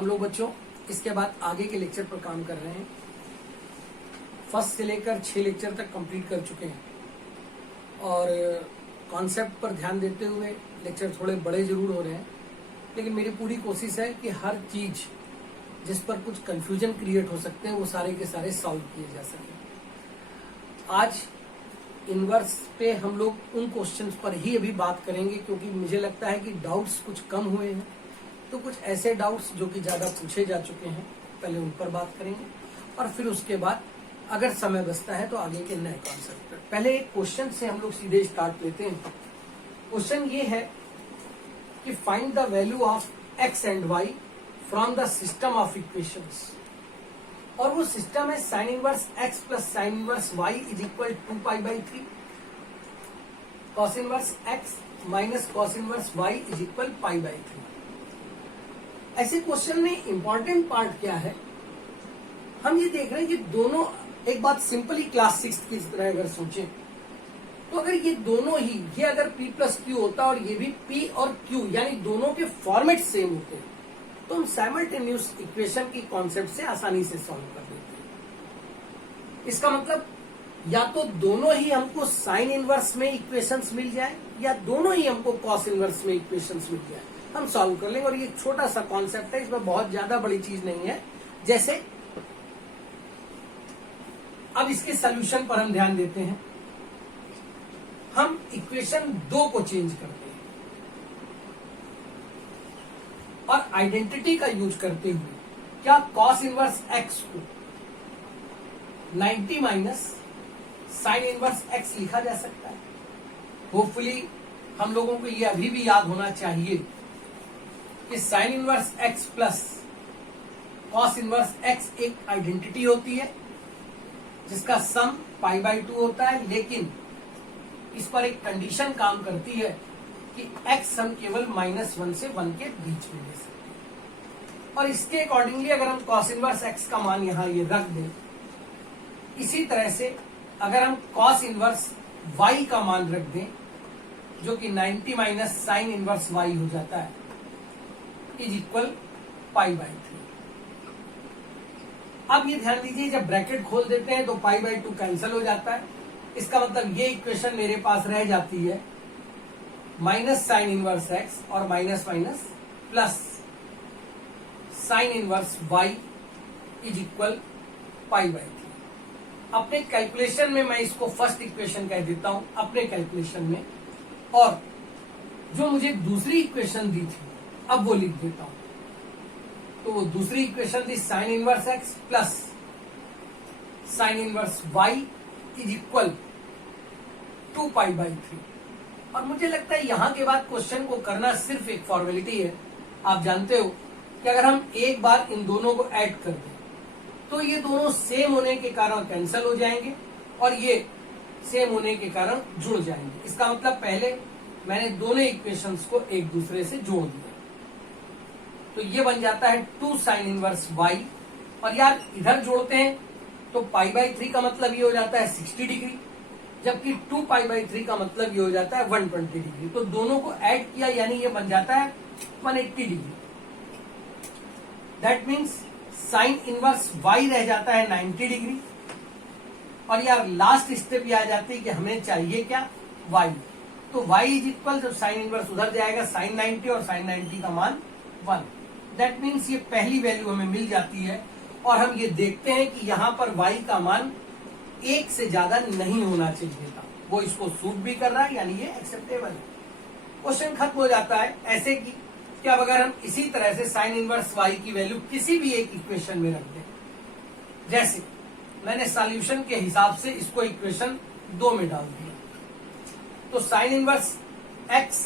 हम लोग बच्चों इसके बाद आगे के लेक्चर पर काम कर रहे हैं। फर्स्ट से लेकर 6 लेक्चर तक कंप्लीट कर चुके हैं और कॉन्सेप्ट पर ध्यान देते हुए लेक्चर थोड़े बड़े जरूर हो रहे हैं, लेकिन मेरी पूरी कोशिश है कि हर चीज जिस पर कुछ कंफ्यूजन क्रिएट हो सकते हैं वो सारे के सारे सॉल्व किए जा सके। आज इनवर्स पे हम लोग उन क्वेश्चंस पर ही अभी बात करेंगे, क्योंकि मुझे लगता है कि डाउट्स कुछ कम हुए हैं, तो कुछ ऐसे डाउट्स जो कि ज्यादा पूछे जा चुके हैं पहले उन पर बात करेंगे और फिर उसके बाद अगर समय बचता है तो आगे के नए कॉन्सेप्ट पर। पहले एक क्वेश्चन से हम लोग सीधे स्टार्ट लेते हैं। क्वेश्चन ये है कि find the value of x and y from the system of equations, और वो सिस्टम है sine inverse x plus sine inverse y is equal 2π/3, cos inverse x minus cos inverse y is equal π/3। ऐसे question में important part क्या है, हम ये देख रहे हैं कि दोनों, एक बात सिंपली क्लास 6 की तरह अगर सोचें तो अगर ये दोनों ही, ये अगर P प्लस क्यू होता और ये भी P और Q यानी दोनों के फॉर्मेट सेम होते हैं तो हम साइमल्टेनियस इक्वेशन की कॉन्सेप्ट से आसानी से सॉल्व कर देते हैं। इसका मतलब या तो दोनों ही हमको साइन इनवर्स में इक्वेशंस मिल जाए या दोनों ही हमको कॉस इनवर्स में इक्वेशंस मिल जाए, हम सॉल्व कर लेंगे। और ये छोटा सा कॉन्सेप्ट है, इसमें बहुत ज्यादा बड़ी चीज नहीं है। जैसे अब इसके सॉल्यूशन पर हम ध्यान देते हैं। हम इक्वेशन 2 को चेंज करते हैं और आइडेंटिटी का यूज करते हुए क्या कॉस इनवर्स एक्स को 90 माइनस साइन इनवर्स एक्स लिखा जा सकता है। होपफुली हम लोगों को ये अभी भी याद होना चाहिए कि sine inverse x plus cos inverse x एक आइडेंटिटी होती है जिसका सम π/2 होता है, लेकिन इस पर एक कंडीशन काम करती है कि x हम केवल -1 से 1 के बीच में ले सकते हैं। और इसके अकॉर्डिंगली अगर हम cos इनवर्स x का मान यहां ये रख दें, इसी तरह से अगर हम cos इनवर्स y का मान रख दें जो कि 90 माइनस साइन इनवर्स y हो जाता है इज इक्वल π/3। अब ये ध्यान दीजिए, जब ब्रैकेट खोल देते हैं तो π/2 कैंसिल हो जाता है। इसका मतलब ये इक्वेशन मेरे पास रह जाती है माइनस साइन इनवर्स एक्स और minus minus plus sine inverse y is equal π/3। अपने कैलकुलेशन में मैं इसको फर्स्ट इक्वेशन कह देता हूं अपने कैलकुलेशन में, और जो मुझे दूसरी इक्वेशन दी थी अब वो लिख देता हूं। तो वो दूसरी इक्वेशन थी sine inverse x plus sine inverse y is equal 2π/3। और मुझे लगता है यहां के बाद क्वेश्चन को करना सिर्फ एक फॉर्मेलिटी है। आप जानते हो कि अगर हम एक बार इन दोनों को ऐड कर दें तो ये दोनों सेम होने के कारण कैंसिल हो जाएंगे और ये सेम होने के कारण जुड़ जाएंगे। इसका मतलब पहले मैंने दोनों इक्वेशंस को एक दूसरे से जोड़ दिया, तो ये बन जाता है 2 साइन इनवर्स वाई, और यार इधर जोड़ते हैं तो π/3 का मतलब ये हो जाता है 60 डिग्री, जबकि 2π/3 का मतलब ये हो जाता है 120 डिग्री। तो दोनों को ऐड किया यानी ये बन जाता है 180 degree. That means sign inverse y रह जाता है 90 डिग्री, और यार लास्ट स्टेप ये आ जाती है कि हमें चाहिए क्या, y। तो y इज इक्वल, जब साइन इनवर्स उधर जाएगा साइन 90 और साइन 90 का मान 1। दैट मीन्स ये पहली वैल्यू हमें मिल जाती है, और हम ये देखते हैं कि यहाँ पर y का मान 1 से ज्यादा नहीं होना चाहिए था। वो इसको सूट भी कर रहा है, यानी ये एक्सेप्टेबल है। क्वेश्चन खत्म हो जाता है ऐसे कि अब अगर हम इसी तरह से साइन इनवर्स y की वैल्यू किसी भी एक इक्वेशन में रख दें, जैसे मैंने सॉल्यूशन के हिसाब से इसको इक्वेशन 2 में डाल दिया, तो साइन इनवर्स x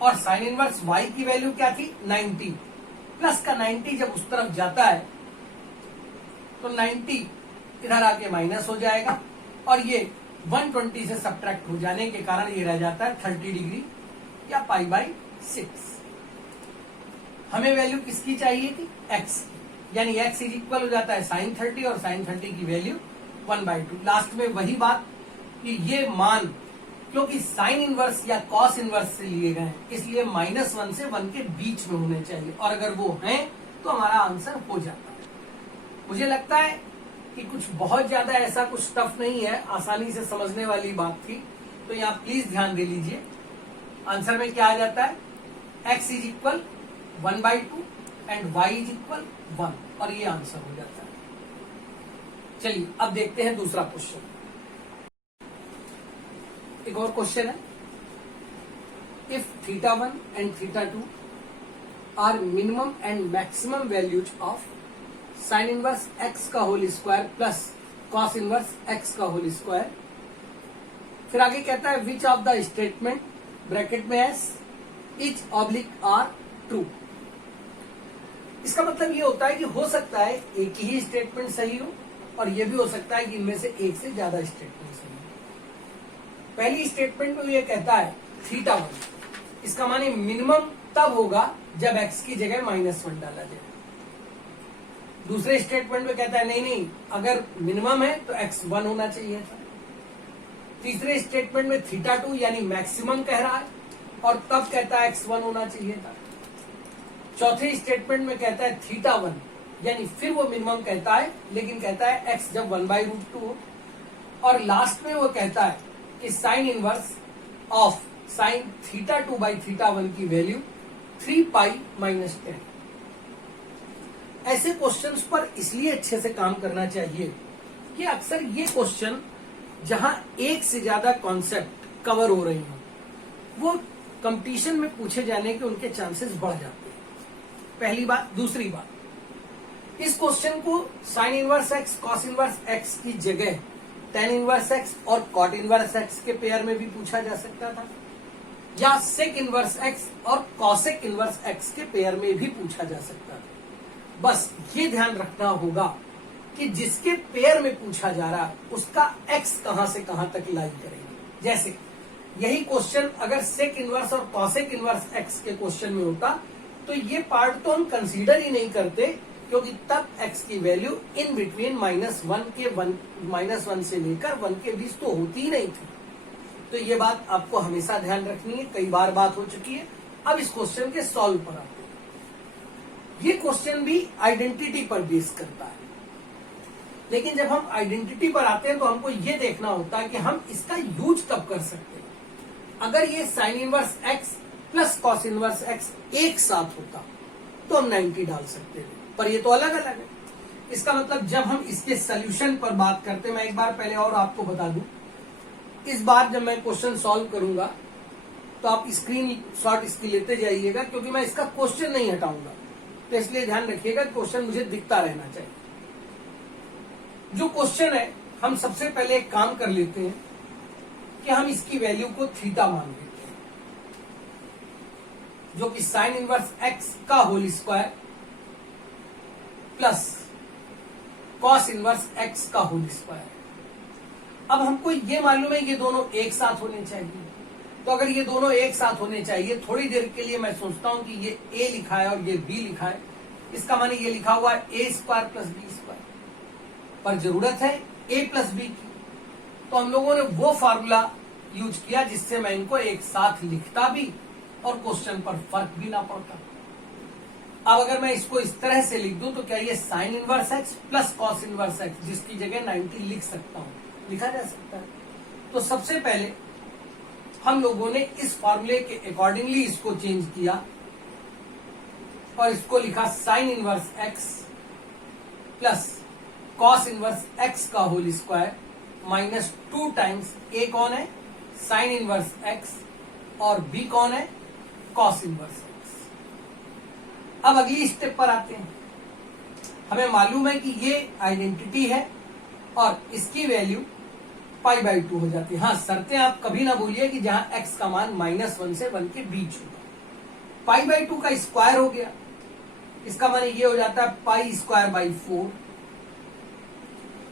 और साइन इनवर्स y की वैल्यू क्या थी 90, प्लस का 90 जब उस तरफ जाता है तो 90 इधर आके माइनस हो जाएगा, और ये 120 से सब्ट्रैक्ट हो जाने के कारण ये रह जाता है 30 डिग्री या π/6। हमें वैल्यू किसकी चाहिए थी, x की, यानी x इज इक्वल हो जाता है साइन 30 और साइन 30 की वैल्यू 1/2। लास्ट में वही बात कि ये मान क्योंकि साइन इनवर्स या कॉस इनवर्स से लिए गए हैं, इसलिए -1 से 1 के बीच में होने चाहिए, और अगर वो हैं तो हमारा आंसर हो जाता है। मुझे लगता है कि कुछ बहुत ज्यादा ऐसा कुछ टफ नहीं है, आसानी से समझने वाली बात थी। तो यहाँ प्लीज ध्यान दे लीजिए, आंसर में क्या आ जाता है, x is equal 1/2 and y is equal 1, और ये आंसर हो जाता है। चलिए अब देखते हैं दूसरा क्वेश्चन। एक और क्वेश्चन है, if θ1 and θ2 are minimum and maximum values of sine inverse x का whole square plus cos inverse x का होल स्क्वायर, फिर आगे कहता है which of the statement bracket में s is oblique are true. इसका मतलब ये होता है कि हो सकता है एक ही स्टेटमेंट सही हो, और ये भी हो सकता है कि इनमें से एक से ज्यादा स्टेटमेंट सही हो। पहली स्टेटमेंट में ये कहता है θ1, इसका माने मिनिमम तब होगा जब x की जगह -1 डाला जाए। दूसरे स्टेटमेंट में कहता है नहीं, अगर मिनिमम है तो x 1 होना चाहिए था। तीसरे स्टेटमेंट में θ2 यानी मैक्सिमम कह रहा है, और तब कहता है x 1 होना चाहिए था। चौथे स्टेटमेंट में कहता है θ1 यानी फिर वो मिनिमम कहता है, लेकिन कहता है x जब 1/√2 हो। और लास्ट में वो कहता है कि साइन इनवर्स ऑफ साइन θ2/θ1 की वैल्यू 3π-10। ऐसे क्वेश्चंस पर इसलिए अच्छे से काम करना चाहिए कि अक्सर ये क्वेश्चन जहां एक से ज्यादा कॉन्सेप्ट कवर हो रही हो, वो कंपटीशन में पूछे जाने के उनके चांसेस बढ़ जाते हैं। पहली बात। दूसरी बात, इस क्वेश्चन को sign inverse x cos inverse x की जगह टेन इनवर्स एक्स और कॉट इनवर्स एक्स के पेयर में भी पूछा जा सकता था, या सेक इनवर्स एक्स और कॉसेक इनवर्स एक्स के पेयर में भी पूछा जा सकता था। बस ये ध्यान रखना होगा कि जिसके पेयर में पूछा जा रहा है उसका एक्स कहां से कहां तक लाई करेंगे। जैसे यही क्वेश्चन अगर सेक इनवर्स और कॉसेक इनवर्स एक्स के क्वेश्चन में होता तो ये पार्ट तो हम कंसीडर ही नहीं करते, क्योंकि तब x की वैल्यू इन बिटवीन -1 से लेकर 1 के बीच तो होती ही नहीं थी। तो ये बात आपको हमेशा ध्यान रखनी है, कई बार बात हो चुकी है। अब इस क्वेश्चन के सॉल्व पर आते हैं। ये क्वेश्चन भी आइडेंटिटी पर बेस करता है, लेकिन जब हम आइडेंटिटी पर आते हैं तो हमको ये देखना होता है कि हम इसका यूज कब कर सकते हैं। अगर ये sign inverse x plus cos inverse x एक साथ होता तो हम 90 डाल सकते थे, पर ये तो अलग अलग है। इसका मतलब जब हम इसके सोल्यूशन पर बात करते हैं, मैं एक बार पहले और आपको बता दूं, इस बार जब मैं क्वेश्चन सॉल्व करूंगा तो आप स्क्रीन शॉट इसकी लेते जाइएगा, क्योंकि मैं इसका क्वेश्चन नहीं हटाऊंगा, तो इसलिए ध्यान रखिएगा क्वेश्चन मुझे दिखता रहना चाहिए। जो क्वेश्चन है, हम सबसे पहले एक काम कर लेते हैं कि हम इसकी वैल्यू को थीटा मान लेते हैं, जो कि साइन इनवर्स एक्स का whole square plus cos inverse x का होल स्क्वायर। अब हमको ये मालूम है ये दोनों एक साथ होने चाहिए, तो अगर ये दोनों एक साथ होने चाहिए, थोड़ी देर के लिए मैं सोचता हूं कि ये a लिखा है और ये b लिखा है, इसका माने ये लिखा हुआ है a square plus b square, पर जरूरत है a प्लस b की, तो हम लोगों ने वो फार्मूला यूज किया जिससे मैं इनको एक साथ लिखता भी और क्वेश्चन पर फर्क भी ना पड़ता। अब अगर मैं इसको इस तरह से लिख दूं तो क्या ये sign inverse x plus cos inverse x, जिसकी जगह 90 लिख सकता हूं, लिखा जा सकता है। तो सबसे पहले हम लोगों ने इस फार्मूले के अकॉर्डिंगली इसको चेंज किया और इसको लिखा sign inverse x plus cos inverse x का होल स्क्वायर -2 टाइम्स a कौन है, साइन इनवर्स एक्स, और b कौन है, कॉस इनवर्स एक्स। अब अगली स्टेप पर आते हैं। हमें मालूम है कि ये आइडेंटिटी है और इसकी वैल्यू π/2 हो जाती है। हाँ, शर्तें आप कभी ना भूलिए कि जहां x का मान -1 से 1 के बीच होगा। π/2 का स्क्वायर हो गया, इसका मान ये हो जाता है π²/4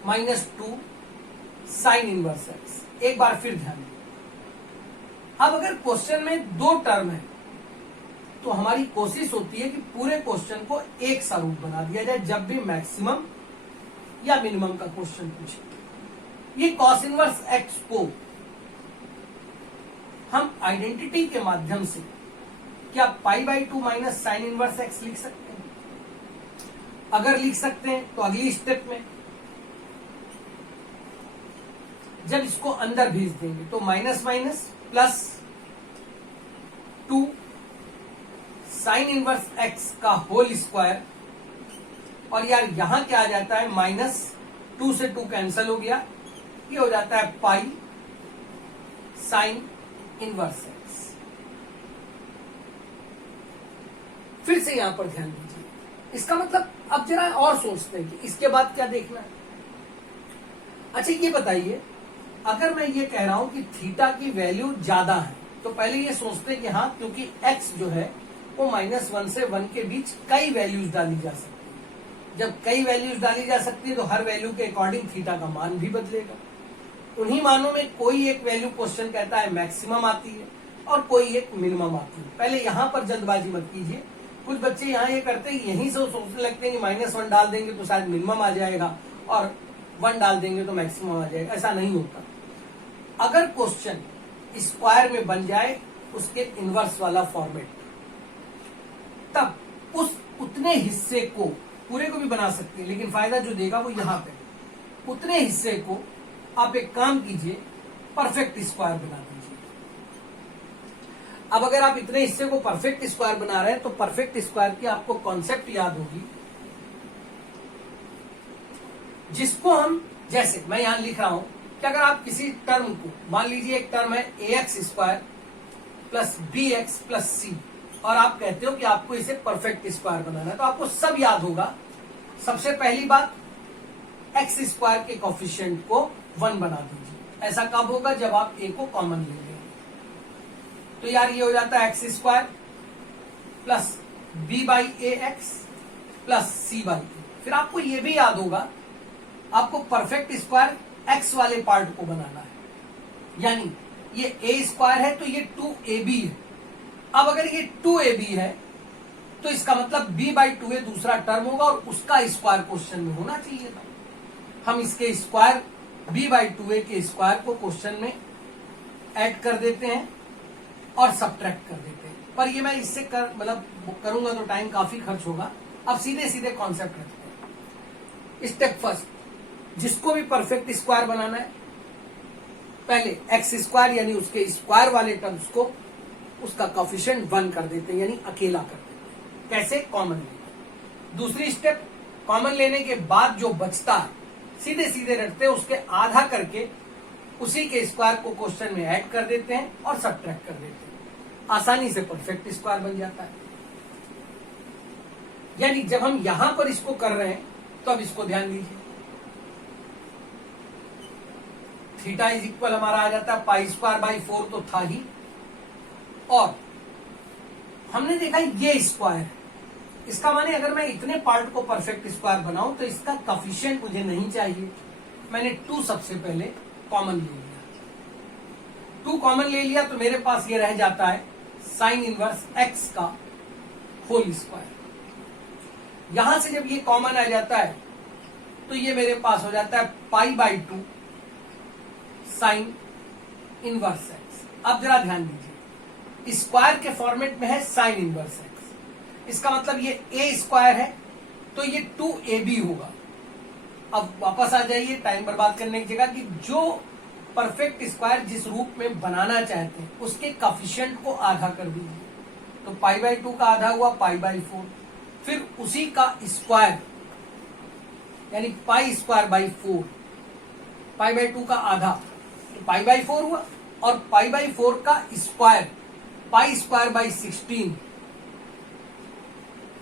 -2 साइन इनवर्स एक्स। एक बार फिर ध्यान दें, अब अगर क्वेश्चन में दो टर्म है तो हमारी कोशिश होती है कि पूरे क्वेश्चन को एक सा रूप बना दिया जाए जब भी मैक्सिमम या मिनिमम का क्वेश्चन पूछे। ये कॉस इनवर्स एक्स को आइडेंटिटी के माध्यम से क्या pi by 2 minus sine inverse x लिख सकते हैं? अगर लिख सकते हैं तो अगली स्टेप में जब इसको अंदर भेज देंगे तो minus minus plus 2 sign inverse x का होल स्क्वायर, और यार यहां क्या आ जाता है, माइनस 2 से 2 कैंसिल हो गया, ये हो जाता है पाई साइन इनवर्स एक्स। फिर से यहां पर ध्यान दीजिए, इसका मतलब अब जरा और सोचते हैं कि इसके बाद क्या देखना है। अच्छा ये बताइए, अगर मैं ये कह रहा हूं कि थीटा की वैल्यू ज्यादा है तो पहले ये सोचते हैं कि हाँ, क्योंकि एक्स जो है वो -1 से 1 के बीच कई वैल्यूज डाली जा सकती है। जब कई वैल्यूज डाली जा सकती है तो हर वैल्यू के अकॉर्डिंग थीटा का मान भी बदलेगा। उन्हीं मानों में कोई एक वैल्यू क्वेश्चन कहता है मैक्सिमम आती है और कोई एक मिनिमम आती है। पहले यहां पर जल्दबाजी मत कीजिए। कुछ बच्चे यहाँ ये करते हैं, यहीं से सोचने लगते हैं कि -1 डाल देंगे तो शायद मिनिमम आ जाएगा और 1 डाल देंगे तो मैक्सिमम आ जाएगा। ऐसा नहीं होता। अगर क्वेश्चन स्क्वायर में बन जाए उसके इनवर्स वाला फॉर्मेट, तब उस उतने हिस्से को, पूरे को भी बना सकते हैं लेकिन फायदा जो देगा वो यहां पे, उतने हिस्से को आप एक काम कीजिए, परफेक्ट स्क्वायर बना दीजिए। अब अगर आप इतने हिस्से को परफेक्ट स्क्वायर बना रहे हैं तो परफेक्ट स्क्वायर की आपको कॉन्सेप्ट याद होगी, जिसको हम, जैसे मैं यहां लिख रहा हूं कि अगर आप किसी टर्म को, मान लीजिए एक टर्म है ax square plus bx plus c, और आप कहते हो कि आपको इसे परफेक्ट स्क्वायर बनाना है, तो आपको सब याद होगा। सबसे पहली बात, एक्स स्क्वायर के कोफिशिएंट को 1 बना दीजिए। ऐसा कब होगा, जब आप a को कॉमन ले लेंगे। तो यार ये हो जाता है x square plus b by a x plus c by a. फिर आपको ये भी याद होगा, आपको परफेक्ट स्क्वायर एक्स वाले पार्ट को बनाना है, यानी ये a स्क्वायर है तो ये 2ab है। अब अगर ये 2ab है तो इसका मतलब b बाई 2a दूसरा टर्म होगा और उसका स्क्वायर क्वेश्चन में होना चाहिए था। हम इसके स्क्वायर b बाई 2a के स्क्वायर को क्वेश्चन में ऐड कर देते हैं और सब्ट्रैक्ट कर देते हैं। पर ये मैं इससे करूंगा तो टाइम काफी खर्च होगा। अब सीधे सीधे कॉन्सेप्ट रखते हैं। स्टेप फर्स्ट, जिसको भी परफेक्ट स्क्वायर बनाना है, पहले एक्स स्क्वायर यानी उसके स्क्वायर वाले टर्म्स को, उसका कोफिशिएंट 1 कर देते हैं, यानी अकेला कर देते हैं। कैसे, कॉमन लेते। दूसरी स्टेप, कॉमन लेने के बाद जो बचता है सीधे सीधे रखते हैं, उसके आधा करके उसी के स्क्वायर को क्वेश्चन में ऐड कर देते हैं और सब्ट्रैक्ट कर देते हैं। आसानी से परफेक्ट स्क्वायर बन जाता है। यानी जब हम यहां पर इसको कर रहे हैं तो अब इसको ध्यान दीजिए, थीटा इज इक्वल हमारा आ जाता है पाई स्क्वायर बाई 4 तो था ही, और हमने देखा ये स्क्वायर है। इसका माने अगर मैं इतने पार्ट को परफेक्ट स्क्वायर बनाऊं तो इसका कोफिशिएंट मुझे नहीं चाहिए। मैंने 2 सबसे पहले कॉमन ले लिया। 2 कॉमन ले लिया तो मेरे पास ये रह जाता है साइन इनवर्स एक्स का होल स्क्वायर। यहां से जब ये कॉमन आ जाता है तो ये मेरे पास हो जाता है pi by 2 sign inverse x. अब जरा ध्यान दीजिए, स्क्वायर के फॉर्मेट में है साइन इनवर्स एक्स, इसका मतलब ये a स्क्वायर है तो ये 2ab होगा। अब वापस आ जाइए टाइम बर्बाद करने की जगह, कि जो परफेक्ट स्क्वायर जिस रूप में बनाना चाहते हैं उसके कोफिशिएंट को आधा कर दीजिए। तो पाई बाई 2 का आधा हुआ पाई बाई 4, फिर उसी का स्क्वायर यानी पाई स्क्वायर बाई 4, पाई बाई 2 का आधा तो पाई बाई 4 हुआ, और पाई बाई 4 का square pi square by 16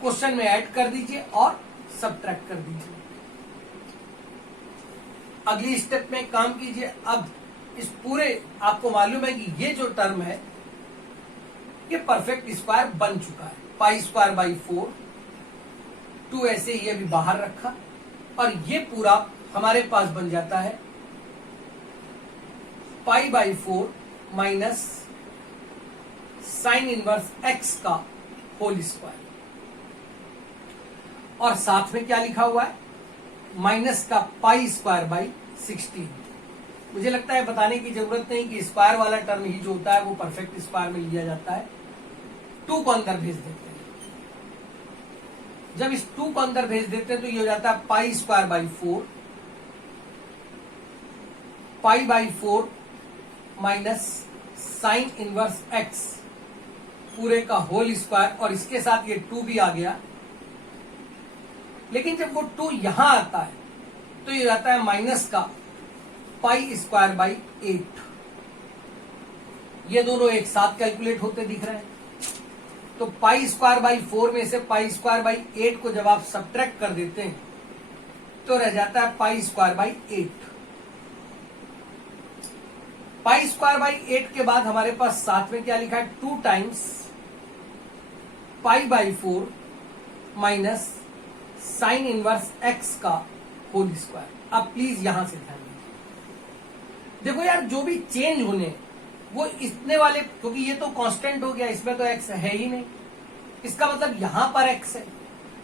question में ऐड कर दीजिए और सब्ट्रैक्ट कर दीजिए। अगली स्टेप में काम कीजिए। अब इस पूरे, आपको मालूम है कि ये जो टर्म है ये परफेक्ट स्क्वायर बन चुका है। पाई स्क्वायर बाई 4, 2 ऐसे ये भी बाहर रखा, और ये पूरा हमारे पास बन जाता है pi by 4 minus sine inverse x का होल स्क्वायर, और साथ में क्या लिखा हुआ है, माइनस का पाई स्क्वायर बाई 16। मुझे लगता है बताने की जरूरत नहीं कि स्क्वायर वाला टर्म ही जो होता है वो परफेक्ट स्क्वायर में लिया जाता है। 2 को अंदर भेज देते हैं। जब इस 2 को अंदर भेज देते हैं तो ये हो जाता है पाई square by 4, pi by 4 minus sine inverse x पूरे का होल स्क्वायर, और इसके साथ ये 2 भी आ गया। लेकिन जब वो 2 यहां आता है तो ये जाता है माइनस का पाई स्क्वायर बाई 8। ये दोनों एक साथ कैलकुलेट होते दिख रहे हैं। तो पाई स्क्वायर बाई 4 में से पाई स्क्वायर बाई 8 को जब आप सब्ट्रैक्ट कर देते हैं तो रह जाता है पाई square by 8। Pi square by 8 के बाद हमारे पास साथ में क्या लिखा है, 2 times pi by 4 minus sine inverse x का होल स्क्वायर। अब प्लीज यहां से ध्यान देखो यार, जो भी चेंज होने वो इतने वाले, क्योंकि ये तो कांस्टेंट हो गया, इसमें तो एक्स है ही नहीं, इसका मतलब यहां पर एक्स है,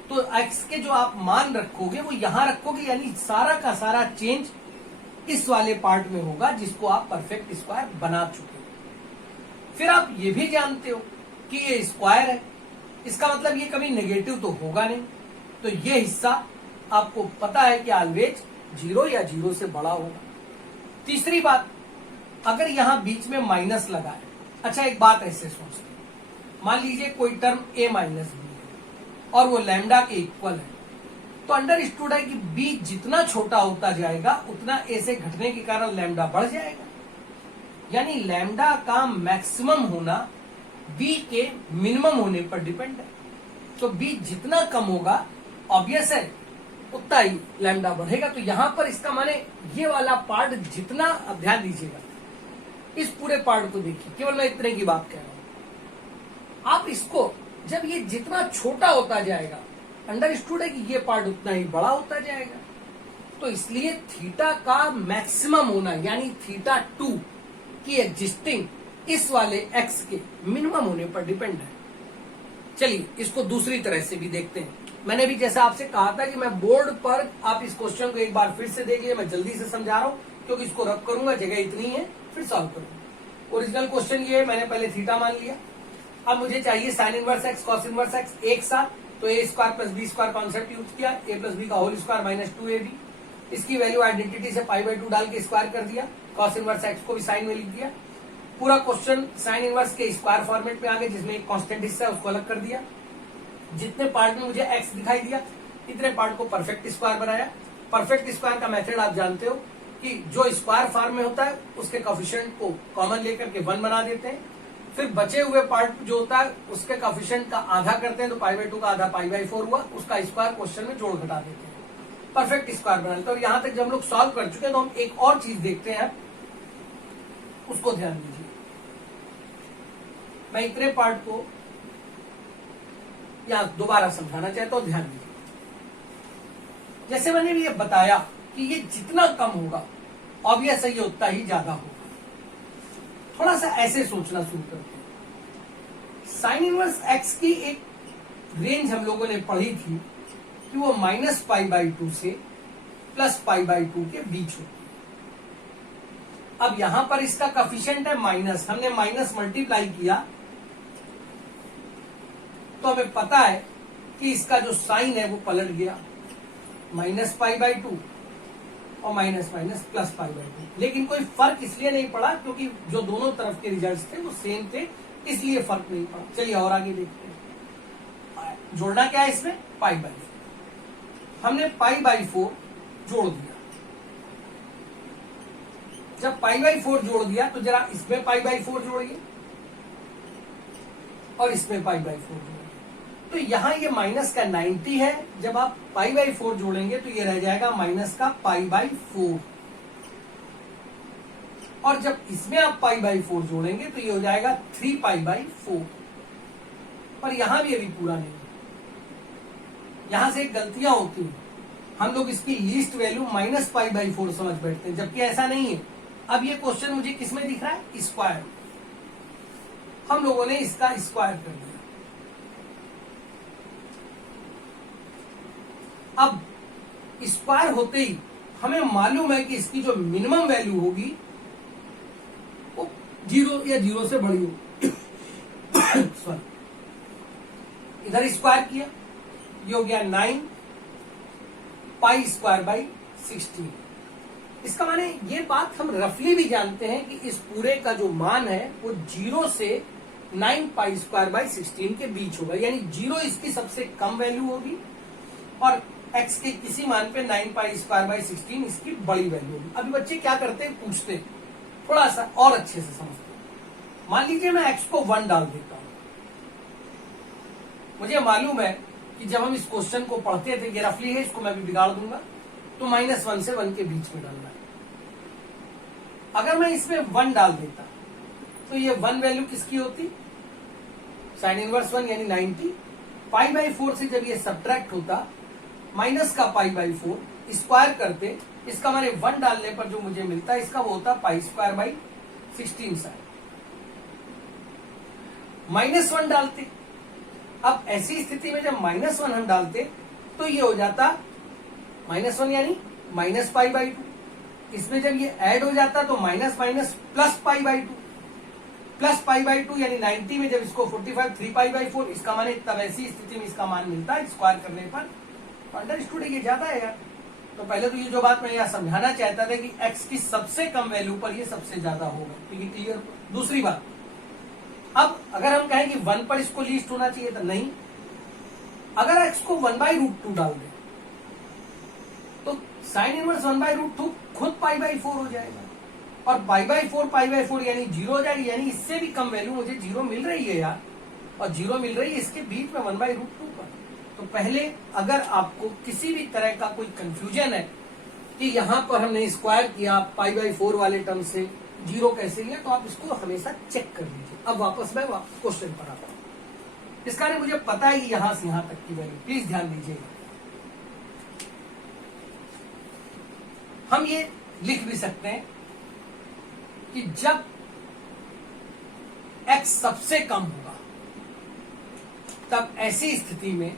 तो एक्स के जो आप मान रखोगे वो यहां रखोगे, यानी सारा का सारा चेंज इस वाले पार्ट में होगा जिसको आप परफेक्ट स्क्वायर बना चुके हो। फिर आप ये भी जानते हो कि ये स्क्वायर है, इसका मतलब ये कभी नेगेटिव तो होगा नहीं, तो ये हिस्सा आपको पता है कि ऑलवेज 0 या 0 से बड़ा होगा। तीसरी बात, अगर यहां बीच में माइनस लगा है, अच्छा एक बात ऐसे सोचते हैं, मान लीजिए कोई टर्म a माइनस बी है और वो लैम्डा के इक्वल है, तो अंडरस्टूड है कि b जितना छोटा होता जाएगा उतना a से घटने के कारण लैम्डा बढ़ जाएगा, यानी लैम्डा का मैक्सिमम होना b के मिनिमम होने पर डिपेंड है। तो b जितना कम होगा ऑब्वियस है उतना ही लैम्डा बढ़ेगा। तो यहां पर इसका माने ये वाला पार्ट जितना, अब ध्यान दीजिएगा, इस पूरे पार्ट को देखिए, केवल मैं इतने की बात कह रहा हूं। आप इसको जब ये जितना छोटा होता जाएगा, अंडरस्टूड है कि ये पार्ट उतना ही बड़ा होता जाएगा, तो इसलिए थीटा का मैक्सिमम होना यानी थीटा 2 की एग्जिस्टिंग इस वाले एक्स के मिनिमम होने पर डिपेंड है। चलिए इसको दूसरी तरह से भी देखते हैं। मैंने भी जैसा आपसे कहा था कि मैं बोर्ड पर आप इस क्वेश्चन को एक बार फिर से देख लीजिए, मैं जल्दी से समझा रहा हूं क्योंकि इसको रब करूंगा, जगह इतनी है, फिर सॉल्व करूंगा। ओरिजिनल क्वेश्चन ये है, मैंने पहले थीटा मान लिया, अब मुझे चाहिए sine inverse x cos inverse x एक साथ, तो a square plus b square concept use किया, ए प्लस बी का होल स्क्वायर माइनस 2ab, इसकी वैल्यू आइडेंटिटी से पाई बाई 2 डाल के स्क्वायर कर दिया, कॉस इनवर्स एक्स को भी साइन में लिख दिया। पूरा क्वेश्चन साइन इनवर्स के स्क्वायर फॉर्मेट में आ गए, जिसमें एक कांस्टेंट हिस्सा है उसको अलग कर दिया, जितने पार्ट में मुझे एक्स दिखाई दिया इतने पार्ट को परफेक्ट स्क्वायर बनाया। परफेक्ट स्क्वायर का मेथड आप जानते हो कि जो स्क्वायर फॉर्म में होता है उसके कोएफिशिएंट को कॉमन लेकर के 1 बना देते हैं, फिर बचे हुए पार्ट जो होता है उसके कोएफिशिएंट का आधा करते हैं, तो पाई बाई 2 का आधा पाई बाई 4 हुआ, उसका स्क्वायर क्वेश्चन में जोड़ घटा देते हैं, परफेक्ट स्क्वायर बना लेते हैं। और यहां तक जब हम लोग सॉल्व कर चुके हैं तो हम एक और चीज देखते हैं, उसको ध्यान दीजिए। मैं इतने पार्ट को यहां दोबारा समझाना चाहता हूं, ध्यान दीजिए। जैसे मैंने भी ये बताया कि ये जितना कम होगा ऑब्वियस है ये उतना ही ज्यादा होगा। थोड़ा सा ऐसे सोचना शुरू करते हैं। साइन इनवर्स एक्स की एक रेंज हम लोगों ने पढ़ी थी कि वो माइनस पाई बाई 2 से प्लस पाई बाई 2 के बीच होती है। अब यहां पर इसका कोएफिशिएंट है माइनस, हमने माइनस मल्टीप्लाई किया तो हमें पता है कि इसका जो साइन है वो पलट गया, माइनस पाई बाई 2 और minus minus plus pi by 2। लेकिन कोई फर्क इसलिए नहीं पड़ा क्योंकि जो दोनों तरफ के रिजल्ट्स थे वो सेम थे, इसलिए फर्क नहीं पड़ा। चलिए और आगे देखते हैं। जोड़ना क्या है इसमें, पाई बाई 4। हमने पाई बाई 4 जोड़ दिया। जब पाई बाई 4 जोड़ दिया तो जरा इसमें पाई बाई 4 जोड़िए और इसमें पाई बाई 4 जोड़िए, तो यहां ये माइनस का 90 है, जब आप पाई बाई 4 जोड़ेंगे तो ये रह जाएगा माइनस का पाई बाई 4, और जब इसमें आप पाई बाई 4 जोड़ेंगे तो ये हो जाएगा 3 पाई बाई 4। पर यहां भी अभी पूरा नहीं, यहां से गलतियां होती हैं, हम लोग इसकी least value minus pi by 4 समझ बैठते हैं, जबकि ऐसा नहीं है। अब ये क्वेश्चन मुझे किसमें दिख रहा है, स्क्वायर, हम लोगों ने इसका स्क्वायर कर दिया। अब स्क्वायर होते ही हमें मालूम है कि इसकी जो मिनिमम वैल्यू होगी वो 0 या 0 से बड़ी होगी। सॉरी, इधर स्क्वायर किया, ये हो गया 9 पाई स्क्वायर बाई 16। इसका माने ये बात हम रफली भी जानते हैं कि इस पूरे का जो मान है वो 0 से 9 पाई स्क्वायर बाई 16 के बीच होगा, यानी 0 इसकी सबसे कम वैल्यू होगी और x के किसी मान पे 9 पाई स्क्वायर बाई 16 इसकी बड़ी वैल्यू होगी। अभी बच्चे क्या करते हैं, पूछते हैं, थोड़ा सा और अच्छे से समझते हैं। मान लीजिए मैं x को 1 डाल देता हूं। मुझे मालूम है कि जब हम इस क्वेश्चन को पढ़ते थे, ये रफली है, इसको मैं भी बिगाड़ दूंगा, तो -1 से 1 के बीच में डालना है। अगर मैं इसमें 1 डाल देता तो ये 1 वैल्यू किसकी होती, साइन इनवर्स 1 यानी 90। पाई बाई 4 से जब ये सब्ट्रैक्ट होता, माइनस का पाई बाई 4 स्क्वायर करते, इसका माने 1 डालने पर जो मुझे मिलता है इसका वो होता पाई स्क्वायर बाई 16 साइन। -1 डालते, अब ऐसी स्थिति में जब -1 हम डालते तो ये हो जाता -1 यानी माइनस पाई बाई 2। इसमें जब ये ऐड हो जाता तो minus minus plus pi by 2, plus pi by 2 यानी 90 में जब इसको 45 3 पाई बाई 4, इसका माने तब ऐसी स्थिति में इसका मान मिलता है स्क्वायर करने पर। अंडरस्टूड है, ये ज्यादा है यार। तो पहले तो ये जो बात मैं यहाँ समझाना चाहता था कि x की सबसे कम वैल्यू पर ये सबसे ज्यादा होगा, तो ये क्लियर। दूसरी बात, अब अगर हम कहें कि 1 पर इसको लीस्ट होना चाहिए तो नहीं, अगर x को 1/√2 डाल दें तो साइन इनवर्स 1/√2 खुद पाई बाई 4 हो जाएगा और पाई बाई 4 यानी 0 हो जाएगी, यानी इससे भी कम वैल्यू मुझे 0 मिल रही है यार, और 0 मिल रही है इसके बीच में 1/√2 पर। तो पहले अगर आपको किसी भी तरह का कोई कंफ्यूजन है कि यहां पर हमने स्क्वायर किया पाई बाई 4 वाले टर्म से 0 कैसे लिया, तो आप इसको हमेशा चेक कर लीजिए। अब वापस मैं क्वेश्चन पर आता हूं। इस कारण मुझे पता है कि यहां से यहां तक की वैल्यू, प्लीज ध्यान दीजिएगा। हम ये लिख भी सकते हैं कि जब x सबसे कम होगा तब ऐसी स्थिति में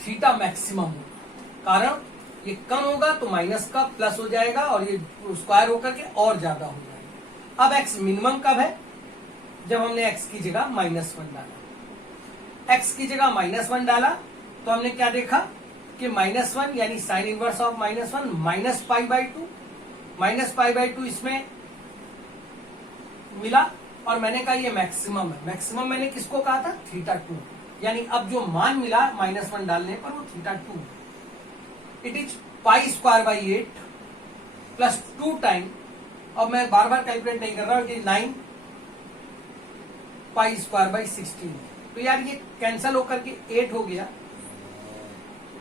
थीटा मैक्सिमम होगा। कारण ये कम होगा तो माइनस का प्लस हो जाएगा और ये स्क्वायर होकर के और ज्यादा हो जाएगा। अब x मिनिमम कब है, जब हमने x की जगह -1 डाला। x की जगह -1 डाला तो हमने क्या देखा कि -1 यानी sign inverse of -1 minus pi by 2, minus pi by 2 इसमें मिला और मैंने कहा ये मैक्सिमम है। मैक्सिमम मैंने किसको कहा था, θ2, यानी अब जो मान मिला -1 डालने पर वो θ2। It is pi square by 8 plus 2 time, अब मैं बार बार कैलकुलेट नहीं कर रहा हूं, 9 पाई स्क्वायर बाई 16। तो यार ये कैंसल होकर के 8 हो गया,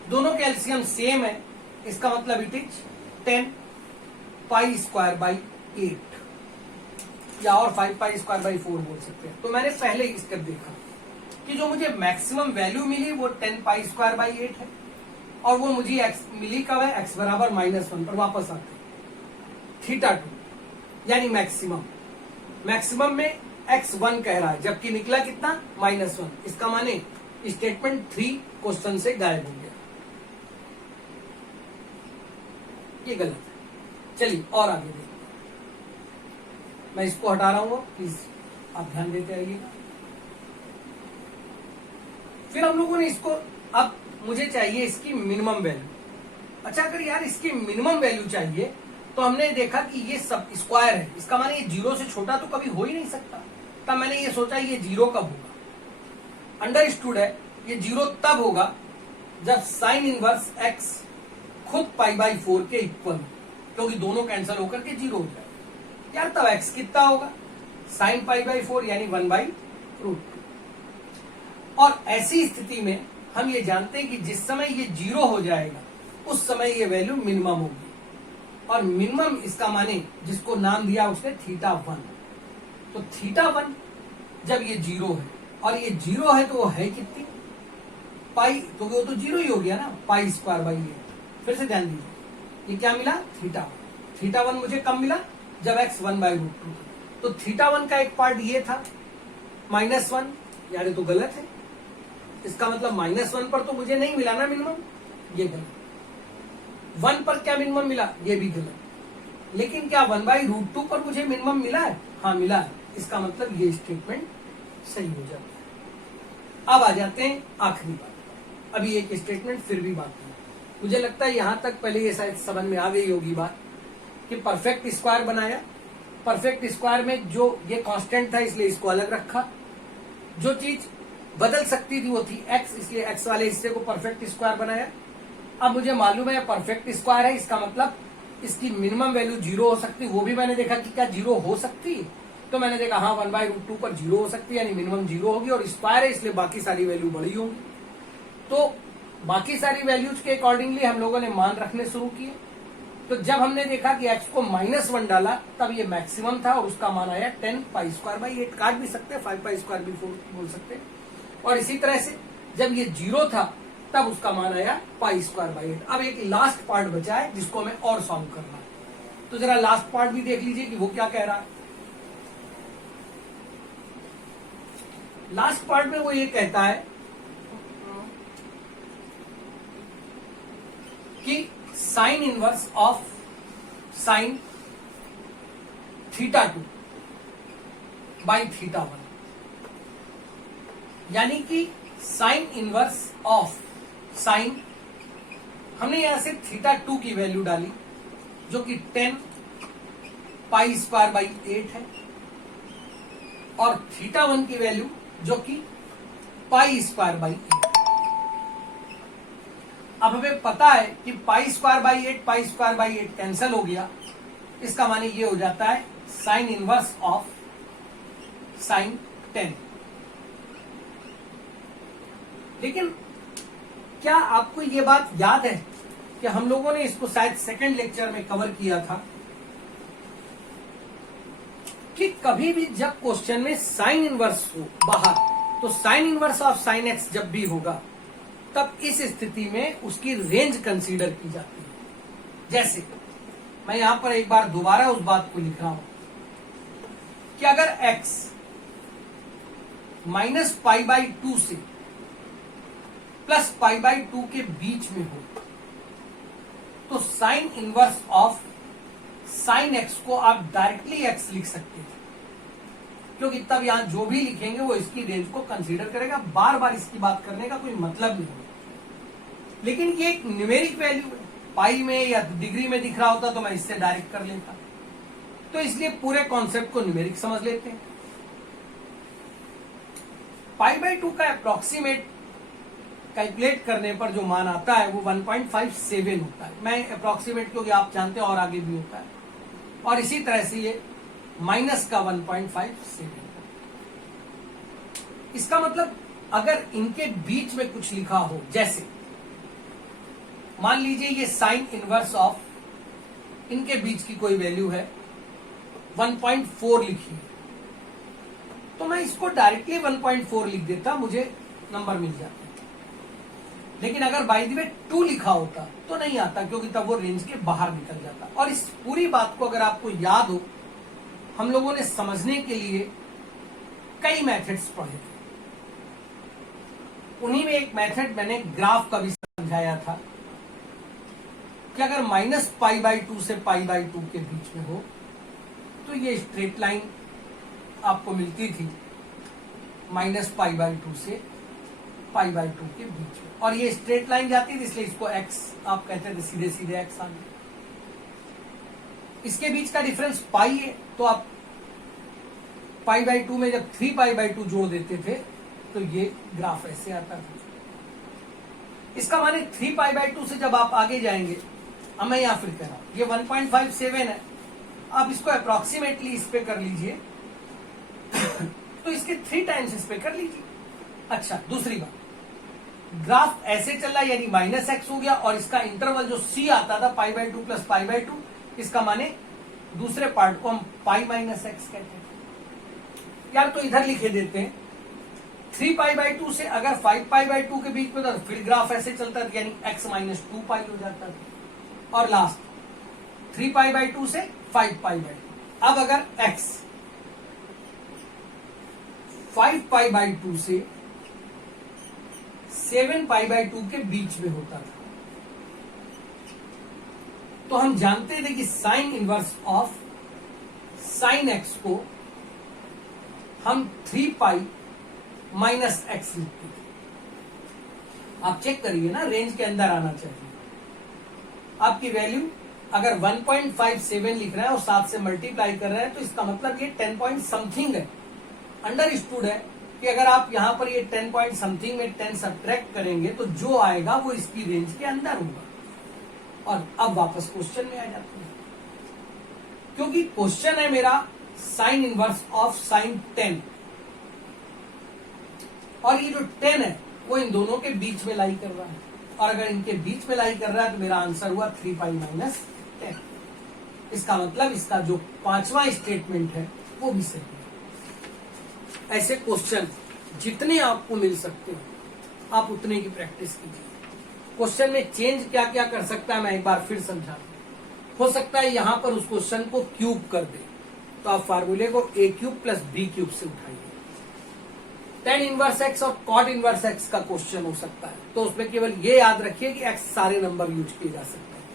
दोनों का एलसीएम सेम है, इसका मतलब it is 10 pi square by 8 या और 5 पाई स्क्वायर बाई 4 बोल सकते हैं। तो मैंने पहले इस कर देखा कि जो मुझे मैक्सिमम वैल्यू मिली वो 10 पाई स्क्वायर बाई 8 है और वो मुझे x मिली कब है, x बराबर -1 पर। वापस आते θ2 यानी मैक्सिमम, मैक्सिमम में x 1 कह रहा है जबकि निकला कितना -1। इसका माने स्टेटमेंट 3 क्वेश्चन से गायब हो गया, ये गलत है। चलिए और आगे देखते हैं। मैं इसको हटा रहा हूं, प्लीज आप ध्यान देते रहिएगा। फिर हम लोगों ने इसको, अब मुझे चाहिए इसकी मिनिमम वैल्यू। अच्छा, अगर यार इसकी मिनिमम वैल्यू चाहिए तो हमने देखा कि ये सब स्क्वायर है, इसका माने ये 0 से छोटा तो कभी हो ही नहीं सकता। तब मैंने ये सोचा ये 0 कब होगा, अंडरस्टूड है, ये 0 तब होगा जब साइन इनवर्स x खुद पाई बाई 4 के इक्वल, क्योंकि दोनों कैंसिल होकर के 0 हो जाए। यार तब x कितना होगा, साइन पाई बाई 4 यानी 1/√2। और ऐसी स्थिति में हम ये जानते हैं कि जिस समय ये 0 हो जाएगा उस समय ये वैल्यू मिनिमम होगी, और मिनिमम इसका माने जिसको नाम दिया उसने θ1। तो θ1 जब ये 0 है और ये 0 है तो वो है कितनी, पाई, तो वो तो 0 ही हो गया ना, पाई स्क्वायर बाई 8। फिर से ध्यान दीजिए, ये क्या मिला, θ1 मुझे कब मिला, जब x 1/√2। तो θ1 का एक पार्ट ये था -1, यानी तो गलत है, इसका मतलब -1 पर तो मुझे नहीं मिला ना मिनिमम, ये गलत। 1 पर क्या मिनिमम मिला, ये भी गलत। लेकिन क्या 1/√2 पर मुझे मिनिमम मिला है, हाँ मिला है, इसका मतलब ये स्टेटमेंट सही हो जाता है। अब आ जाते हैं आखिरी बात, अभी एक स्टेटमेंट फिर भी बाकी है। मुझे लगता है यहां तक पहले ये शायद समझ में आ गई होगी बात कि परफेक्ट स्क्वायर बनाया, परफेक्ट स्क्वायर में जो ये कांस्टेंट था इसलिए इसको अलग रखा, जो चीज बदल सकती थी वो थी x, इसलिए x वाले हिस्से को परफेक्ट स्क्वायर बनाया। अब मुझे मालूम है परफेक्ट स्क्वायर है, इसका मतलब इसकी मिनिमम वैल्यू 0 हो सकती है, वो भी मैंने देखा कि क्या 0 हो सकती है, तो मैंने देखा हाँ 1/√2 पर 0 हो सकती है, यानी मिनिमम 0 होगी, और स्क्वायर है इसलिए बाकी सारी वैल्यू बड़ी होंगी। तो बाकी सारी वैल्यूज के अकॉर्डिंगली हम लोगों ने मान रखने शुरू किए। तो जब हमने देखा कि x को -1 डाला तब ये मैक्सिमम था और उसका मान आया 10π²/8, काट भी सकते हैं 5π² भी बोल सकते हैं। और इसी तरह से जब ये 0 था तब उसका मान आया π²/8। अब एक लास्ट पार्ट बचा है जिसको हमें और सॉल्व करना है, तो जरा लास्ट पार्ट भी देख लीजिए कि वो क्या कह रहा है। लास्ट पार्ट में वो ये कहता है कि sine inverse of sine θ2 by θ1, यानी कि साइन इनवर्स ऑफ साइन, हमने यहां से θ2 की वैल्यू डाली जो कि 10π²/8 है, और θ1 की वैल्यू जो कि π²/8। अब हमें पता है कि π²/8 कैंसिल हो गया, इसका माने ये हो जाता है साइन इनवर्स ऑफ साइन 10। लेकिन क्या आपको ये बात याद है कि हम लोगों ने इसको शायद सेकंड लेक्चर में कवर किया था कि कभी भी जब क्वेश्चन में साइन इनवर्स हो बाहर, तो sine inverse of sine x जब भी होगा तब इस स्थिति में उसकी रेंज कंसीडर की जाती है। जैसे मैं यहां पर एक बार दोबारा उस बात को लिख रहा हूं कि अगर x -π/2 से +π/2 के बीच में हो तो sine inverse of sine x को आप डायरेक्टली x लिख सकते थे, क्योंकि तब यहां जो भी लिखेंगे वो इसकी रेंज को कंसीडर करेगा, बार बार इसकी बात करने का कोई मतलब नहीं है। लेकिन ये एक न्यूमेरिक वैल्यू है, पाई में या डिग्री में दिख रहा होता तो मैं इससे डायरेक्ट कर लेता, तो इसलिए पूरे कॉन्सेप्ट को न्यूमेरिक समझ लेते हैं। π/2 का अप्रोक्सीमेट कैलकुलेट करने पर जो मान आता है वो 1.57 होता है। मैं अप्रोक्सीमेट क्योंकि आप जानते हैं और आगे भी होता है, और इसी तरह से ये माइनस का 1.57। इसका मतलब अगर इनके बीच में कुछ लिखा हो, जैसे मान लीजिए ये साइन इनवर्स ऑफ इनके बीच की कोई वैल्यू है 1.4 लिखी है, तो मैं इसको डायरेक्टली 1.4 लिख देता, मुझे नंबर मिल जाता। लेकिन अगर बाय द वे 2 लिखा होता तो नहीं आता, क्योंकि तब वो रेंज के बाहर निकल जाता। और इस पूरी बात को अगर आपको याद हो, हम लोगों ने समझने के लिए कई मेथड्स पढ़े थे, उन्हीं में एक मेथड मैंने ग्राफ का भी समझाया था कि अगर -π/2 से π/2 के बीच में हो तो ये स्ट्रेट लाइन आपको मिलती थी -π/2 से π/2 के बीच में, और ये स्ट्रेट लाइन जाती थी इसलिए इसको x आप कहते थे, सीधे सीधे x आ गया। इसके बीच का डिफरेंस पाई है, तो आप π/2 में जब 3π/2 जोड़ देते थे तो ये ग्राफ ऐसे आता था। इसका माने 3π/2 से जब आप आगे जाएंगे, अब मैं यहां फिर कह रहा हूं ये 1.57 है, आप इसको अप्रोक्सीमेटली इस पे कर लीजिए तो इसके 3 टाइम्स इस पे कर लीजिए। अच्छा, दूसरी बात, ग्राफ ऐसे चल रहा है यानी -x हो गया, और इसका इंटरवल जो c आता था π/2 + π/2, इसका माने दूसरे पार्ट को हम π-x कहते हैं। यार तो इधर लिखे देते हैं 3π/2 से अगर 5π/2 के बीच में तो फिर ग्राफ ऐसे चलता था, यानी x -2π हो जाता था, और लास्ट 3π/2 से 5π/2। अब अगर x 5π/2 से 7π/2 के बीच में होता था तो हम जानते थे कि sine inverse of sine x को हम 3 पाई माइनस एक्स लिखते थे। आप चेक करिए ना, रेंज के अंदर आना चाहिए। आपकी वैल्यू अगर 1.57 लिख रहा है और 7 से मल्टीप्लाई कर रहा है तो इसका मतलब ये 10 पॉइंट समथिंग है। अंडरस्टूड है कि अगर आप यहां पर ये 10 पॉइंट समथिंग में 10 सब्ट्रैक्ट करेंगे तो जो आएगा वो इसकी रेंज के अंदर होगा। और अब वापस क्वेश्चन में आ जाते हैं, क्योंकि क्वेश्चन है मेरा साइन इनवर्स ऑफ साइन 10, और ये जो 10 है वो इन दोनों के बीच में लाई कर रहा है, और अगर इनके बीच में लाई कर रहा है तो मेरा आंसर हुआ 3 पाई माइनस 10। इसका मतलब इसका जो 5वां स्टेटमेंट है वो भी सही है। ऐसे क्वेश्चन जितने आपको मिल सकते हो आप उतने की प्रैक्टिस कीजिए। क्वेश्चन में चेंज क्या क्या कर सकता है मैं एक बार फिर समझा दूं। हो सकता है यहां पर उस क्वेश्चन को क्यूब कर दे, तो आप फार्मूले को a cube plus B cube से उठाइए। tan इनवर्स x और cot इनवर्स x का क्वेश्चन हो सकता है, तो उसमें केवल ये याद रखिए कि x सारे नंबर यूज किए जा सकते हैं।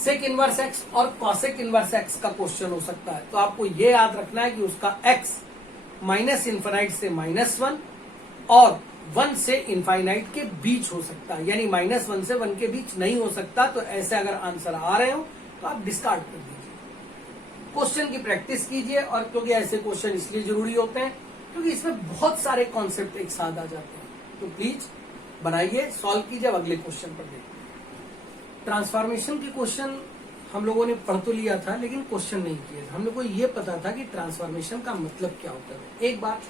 sec इनवर्स x और cosec इनवर्स x का क्वेश्चन हो सकता है, तो आपको ये याद रखना है कि उसका x माइनस इन्फाइनाइट से -1 और 1 से इनफाइनाइट के बीच हो सकता है, यानी -1 से 1 के बीच नहीं हो सकता। तो ऐसे अगर आंसर आ रहे हो तो आप डिस्कार्ड कर दीजिए। क्वेश्चन की प्रैक्टिस कीजिए, और क्योंकि ऐसे क्वेश्चन इसलिए जरूरी होते हैं क्योंकि इसमें बहुत सारे कॉन्सेप्ट एक साथ आ जाते हैं। तो प्लीज बनाइए, सॉल्व कीजिए। अब अगले क्वेश्चन पर देखते हैं। ट्रांसफॉर्मेशन के क्वेश्चन हम लोगों ने पढ़ तो लिया था, लेकिन क्वेश्चन नहीं किए थे। हम लोग को ये पता था कि ट्रांसफॉर्मेशन का मतलब क्या होता है। एक बात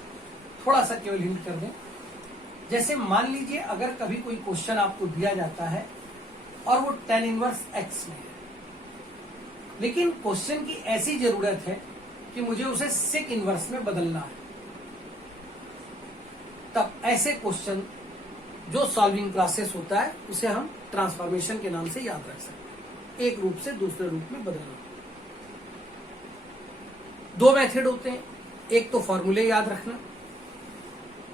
थोड़ा सा केवल हिंट कर दें, जैसे मान लीजिए अगर कभी कोई क्वेश्चन आपको दिया जाता है और वो tan इनवर्स x में है, लेकिन क्वेश्चन की ऐसी जरूरत है कि मुझे उसे sec इनवर्स में बदलना है, तब ऐसे क्वेश्चन जो सॉल्विंग प्रोसेस होता है उसे हम ट्रांसफॉर्मेशन के नाम से याद रख सकते हैं। एक रूप से दूसरे रूप में बदलना। 2 मेथड होते हैं, एक तो फॉर्मूले याद रखना,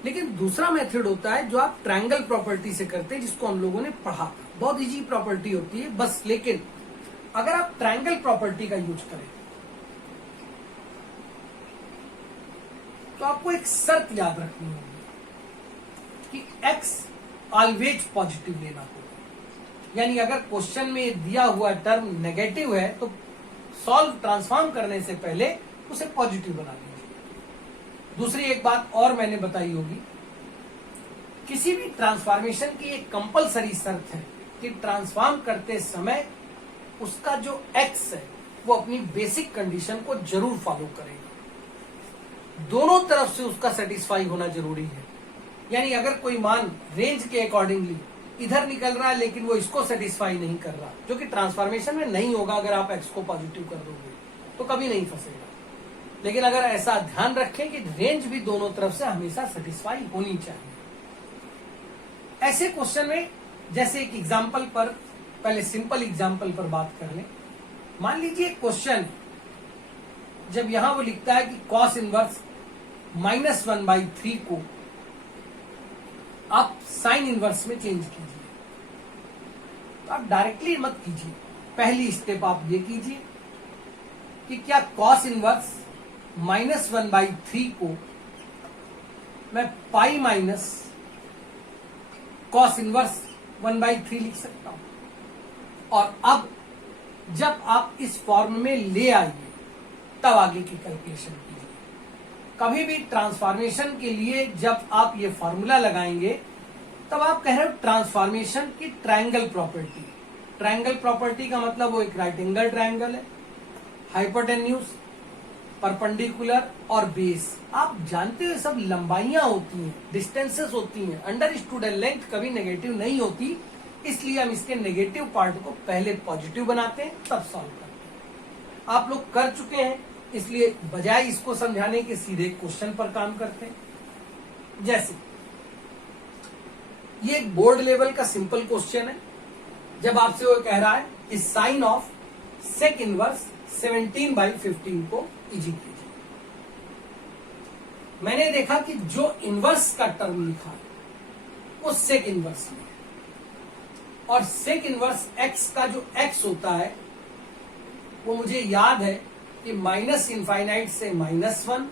लेकिन दूसरा मेथड होता है जो आप ट्रायंगल प्रॉपर्टी से करते हैं, जिसको हम लोगों ने पढ़ा था। बहुत इजी प्रॉपर्टी होती है बस, लेकिन अगर आप ट्रायंगल प्रॉपर्टी का यूज करें तो आपको एक शर्त याद रखनी होगी कि x ऑलवेज पॉजिटिव लेना होगा। यानी अगर क्वेश्चन में दिया हुआ टर्म नेगेटिव है तो सॉल्व ट्रांसफॉर्म करने से पहले उसे पॉजिटिव बना लीजिए। दूसरी एक बात और मैंने बताई होगी, किसी भी ट्रांसफॉर्मेशन की एक कंपलसरी शर्त है कि ट्रांसफॉर्म करते समय उसका जो x है वो अपनी बेसिक कंडीशन को जरूर फॉलो करेगा। दोनों तरफ से उसका सेटिस्फाई होना जरूरी है। यानी अगर कोई मान रेंज के अकॉर्डिंगली इधर निकल रहा है लेकिन वो इसको सेटिस्फाई नहीं कर रहा, जो कि ट्रांसफॉर्मेशन में नहीं होगा अगर आप x को पॉजिटिव कर दोगे तो कभी नहीं फंसेगा। लेकिन अगर ऐसा ध्यान रखें कि रेंज भी दोनों तरफ से हमेशा सेटिस्फाई होनी चाहिए। ऐसे क्वेश्चन में जैसे एक एग्जाम्पल पर, पहले सिंपल एग्जाम्पल पर बात कर लें। मान लीजिए क्वेश्चन जब यहां वो लिखता है कि cos इनवर्स -1/3 को आप साइन इनवर्स में चेंज कीजिए, तो आप डायरेक्टली मत कीजिए। पहली स्टेप आप ये कीजिए कि क्या cos इनवर्स -1/3 को मैं पाई माइनस cos इनवर्स 1/3 लिख सकता हूं। और अब जब आप इस फॉर्म में ले आइए तब आगे की कैलकुलेशन कीजिए। कभी भी ट्रांसफॉर्मेशन के लिए जब आप ये फॉर्मूला लगाएंगे तब आप कह रहे हो ट्रांसफॉर्मेशन की ट्रायंगल प्रॉपर्टी। ट्रायंगल प्रॉपर्टी का मतलब वो एक राइट एंगल ट्रायंगल है, हाइपोटेन्यूज, परपेंडिकुलर और बेस। आप जानते हो सब लंबाइयां होती हैं, डिस्टेंसेस होती हैं। अंडरस्टूड लेंथ कभी नेगेटिव नहीं होती, इसलिए हम इसके नेगेटिव पार्ट को पहले पॉजिटिव बनाते हैं तब सॉल्व करते हैं। आप लोग कर चुके हैं, इसलिए बजाय इसको समझाने के सीधे क्वेश्चन पर काम करते हैं। जैसे ये एक बोर्ड लेवल का सिंपल क्वेश्चन है। जब आपसे वो कह रहा है कि साइन ऑफ सेक इनवर्स 17/15 को इजी कीजिए। मैंने देखा कि जो इनवर्स का टर्म लिखा है वो सेक इनवर्स में है, और सेक इनवर्स x का जो x होता है वो मुझे याद है कि माइनस इनफाइनाइट से -1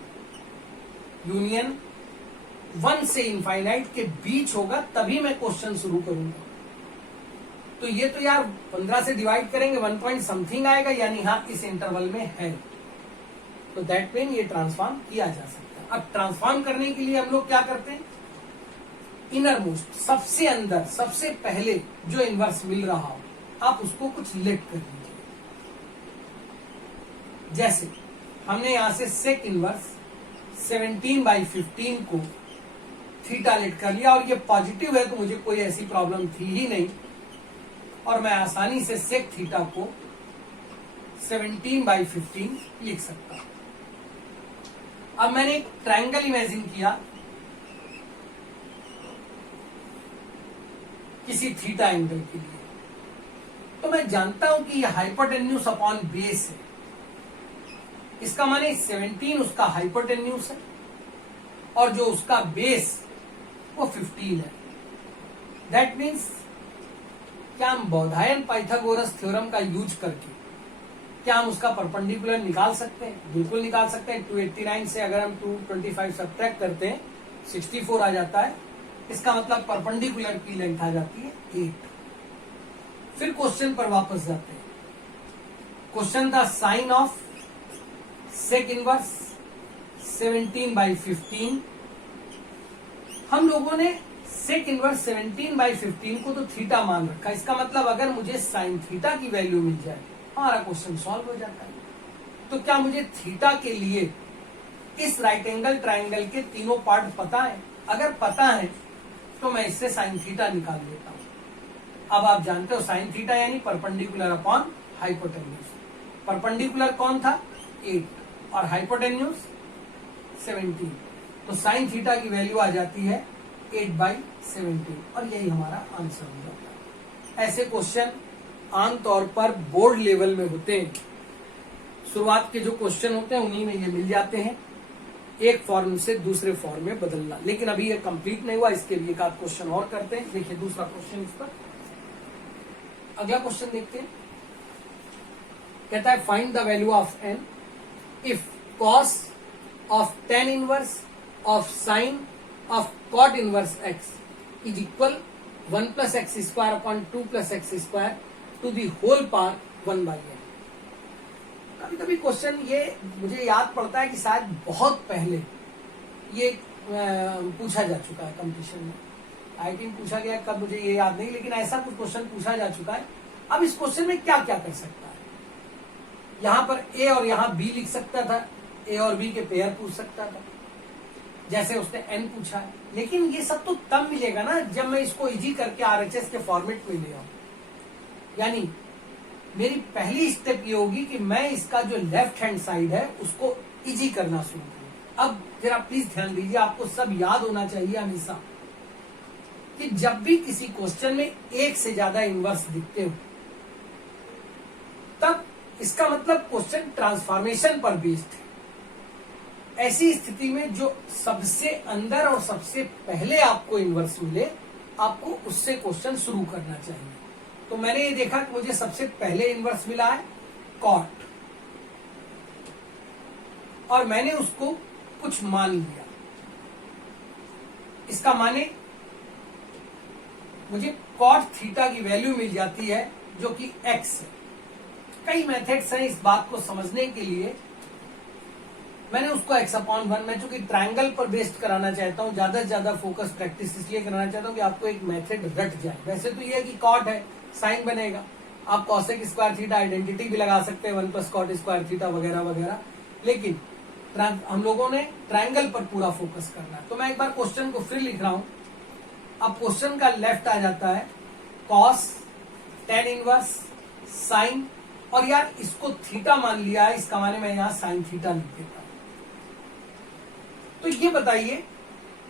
यूनियन 1 से इनफाइनाइट के बीच होगा, तभी मैं क्वेश्चन शुरू करूंगा। तो ये तो यार 15 से डिवाइड करेंगे 1 पॉइंट समथिंग आएगा, यानी हाँ इस इंटरवल में है। तो दैट मीन ये ट्रांसफॉर्म किया जा सकता है। अब ट्रांसफॉर्म करने के लिए हम लोग क्या करते हैं, इनर मोस्ट, सबसे अंदर, सबसे पहले जो इनवर्स मिल रहा हो आप उसको कुछ लेट कर लीजिए। जैसे हमने यहां से सेक इनवर्स 17/15 को थीटा लेट कर लिया, और ये पॉजिटिव है तो मुझे कोई ऐसी प्रॉब्लम थी ही नहीं, और मैं आसानी से सेक थीटा को 17/15 लिख सकता हूं। अब मैंने एक ट्रायंगल इमेजिन किया किसी थीटा एंगल के लिए, तो मैं जानता हूं कि यह हाइपोटेन्यूज अपॉन बेस है। इसका माने 17 उसका हाइपोटेन्यूज है और जो उसका बेस वो 15 है। दैट मीन्स क्या हम बौधायन पाइथागोरस थ्योरम का यूज करके क्या हम उसका परपेंडिकुलर निकाल सकते हैं? बिल्कुल निकाल सकते हैं। 289 से अगर हम 225 सब्ट्रैक्ट करते हैं 64 आ जाता है। इसका मतलब परपेंडिकुलर की लेंथ आ जाती है 8। फिर क्वेश्चन पर वापस जाते हैं। क्वेश्चन था साइन ऑफ सेक इनवर्स 17/15। हम लोगों ने सेक इनवर्स 17/15 को तो थीटा मान रखा। इसका मतलब अगर मुझे साइन थीटा की वैल्यू मिल जाए हमारा क्वेश्चन सॉल्व हो जाता है। तो क्या मुझे थीटा के लिए इस राइट एंगल ट्राइंगल के तीनों पार्ट पता है? अगर पता है तो मैं इससे साइन थीटा निकाल लेता हूं। अब आप जानते हो साइन थीटा यानी परपेंडिकुलर अपॉन हाइपोटेन्यूज। परपेंडिकुलर कौन था? 8 और हाइपोटेन्यूज 17। तो साइन थीटा की वैल्यू आ जाती है 8/17 और यही हमारा आंसर हो जाता है। ऐसे क्वेश्चन आमतौर पर बोर्ड लेवल में होते हैं। शुरुआत के जो क्वेश्चन होते हैं उन्हीं में ये मिल जाते हैं, एक फॉर्म से दूसरे फॉर्म में बदलना। लेकिन अभी ये कंप्लीट नहीं हुआ, इसके लिए एक आध क्वेश्चन और करते हैं। देखिए दूसरा क्वेश्चन इस पर। अगला क्वेश्चन देखते हैं। कहता है find the value of N if cos of tan inverse of sine of cot inverse x is equal 1 + x² upon 2 + x² to the whole power 1/n। कभी कभी क्वेश्चन ये मुझे याद पड़ता है कि शायद बहुत पहले ये पूछा जा चुका है कंपटीशन में। आई थिंक पूछा गया कब मुझे ये याद नहीं, लेकिन ऐसा कुछ क्वेश्चन पूछा जा चुका है। अब इस क्वेश्चन में क्या क्या कर सकता है? यहां पर ए और यहां बी लिख सकता था, ए और बी के पेयर पूछ सकता था जैसे उसने एन पूछा है। लेकिन ये सब तो तब मिलेगा ना जब मैं इसको इजी करके आरएचएस के फॉर्मेट में ले आऊं। यानी मेरी पहली स्टेप ये होगी कि मैं इसका जो लेफ्ट हैंड साइड है उसको इजी करना शुरू करूं। अब जरा प्लीज ध्यान दीजिए, आपको सब याद होना चाहिए हमेशा कि जब भी किसी क्वेश्चन में एक से ज्यादा इनवर्स दिखते हो तब इसका मतलब क्वेश्चन ट्रांसफॉर्मेशन पर बेस्ड है। ऐसी स्थिति में जो सबसे अंदर और सबसे पहले आपको इनवर्स मिले आपको उससे क्वेश्चन शुरू करना चाहिए। तो मैंने ये देखा कि मुझे सबसे पहले इनवर्स मिला है कॉट, और मैंने उसको कुछ मान लिया। इसका माने मुझे कॉट थीटा की वैल्यू मिल जाती है जो कि x है। कई मेथड्स हैं इस बात को समझने के लिए। मैंने उसको x/1, मैं चूंकि ट्रायंगल पर बेस्ड कराना चाहता हूं, ज्यादा से ज्यादा फोकस प्रैक्टिस इसलिए कराना चाहता हूं कि आपको एक मेथड रट जाए। वैसे तो ये है कि कॉट है, साइन बनेगा, आप कॉसेक स्क्वायर थीटा आइडेंटिटी भी लगा सकते हैं 1 + cot स्क्वायर थीटा वगैरह वगैरह। लेकिन हम लोगों ने ट्रायंगल पर पूरा फोकस करना है। तो मैं एक बार क्वेश्चन को फिर लिख रहा हूं। अब क्वेश्चन का लेफ्ट आ जाता है कॉस, tan इनवर्स, साइन, और यार इसको थीटा मान लिया है, इसका माने मैं यहां साइन थीटा लिख देता हूं। तो ये बताइए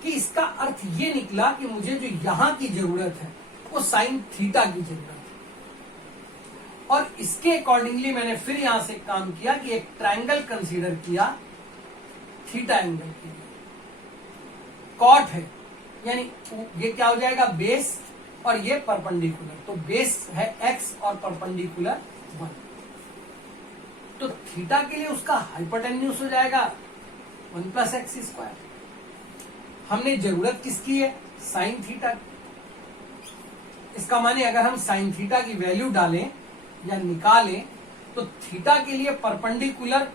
कि इसका अर्थ ये निकला कि मुझे जो यहां की जरूरत है वो साइन थीटा की जरूरत है। और इसके अकॉर्डिंगली मैंने फिर यहां से काम किया कि एक ट्रायंगल कंसीडर किया थीटा एंगल के लिए। कॉट है यानी ये क्या हो जाएगा, बेस, और ये परपेंडिकुलर। तो बेस है x और परपेंडिकुलर 1। तो थीटा के लिए उसका हाइपोटेन्यूज हो जाएगा 1 प्लस एक्स स्क्वायर। हमने जरूरत किसकी है? Sine theta. इसका माने अगर हम साइन थीटा की वैल्यू डालें या निकालें तो थीटा के लिए परपेंडिकुलर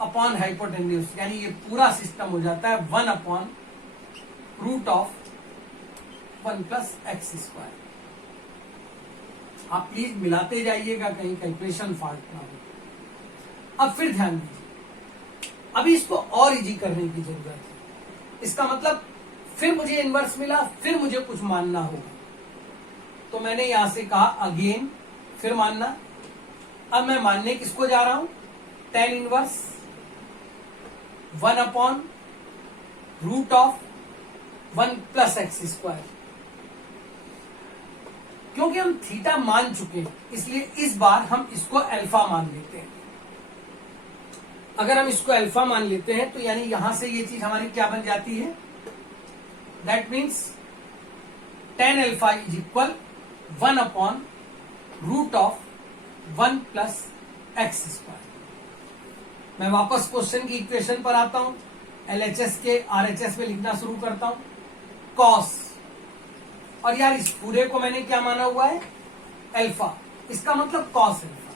अपॉन हाइपोटेन्यूज, यानी ये पूरा सिस्टम हो जाता है 1 upon root of 1 plus x square. आप प्लीज मिलाते जाइएगा कहीं कैलकुलेशन फॉल्ट ना हो। अब फिर ध्यान दीजिए, अभी इसको और इजी करने की जरूरत है। इसका मतलब फिर मुझे इनवर्स मिला, फिर मुझे कुछ मानना होगा। तो मैंने यहां से कहा अगेन, फिर मानना। अब मैं मानने किसको जा रहा हूं? tan inverse 1 upon root of 1 plus x square. क्योंकि हम थीटा मान चुके हैं इसलिए इस बार हम इसको अल्फा मान लेते हैं। अगर हम इसको अल्फा मान लेते हैं तो यानी यहां से ये चीज हमारी क्या बन जाती है? That means tan alpha is equal 1 upon root of 1 plus x square. मैं वापस क्वेश्चन की इक्वेशन पर आता हूं, एलएचएस के आरएचएस में लिखना शुरू करता हूं। कॉस, और यार इस पूरे को मैंने क्या माना हुआ है? अल्फा। इसका मतलब कॉस अल्फा।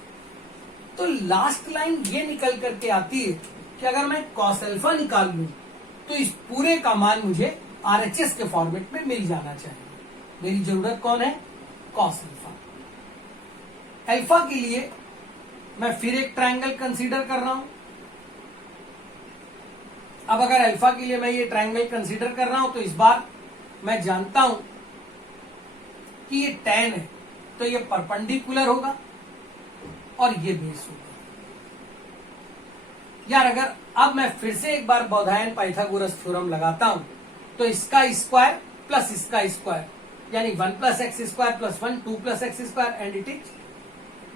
तो लास्ट लाइन ये निकल करके आती है कि अगर मैं कॉस अल्फा निकाल लूं तो इस पूरे का मान मुझे आरएचएस के फॉर्मेट में मिल जाना चाहिए। मेरी जरूरत कौन है? Cos alpha. अल्फा के लिए मैं फिर एक ट्रायंगल कंसीडर कर रहा हूं। अब अगर अल्फा के लिए मैं ये ट्रायंगल कंसीडर कर रहा हूं तो इस बार मैं जानता हूं कि ये tan है तो ये परपेंडिकुलर होगा और ये बेस होगा। यार अगर अब मैं फिर से एक बार बौधायन पाइथागोरस थ्योरम लगाता हूं तो इसका स्क्वायर प्लस इसका स्क्वायर यानी 1 plus x square plus 1 2 plus x square and it is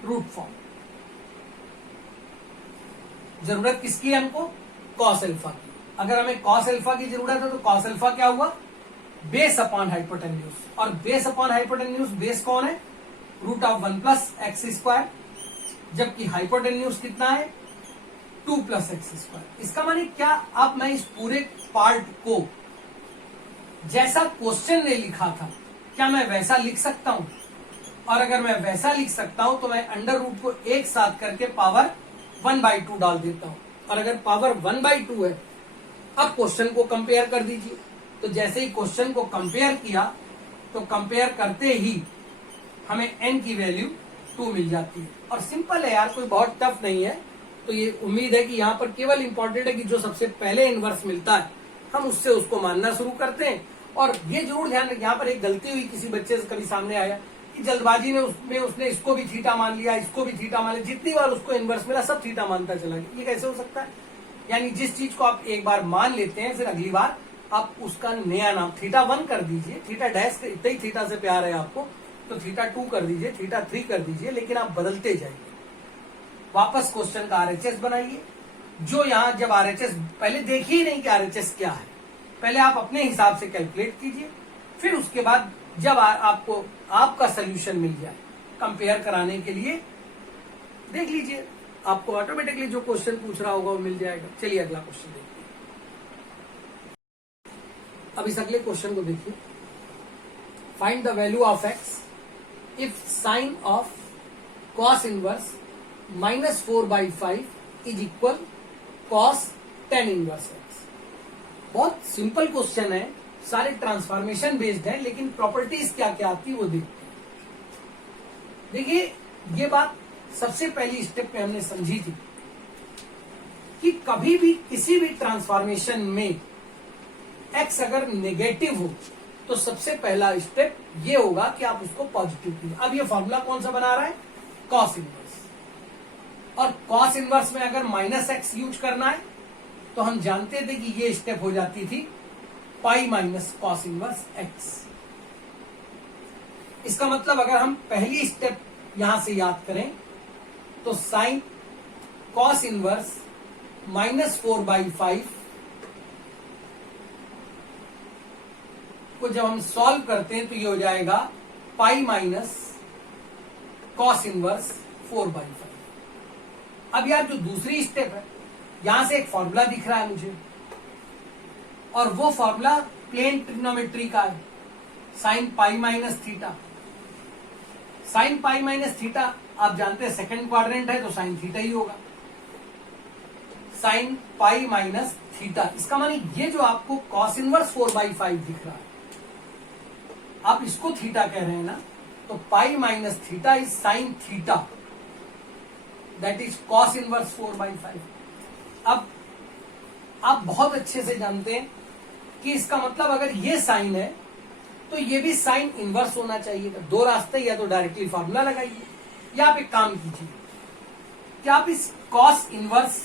root form. जरूरत किसकी है हमको? कॉस अल्फा की। अगर हमें कॉस अल्फा की जरूरत है तो कॉस अल्फा क्या हुआ? बेस अपॉन हाइपोटेन्यूज, और बेस अपॉन हाइपोटेन्यूज बेस कौन है? Root of 1 plus x square, जबकि हाइपोटेन्यूज कितना है? 2 प्लस एक्स स्क्वायर। इसका माने क्या? अब मैं इस पूरे पार्ट को जैसा क्वेश्चन ने लिखा था क्या मैं वैसा लिख सकता हूं? और अगर मैं वैसा लिख सकता हूं तो मैं अंडर रूट को एक साथ करके पावर 1/2 डाल देता हूं। और अगर पावर 1/2 है, अब क्वेश्चन को कंपेयर कर दीजिए। तो जैसे ही क्वेश्चन को कंपेयर किया तो कंपेयर करते ही हमें n की वैल्यू 2 मिल जाती है। और सिंपल है यार, कोई बहुत टफ नहीं है। तो ये उम्मीद है कि यहाँ पर केवल इंपॉर्टेंट है कि जो सबसे पहले इनवर्स मिलता है हम उससे उसको मानना शुरू करते हैं। और ये जरूर ध्यान रखें, यहाँ पर एक गलती हुई किसी बच्चे से कभी सामने आया कि जल्दबाजी में उसने इसको भी थीटा मान लिया, इसको भी थीटा मान लिया, जितनी बार उसको इनवर्स मिला सब थीटा मानता चला गया। ये कैसे हो सकता है? यानी जिस चीज को आप एक बार मान लेते हैं फिर अगली बार आप उसका नया नाम थीटा 1 कर दीजिए, थीटा डैश, इतना ही थीटा से प्यार है आपको तो थीटा 2 कर दीजिए, थीटा 3 कर दीजिए, लेकिन आप बदलते जाइए। वापस क्वेश्चन का आरएचएस बनाइए। जो यहाँ जब आरएचएस पहले देखिए नहीं कि आरएचएस क्या है, पहले आप अपने हिसाब से कैलकुलेट कीजिए, फिर उसके बाद जब आपको आपका सोल्यूशन मिल जाए कंपेयर कराने के लिए देख लीजिए, आपको ऑटोमेटिकली जो क्वेश्चन पूछ रहा होगा वो मिल जाएगा। चलिए अगला क्वेश्चन देखिए। अब इस अगले क्वेश्चन को देखिए। Find the value of x if sine of cos inverse -4/5 is equal cos tan inverse एक्स। बहुत सिंपल क्वेश्चन है, सारे ट्रांसफॉर्मेशन बेस्ड है, लेकिन प्रॉपर्टीज क्या क्या आती है वो देखते हैं। देखिए ये बात सबसे पहली स्टेप में हमने समझी थी कि कभी भी किसी भी ट्रांसफॉर्मेशन में एक्स अगर नेगेटिव हो तो सबसे पहला स्टेप ये होगा कि आप उसको पॉजिटिव कीजिए। अब ये फॉर्मूला कौन सा बना रहा है? Cos inverse. और कॉस इनवर्स में अगर -x यूज करना है तो हम जानते थे कि ये स्टेप हो जाती थी pi minus cos inverse x। इसका मतलब अगर हम पहली स्टेप यहां से याद करें तो साइन कॉस इनवर्स -4/5 को जब हम सॉल्व करते हैं तो ये हो जाएगा पाई माइनस कॉस इनवर्स 4/5। अब यार जो दूसरी स्टेप है, यहां से एक फॉर्मूला दिख रहा है मुझे, और वो फॉर्मूला प्लेन ट्रिग्नोमेट्री का है, sine pi minus theta. Sine pi minus theta आप जानते हैं सेकंड क्वाड्रेंट है तो साइन थीटा ही होगा, साइन पाई माइनस थीटा। इसका माने ये जो आपको कॉस इनवर्स 4/5 दिख रहा है, आप इसको थीटा कह रहे हैं ना, तो pi minus theta is sine theta, that is cos inverse 4/5। अब आप बहुत अच्छे से जानते हैं कि इसका मतलब अगर ये साइन है तो ये भी साइन इनवर्स होना चाहिए। दो रास्ते, या तो डायरेक्टली फॉर्मूला लगाइए, या आप एक काम कीजिए कि आप इस कॉस इनवर्स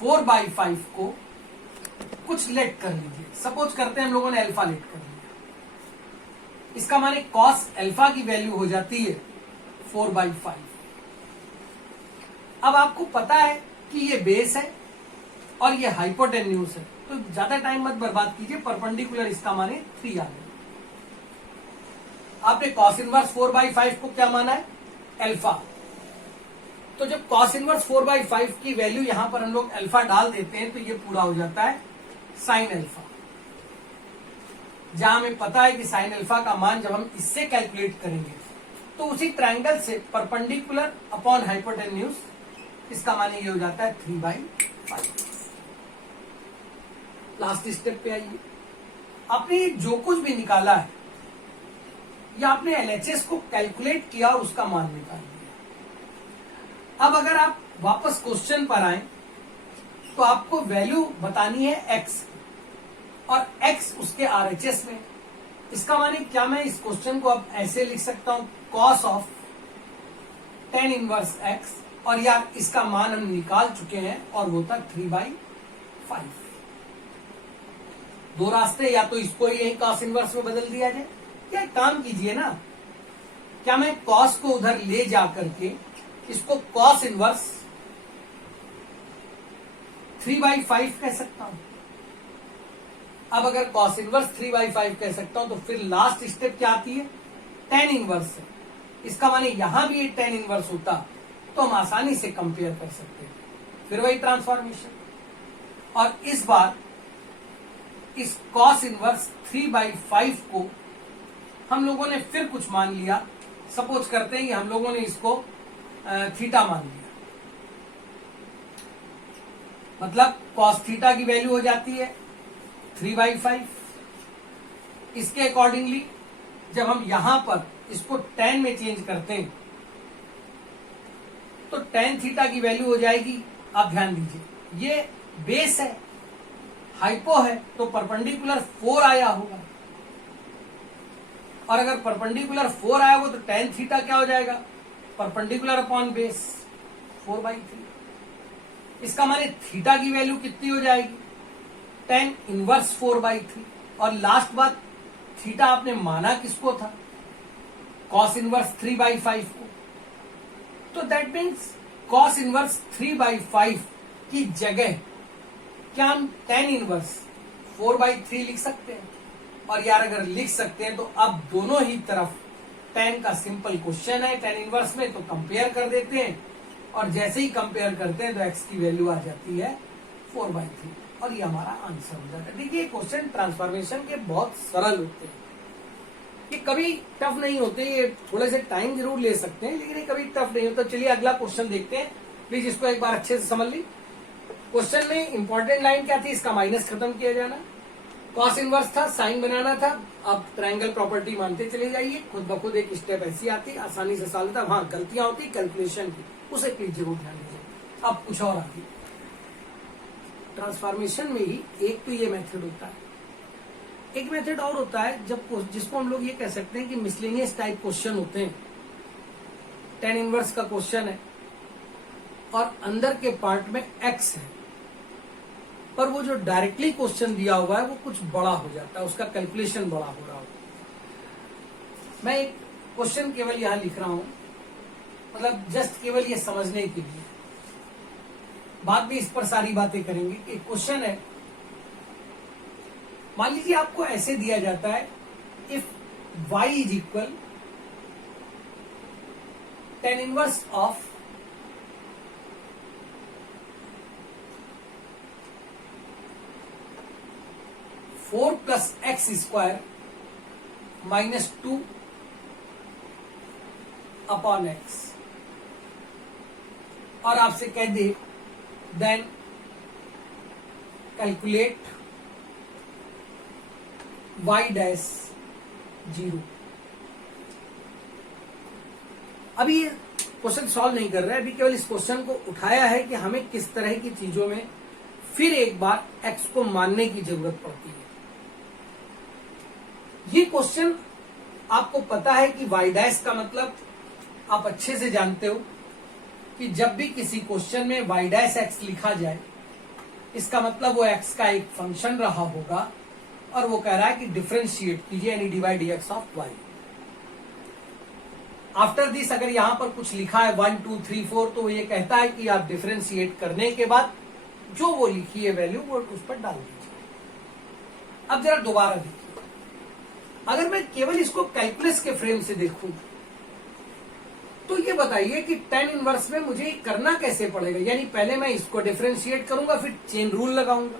4/5 को कुछ लेट कर लीजिए। सपोज करते हैं हम लोगों ने अल्फा लेट कर लिया, इसका माने कॉस अल्फा की वैल्यू हो जाती है 4/5। अब आपको पता है कि ये बेस है और ये हाइपोटेन्यूज है, तो ज्यादा टाइम मत बर्बाद कीजिए, परपेंडिकुलर इसका माने 3 आ गया। आपने कॉस इनवर्स 4/5 को क्या माना है, अल्फा। तो जब कॉस इनवर्स 4/5 की वैल्यू यहां पर हम लोग अल्फा डाल देते हैं तो ये पूरा हो जाता है साइन अल्फा। जहां हमें पता है कि साइन अल्फा का मान जब हम इससे कैलकुलेट करेंगे तो उसी ट्रायंगल से परपेंडिकुलर अपॉन हाइपोटेन्यूज, इसका मान ये हो जाता है 3/5। लास्ट स्टेप पे आइए, आपने जो कुछ भी निकाला है या आपने एलएचएस को कैलकुलेट किया और उसका मान निकाल लिया। अब अगर आप वापस क्वेश्चन पर आए तो आपको वैल्यू बतानी है x, और x उसके आरएचएस में। इसका माने क्या मैं इस क्वेश्चन को अब ऐसे लिख सकता हूं, cos of tan inverse x, और यार इसका मान हम निकाल चुके हैं और वो था 3/5। दो रास्ते, या तो इसको यही कॉस इनवर्स में बदल दिया जाए, क्या काम कीजिए ना, क्या मैं कॉस को उधर ले जाकर के इसको कॉस इनवर्स 3/5 कह सकता हूं। अब अगर कॉस इनवर्स 3/5 कह सकता हूं तो फिर लास्ट स्टेप क्या आती है, tan इनवर्स है। इसका माने यहां भी ये tan इनवर्स होता तो हम आसानी से कंपेयर कर सकते हैं। फिर वही ट्रांसफॉर्मेशन, और इस बार इस कॉस इनवर्स 3/5 को हम लोगों ने फिर कुछ मान लिया। सपोज करते हैं कि हम लोगों ने इसको थीटा मान लिया, मतलब कॉस थीटा की वैल्यू हो जाती है 3/5। इसके अकॉर्डिंगली जब हम यहां पर इसको tan में चेंज करते हैं तो tan थीटा की वैल्यू हो जाएगी, आप ध्यान दीजिए ये बेस है, हाइपो है तो परपेंडिकुलर 4 आया होगा, और अगर परपेंडिकुलर 4 आया होगा तो tan थीटा क्या हो जाएगा, परपेंडिकुलर अपॉन बेस 4/3। इसका माने थीटा की वैल्यू कितनी हो जाएगी, tan इनवर्स 4/3। और लास्ट बात, थीटा आपने माना किसको था, कॉस इनवर्स 3/5 को, तो दैट मीन्स कॉस इनवर्स 3/5 की जगह क्या हम tan इनवर्स 4/3 लिख सकते हैं। और यार अगर लिख सकते हैं तो अब दोनों ही तरफ tan का सिंपल क्वेश्चन है, tan इनवर्स में तो कंपेयर कर देते हैं, और जैसे ही कंपेयर करते हैं तो x की वैल्यू आ जाती है 4/3, और ये हमारा आंसर हो जाता है। देखिए क्वेश्चन ट्रांसफॉर्मेशन के बहुत सरल होते हैं, ये कभी टफ नहीं होते, ये थोड़े से टाइम जरूर ले सकते हैं लेकिन ये कभी टफ नहीं होता। चलिए अगला क्वेश्चन देखते हैं, प्लीज इसको एक बार अच्छे से समझ ली। क्वेश्चन में इंपॉर्टेंट लाइन क्या थी, इसका माइनस खत्म किया जाना, कॉस इनवर्स था, साइन बनाना था। अब ट्रायंगल प्रॉपर्टी मानते चले जाइए, खुद ब खुद एक स्टेप ऐसी आती, आसानी से सॉल्व होता। हाँ गलतियां होती कैलकुलेशन की, उसे प्लीज जरूर ध्यान दीजिए। अब कुछ और आगे ट्रांसफॉर्मेशन में ही एक तो ये मेथड होता है, एक मेथड और होता है जब जिसको हम लोग ये कह सकते हैं कि मिसलेनियस टाइप क्वेश्चन होते हैं। tan इनवर्स का क्वेश्चन है और अंदर के पार्ट में x है, पर वो जो डायरेक्टली क्वेश्चन दिया हुआ है वो कुछ बड़ा हो जाता है, उसका कैलकुलेशन बड़ा हो रहा होता है। मैं एक क्वेश्चन केवल यहां लिख रहा हूं, मतलब जस्ट केवल ये समझने के लिए, बाद में इस पर सारी बातें करेंगे। एक क्वेश्चन है, मान लीजिए आपको ऐसे दिया जाता है, if y is equal tan inverse of 4 plus x square minus 2 upon x, और आपसे कह दे देन कैलकुलेट y डैश 0। अभी ये क्वेश्चन सॉल्व नहीं कर रहा है, अभी केवल इस क्वेश्चन को उठाया है कि हमें किस तरह की चीजों में फिर एक बार x को मानने की जरूरत पड़ती है। ये क्वेश्चन आपको पता है कि y डैश का मतलब आप अच्छे से जानते हो कि जब भी किसी क्वेश्चन में y डैश x लिखा जाए, इसका मतलब वो x का एक फंक्शन रहा होगा और वो कह रहा है कि डिफरेंशिएट कीजिए, यानी dy dx of y। After this अगर यहां पर कुछ लिखा है 1 2 3 4, तो ये कहता है कि आप डिफरेंशिएट करने के बाद जो वो लिखी है वैल्यू वो उस पर डाल दीजिए। अब जरा दोबारा देखिए, अगर मैं केवल इसको कैलकुलस के फ्रेम से देखूं तो ये बताइए कि tan इनवर्स में मुझे करना कैसे पड़ेगा। यानी पहले मैं इसको डिफरेंशिएट करूंगा, फिर चेन रूल लगाऊंगा,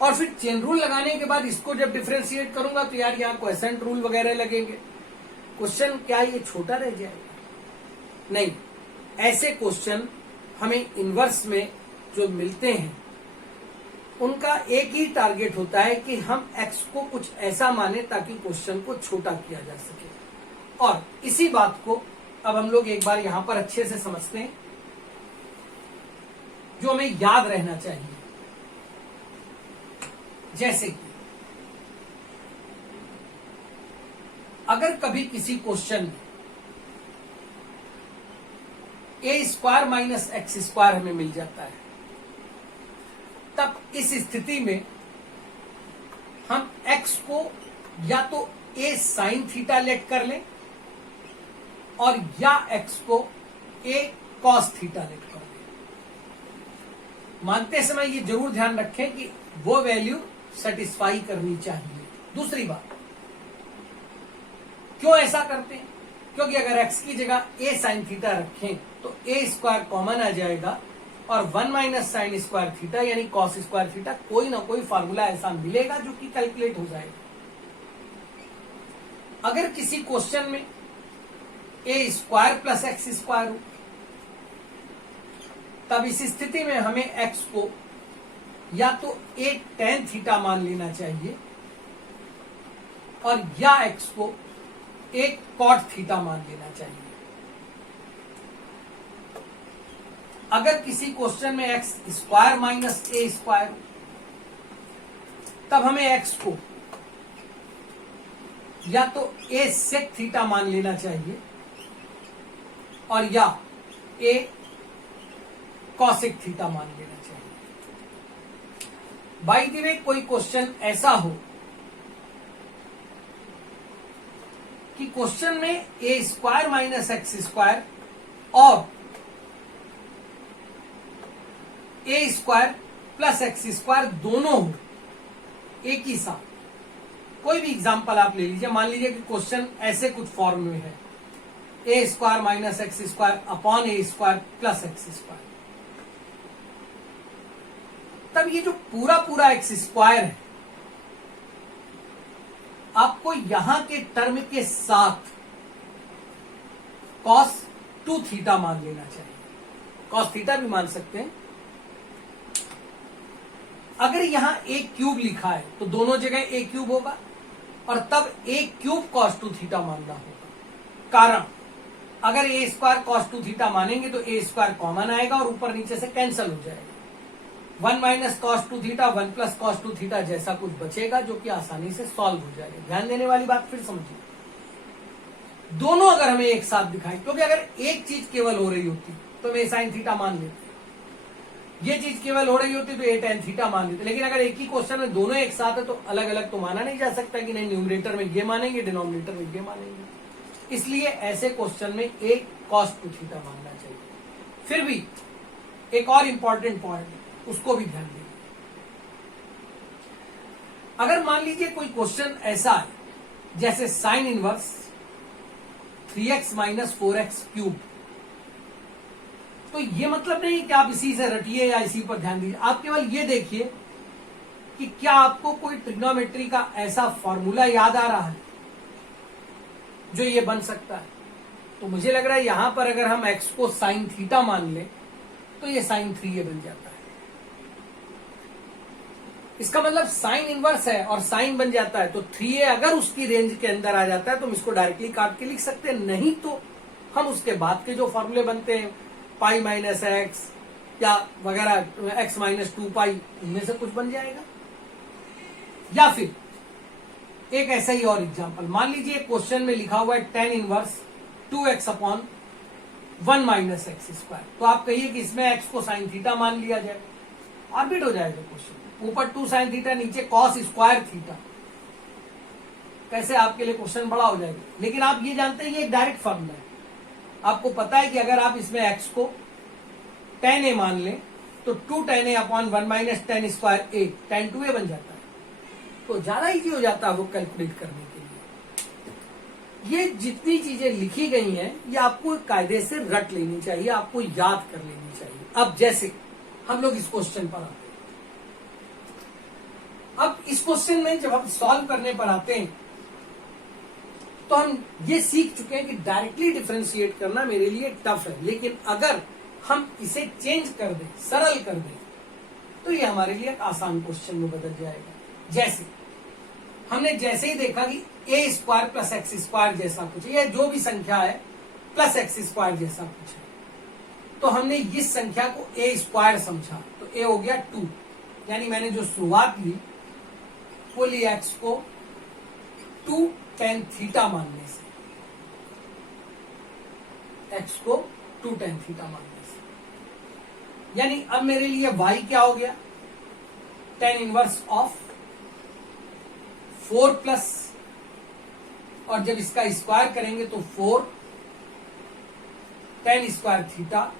और फिर चेन रूल लगाने के बाद इसको जब डिफरेंशिएट करूंगा तो यार यहाँ क्वेसेंट रूल वगैरह लगेंगे। क्वेश्चन क्या ये छोटा रह जाएगा? नहीं, ऐसे क्वेश्चन हमें इनवर्स में जो मिलते हैं उनका एक ही टारगेट होता है कि हम x को कुछ ऐसा माने ताकि क्वेश्चन को छोटा किया जा सके। और इसी बात को अब हम लोग एक बार यहां पर अच्छे से समझते हैं, जो हमें याद रहना चाहिए। जैसे कि अगर कभी किसी क्वेश्चन में ए स्क्वायर माइनस एक्स स्क्वायर हमें मिल जाता है, तब इस स्थिति में हम x को या तो a साइन थीटा लेट कर लें और या x को a कॉस थीटा लेट कर लें। मानते समय ये जरूर ध्यान रखें कि वो वैल्यू सेटिस्फाई करनी चाहिए। दूसरी बात, क्यों ऐसा करते हैं? क्योंकि अगर x की जगह a साइन थीटा रखें तो a स्क्वायर कॉमन आ जाएगा और 1 माइनस साइन स्क्वायर थीटा यानी कॉस स्क्वायर थीटा, कोई ना कोई फार्मूला ऐसा मिलेगा जो कि कैलकुलेट हो जाएगा। अगर किसी क्वेश्चन में ए स्क्वायर प्लस एक्स स्क्वायर हो, तब इस स्थिति में हमें एक्स को या तो ए टेन थीटा मान लेना चाहिए और या एक्स को एक कॉट थीटा मान लेना चाहिए। अगर किसी क्वेश्चन में एक्स स्क्वायर माइनस ए स्क्वायर, तब हमें एक्स को या तो ए सेक थीटा मान लेना चाहिए और या ए कॉसेक थीटा मान लेना चाहिए। बाय द वे, कोई क्वेश्चन ऐसा हो कि क्वेश्चन में ए स्क्वायर माइनस एक्स स्क्वायर और ए स्क्वायर प्लस एक्स स्क्वायर दोनों हो एक ही साथ। कोई भी एग्जांपल आप ले लीजिए, मान लीजिए कि क्वेश्चन ऐसे कुछ फॉर्म में है, a square minus x square upon a square plus x square. तब ये जो पूरा पूरा एक्स स्क्वायर है, आपको यहां के टर्म के साथ कॉस 2 थीटा मान लेना चाहिए। कॉस थीटा भी मान सकते हैं। अगर यहां ए क्यूब लिखा है तो दोनों जगह ए क्यूब होगा और तब ए क्यूब कॉस 2 थीटा मानना होगा। कारण, अगर ए स्क्वायर कॉस 2 थीटा मानेंगे तो ए स्क्वायर कॉमन आएगा और ऊपर नीचे से कैंसिल हो जाएगा। 1 minus cos 2 theta 1 plus cos 2 theta जैसा कुछ बचेगा, जो कि आसानी से सॉल्व हो जाएगा। ध्यान देने वाली बात फिर समझिए, दोनों अगर हमें एक साथ दिखाई, क्योंकि अगर एक चीज केवल हो रही होती तो हम ए साइन थीटा मान लेते, ये चीज केवल हो रही होती तो ए टेन थीटा मान लेते। लेकिन अगर एक ही क्वेश्चन में दोनों एक साथ है तो अलग अलग तो माना नहीं जा सकता कि नहीं न्यूमरेटर में ये मानेंगे, डिनोमिनेटर में ये मानेंगे। इसलिए ऐसे क्वेश्चन में ए कॉस 2 थीटा मानना चाहिए। फिर भी एक और इंपॉर्टेंट पॉइंट, उसको भी ध्यान दीजिए। अगर मान लीजिए कोई क्वेश्चन ऐसा है जैसे sine inverse 3x minus 4x cube, तो ये मतलब नहीं कि आप इसी से रटिए या इसी पर ध्यान दीजिए। आप केवल ये देखिए कि क्या आपको कोई ट्रिग्नोमेट्री का ऐसा फॉर्मूला याद आ रहा है जो ये बन सकता है? तो मुझे लग रहा है यहां पर अगर हम x को साइन थीटा मान लें तो ये साइन 3a बन जाता है। इसका मतलब साइन इनवर्स है और साइन बन जाता है, तो 3a अगर उसकी रेंज के अंदर आ जाता है तो हम इसको डायरेक्टली काट के लिख सकते हैं, नहीं तो हम उसके बाद के जो फॉर्मूले बनते हैं पाई माइनस एक्स या वगैरह x माइनस 2 पाई, इनमें से कुछ बन जाएगा। या फिर एक ऐसा ही और एग्जांपल मान लीजिए, क्वेश्चन में लिखा हुआ है tan inverse 2x upon 1 minus x square, तो आप कहिए कि इसमें x को साइन थीटा मान लिया जाए, ऑर्बिट हो जाएगा क्वेश्चन, ऊपर 2 साइन थीटा नीचे कॉस स्क्वायर थीटा, कैसे आपके लिए क्वेश्चन बड़ा हो जाएगा। लेकिन आप ये जानते हैं ये डायरेक्ट फॉर्मूला है, आपको पता है कि अगर आप इसमें x को tan a मान लें तो 2 tan a upon 1 minus tan square a tan 2a बन जाता है, तो ज्यादा इजी हो जाता है वो कैलकुलेट करने के लिए। ये जितनी चीजें लिखी गई हैं ये आपको कायदे से रट लेनी चाहिए, आपको याद कर लेनी चाहिए। अब जैसे हम लोग इस क्वेश्चन पर आते हैं, अब इस क्वेश्चन में जब हम सॉल्व करने पर आते हैं तो हम ये सीख चुके हैं कि डायरेक्टली डिफरेंशिएट करना मेरे लिए टफ है, लेकिन अगर हम इसे चेंज कर दें, सरल कर दें, तो ये हमारे लिए एक आसान क्वेश्चन में बदल जाएगा। जैसे हमने जैसे ही देखा कि a square plus x square जैसा कुछ है, या जो भी संख्या है प्लस एक्स स्क्वायर जैसा कुछ है, तो हमने इस संख्या को a स्क्वायर समझा, तो a हो गया 2, यानी मैंने जो शुरुआत ली वो ली x को 2 tan थीटा मानने से, x को 2 tan थीटा मानने से, यानी अब मेरे लिए y क्या हो गया, tan इनवर्स ऑफ 4 प्लस, और जब इसका स्क्वायर करेंगे तो 4 tan square theta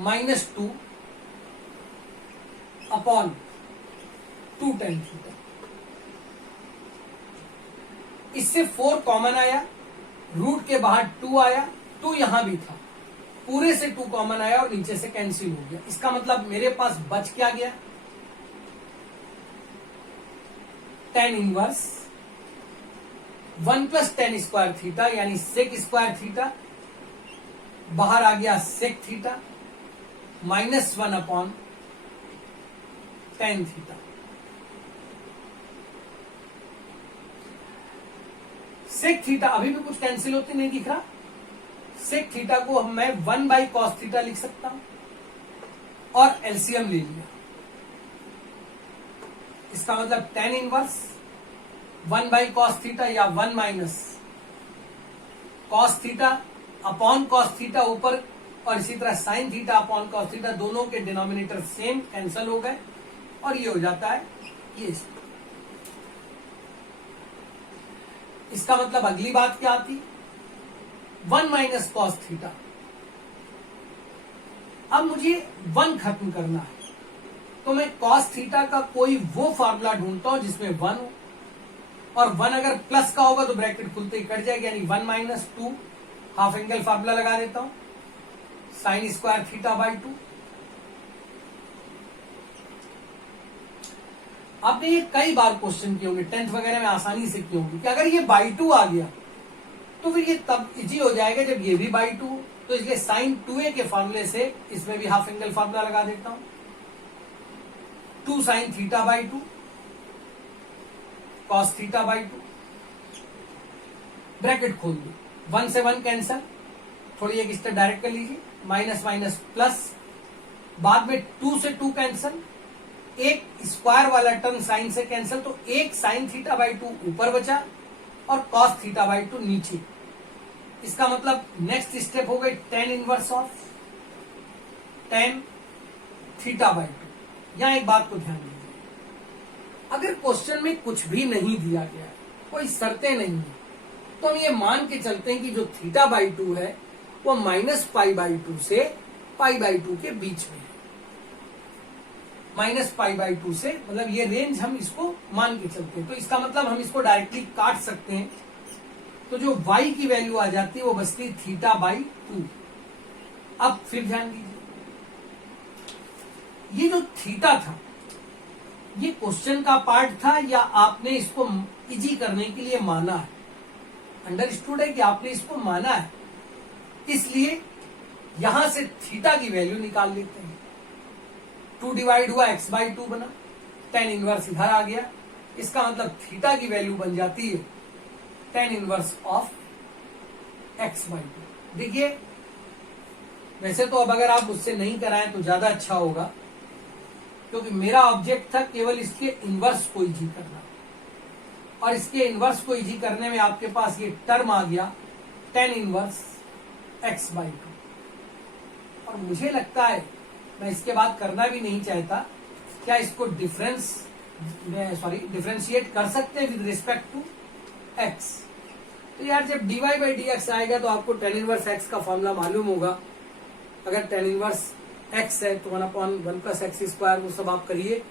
minus 2 upon 2 tan theta. इससे 4 कॉमन आया, रूट के बाहर 2 आया, 2 यहां भी था, पूरे से 2 कॉमन आया और नीचे से कैंसिल हो गया। इसका मतलब मेरे पास बच क्या गया, tan inverse 1 plus tan square theta यानी सेक स्क्वायर थीटा, बाहर आ गया sec theta minus 1 upon tan theta. Sec theta अभी भी कुछ कैंसिल होते नहीं दिख रहा, सेक थीटा को मैं 1 बाई कॉस थीटा लिख सकता हूं और एलसीएम ले लिया। इसका मतलब tan inverse 1 by cos theta या 1 minus cos theta upon cos theta ऊपर, और इसी तरह sine theta upon cos theta, दोनों के डिनोमिनेटर सेम कैंसल हो गए और ये हो जाता है ये। इसका मतलब अगली बात क्या आती, 1 माइनस कॉस थीटा। अब मुझे 1 खत्म करना है, तो मैं कॉस थीटा का कोई वो फार्मूला ढूंढता हूं जिसमें 1 हो, और 1 अगर प्लस का होगा तो ब्रैकेट खुलते ही कट जाएगी, यानी 1 माइनस 2 हाफ एंगल फार्मूला लगा देता हूं, साइन स्क्वायर थीटा बाई 2। आपने ये कई बार क्वेश्चन किए होंगे, 10th वगैरह में आसानी से किए होंगे कि अगर ये बाई 2 आ गया तो फिर ये तब इजी हो जाएगा जब ये भी बाई 2 हो, तो इसलिए साइन 2a के फार्मूले से इसमें भी हाफ एंगल फार्मूला लगा देता हूं, 2 sine theta by 2 cos theta by 2, bracket खोल दो, 1 से 1 कैंसल, थोड़ी एक स्टेप डायरेक्ट कर लीजिए, माइनस माइनस प्लस, बाद में 2 से 2 कैंसल, एक स्क्वायर वाला टर्म साइन से कैंसल, तो एक साइन थीटा बाई 2 ऊपर बचा और कॉस थीटा बाई 2 नीचे। इसका मतलब नेक्स्ट स्टेप हो गई tan inverse of tan theta by 2। यहां एक बात को ध्यान दीजिए, अगर क्वेश्चन में कुछ भी नहीं दिया गया है, कोई शर्तें नहीं है, तो हम ये मान के चलते हैं कि जो थीटा बाई 2 है वो माइनस पाई बाई 2 से पाई बाई 2 के बीच में है, माइनस पाई बाई 2 से, मतलब ये रेंज हम इसको मान के चलते हैं। तो इसका मतलब हम इसको डायरेक्टली काट सकते हैं, तो जो y की वैल्यू आ जाती है वो बचती है थीटा बाई 2। अब फिर ध्यान दीजिए, ये जो थीटा था ये क्वेश्चन का पार्ट था या आपने इसको इजी करने के लिए माना है? अंडरस्टूड है कि आपने इसको माना है, इसलिए यहां से थीटा की वैल्यू निकाल लेते हैं। 2 डिवाइड हुआ x/2 बना, tan इनवर्स इधर आ गया, इसका मतलब थीटा की वैल्यू बन जाती है tan इनवर्स ऑफ x/2। देखिए, वैसे तो अब अगर आप मुझसे नहीं कराएं तो ज्यादा अच्छा होगा, क्योंकि मेरा ऑब्जेक्ट था केवल इसके इनवर्स को इजी करना, और इसके इनवर्स को इजी करने में आपके पास ये टर्म आ गया tan इनवर्स x/2। और मुझे लगता है मैं इसके बाद करना भी नहीं चाहता, क्या इसको डिफरेंशिएट कर सकते हैं विद रिस्पेक्ट टू x? तो यार जब dy/dx आएगा तो आपको tan इनवर्स x का फॉर्मूला मालूम होगा। अगर tan इनवर्स x है तो 1/1 + x², वो सब आप करिए।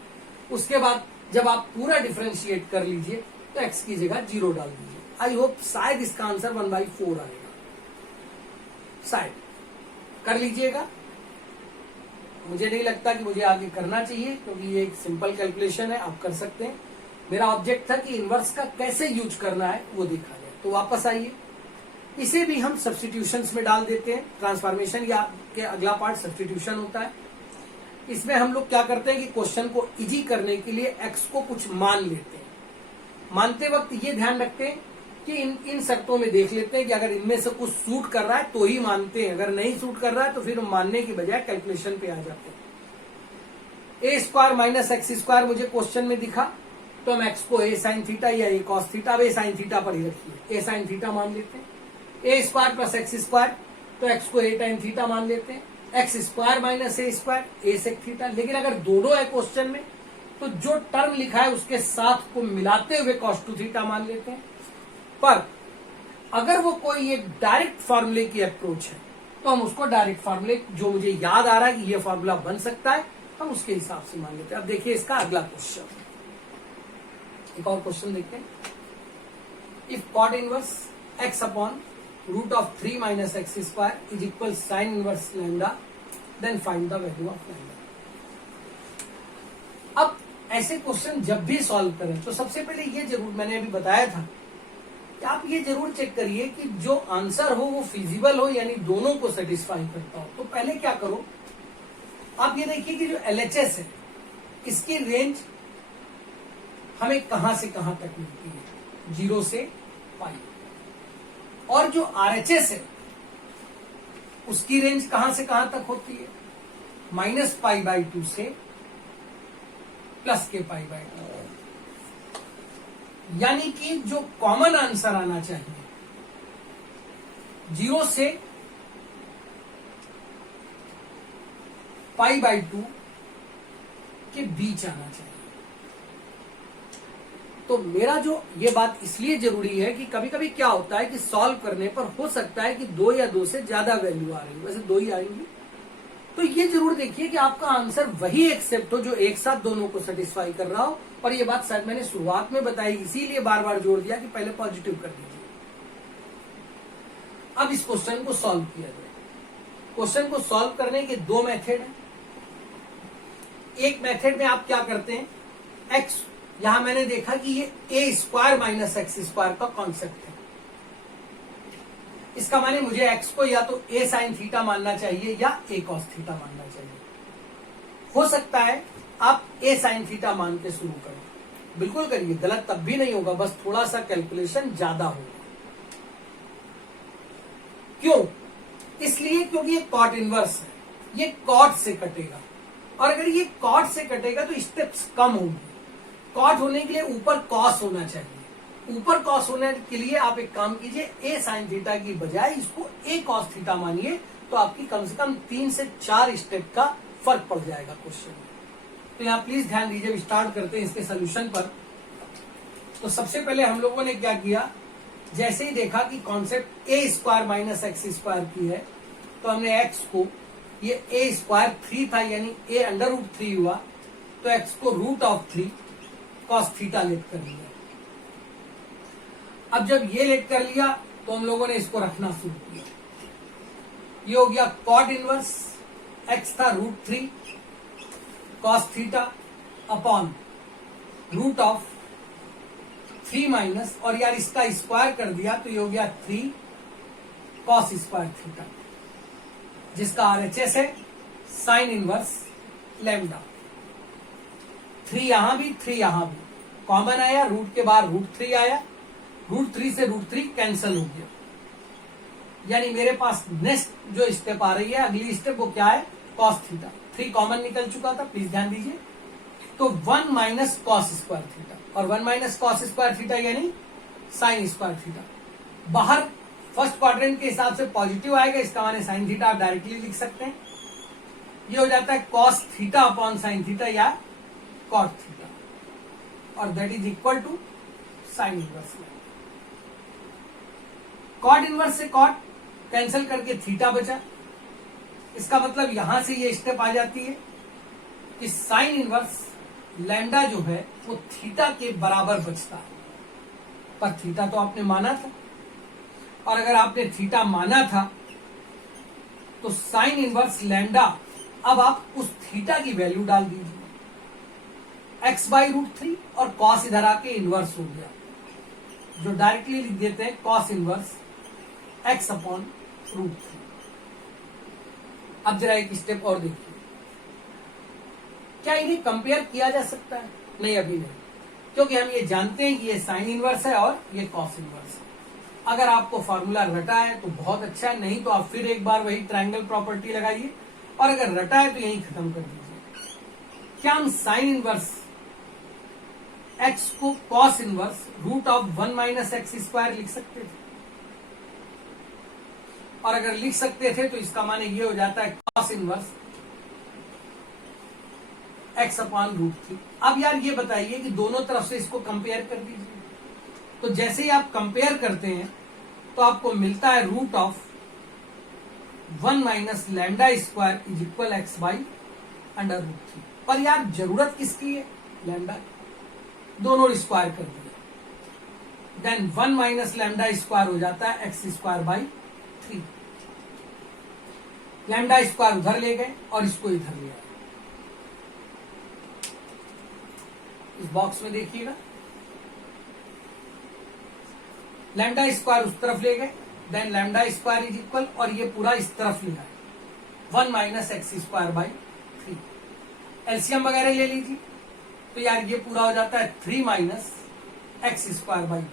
उसके बाद जब आप पूरा डिफरेंशिएट कर लीजिए तो x की जगह 0 डाल दीजिए। आई होप शायद इसका आंसर 1/4 आएगा, शायद कर लीजिएगा। मुझे नहीं लगता कि मुझे आगे करना चाहिए, क्योंकि ये एक सिंपल कैलकुलेशन है, आप कर सकते हैं। मेरा ऑब्जेक्ट था कि इनवर्स का कैसे यूज करना है वो देखा जाए। तो वापस आइए, इसे भी हम सब्स्टिट्यूशंस में डाल देते हैं। ट्रांसफॉर्मेशन या के अगला पार्ट सब्स्टिट्यूशन होता है। इसमें हम लोग क्या करते हैं कि क्वेश्चन को इजी करने के लिए x को कुछ मान लेते हैं। मानते वक्त ये ध्यान रखते हैं कि इन शर्तों में देख लेते हैं कि अगर इनमें से कुछ सूट कर रहा है तो ही मानते हैं, अगर नहीं सूट कर रहा है तो फिर मानने की बजाय कैलकुलेशन पे आ जाते हैं। a² - x² मुझे क्वेश्चन में दिखा, तो हम x को a sin थीटा या a cos थीटा, अब a sin थीटा पर ही रखिए, a sin थीटा मान लेते हैं। a² + x², तो x को a tan थीटा मान लेते हैं। x² - a² a sec theta. लेकिन अगर दोनों है क्वेश्चन में तो जो टर्म लिखा है उसके साथ को मिलाते हुए cos 2 थीटा मान लेते हैं। पर अगर वो कोई एक डायरेक्ट फॉर्मूले की अप्रोच है तो हम उसको डायरेक्ट फॉर्मूले, जो मुझे याद आ रहा है कि ये फॉर्मूला बन सकता है, हम उसके हिसाब से मान लेते हैं। अब देखिए इसका अगला क्वेश्चन, एक और क्वेश्चन देखते हैं। If cot inverse x/√3 - x² is equal sin inverse lambda, then find the value of lambda. अब ऐसे क्वेश्चन जब भी सॉल्व करें तो सबसे पहले ये जरूर, मैंने अभी बताया था कि आप ये जरूर चेक करिए कि जो आंसर हो वो फिजिबल हो, यानी दोनों को सेटिस्फाई करता हो। तो पहले क्या करो, आप ये देखिए कि जो LHS है इसकी रेंज हमें कहां से कहां तक मिलती है, 0 से π। और जो RHS है उसकी रेंज कहां से कहां तक होती है, -π/2 से +kπ/2। यानी कि जो कॉमन आंसर आना चाहिए 0 से π/2 के बीच आना चाहिए। तो मेरा जो ये बात इसलिए जरूरी है कि कभी कभी क्या होता है कि सॉल्व करने पर हो सकता है कि 2 या 2 से ज्यादा वैल्यू आ रही है, वैसे 2 ही आएंगी। तो ये जरूर देखिए कि आपका आंसर वही एक्सेप्ट हो जो एक साथ दोनों को सेटिस्फाई कर रहा हो। और ये बात शायद मैंने शुरुआत में बताई, इसीलिए बार बार जोड़ दिया कि पहले पॉजिटिव कर दीजिए। अब इस क्वेश्चन को सॉल्व किया जाए। क्वेश्चन को सॉल्व करने के 2 मेथड हैं। एक मेथड में आप क्या करते हैं, x, यहां मैंने देखा कि ये a² - x² का कॉन्सेप्ट है। इसका माने मुझे x को या तो a sin थीटा मानना चाहिए या a cos थीटा मानना चाहिए। हो सकता है आप a sin थीटा मान के शुरू करें, बिल्कुल करिए, गलत तब भी नहीं होगा, बस थोड़ा सा कैलकुलेशन ज्यादा होगा। क्यों? इसलिए क्योंकि ये cot इनवर्स है, ये cot से कटेगा, और अगर ये cot से कटेगा तो स्टेप्स कम होंगी। cot होने के लिए ऊपर cos होना चाहिए। ऊपर cos होने के लिए आप एक काम कीजिए, a sin थीटा की बजाय इसको a cos थीटा मानिए, तो आपकी कम से कम 3 से 4 स्टेप का फर्क पड़ जाएगा क्वेश्चन में। तो यहाँ प्लीज ध्यान दीजिए, स्टार्ट करते हैं इसके सोल्यूशन पर। तो सबसे पहले हम लोगों ने क्या किया, जैसे ही देखा कि कॉन्सेप्ट a² - x² की है, तो हमने x को, ये a² 3 था यानी a√3 हुआ, तो x को √3 cos थीटा लेट कर लिया। अब जब ये लेट कर लिया तो हम लोगों ने इसको रखना शुरू किया। ये हो गया cot इनवर्स, x था √3 cos theta upon root of 3 minus, और यार इसका स्क्वायर कर दिया तो ये हो गया 3 कॉस स्क्वायर थीटा, जिसका आरएचएस है साइन इनवर्स लैम्डा। 3 यहां भी 3 यहां भी कॉमन आया, रूट के बाहर √3 आया, √3 से √3 कैंसिल हो गया, यानी मेरे पास नेक्स्ट जो स्टेप आ रही है, अगली स्टेप वो क्या है, कॉस थीटा। 3 कॉमन निकल चुका था, प्लीज ध्यान दीजिए। तो 1 माइनस कॉस स्क्वायर थीटा, और 1 माइनस कॉस स्क्वायर थीटा यानी साइन स्क्वायर थीटा। बाहर फर्स्ट क्वाड्रेंट के हिसाब से पॉजिटिव आएगा, इसका माने साइन थीटा आप डायरेक्टली लिख सकते हैं। ये हो जाता है cos theta upon sine theta या कॉट थीटा, और that is equal to sine inverse. Cot inverse से कॉट कैंसिल करके थीटा बचा, इसका मतलब यहां से ये स्टेप आ जाती है कि साइन इनवर्स लैम्डा जो है वो थीटा के बराबर बचता है। पर थीटा तो आपने माना था, और अगर आपने थीटा माना था तो साइन इनवर्स लैम्डा, अब आप उस थीटा की वैल्यू डाल दीजिए x/√3, और कॉस इधर आके इनवर्स हो गया, जो डायरेक्टली लिख देते हैं कॉस इनवर्स x/√3। अब जरा एक स्टेप और देखिए, क्या इन्हें कंपेयर किया जा सकता है? नहीं, अभी नहीं, क्योंकि हम ये जानते हैं कि ये साइन इनवर्स है और ये कॉस इनवर्स है। अगर आपको फॉर्मूला रटा है तो बहुत अच्छा है, नहीं तो आप फिर एक बार वही ट्रायंगल प्रॉपर्टी लगाइए, और अगर रटा है तो यही खत्म कर दीजिए। क्या हम साइन इनवर्स x को cos inverse √1 minus x square लिख सकते थे? और अगर लिख सकते थे तो इसका माने ये हो जाता है कॉस इनवर्स x/√3। अब यार ये बताइए कि दोनों तरफ से इसको कंपेयर कर दीजिए। तो जैसे ही आप कंपेयर करते हैं तो आपको मिलता है √1 minus lambda square is equal x/√3। पर यार जरूरत किसकी है? लैम्डा। दोनों स्क्वायर कर दिया, देन 1 माइनस लैम्डा स्क्वायर हो जाता है x²/3। लैम्डा स्क्वायर उधर ले गए और इसको इधर ले आए। इस बॉक्स में देखिएगा, लैम्डा स्क्वायर उस तरफ ले गए, then lambda square is equal, और ये पूरा इस तरफ ले आए 1 माइनस x²/3। एलसीएम वगैरह ले लीजिए, तो यार ये पूरा हो जाता है 3 माइनस x²/3।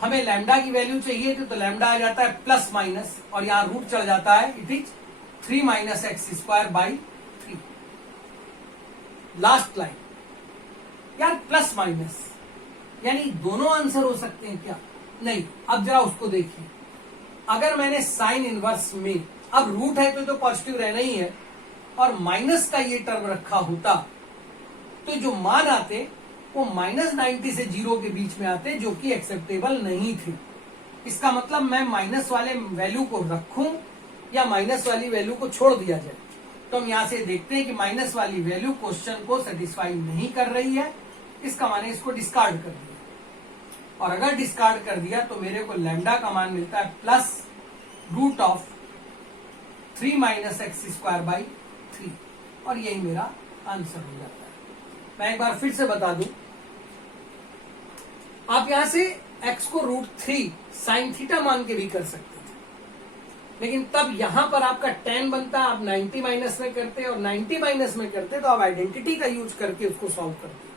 हमें लैम्डा की वैल्यू चाहिए थी, तो लैम्डा आ जाता है प्लस माइनस, और यहां रूट चढ़ जाता है, it is 3 minus x²/3। Last line, यार प्लस माइनस यानी दोनों आंसर हो सकते हैं क्या? नहीं। अब जरा उसको देखिए, अगर मैंने साइन इनवर्स में, अब रूट है तो पॉजिटिव रहना ही है, और माइनस का ये टर्म रखा होता तो जो मान आते वो -90 से 0 के बीच में आते, जो कि एक्सेप्टेबल नहीं थे। इसका मतलब मैं माइनस वाले वैल्यू को रखूं या माइनस वाली वैल्यू को छोड़ दिया जाए। तो हम यहां से देखते हैं कि माइनस वाली वैल्यू क्वेश्चन को सेटिस्फाई नहीं कर रही है, इसका माने इसको डिस्कार्ड कर दिया, और अगर डिस्कार्ड कर दिया तो मेरे को लैम्डा का मान मिलता है +√3 माइनस x²/3, और यही मेरा आंसर हो जाता है। मैं एक बार फिर से बता दूं, आप यहां से x को √3 साइन थीटा मान के भी कर सकते थे, लेकिन तब यहां पर आपका tan बनता, आप 90 माइनस में करते, और 90 माइनस में करते तो आप आइडेंटिटी का यूज करके उसको सॉल्व करते,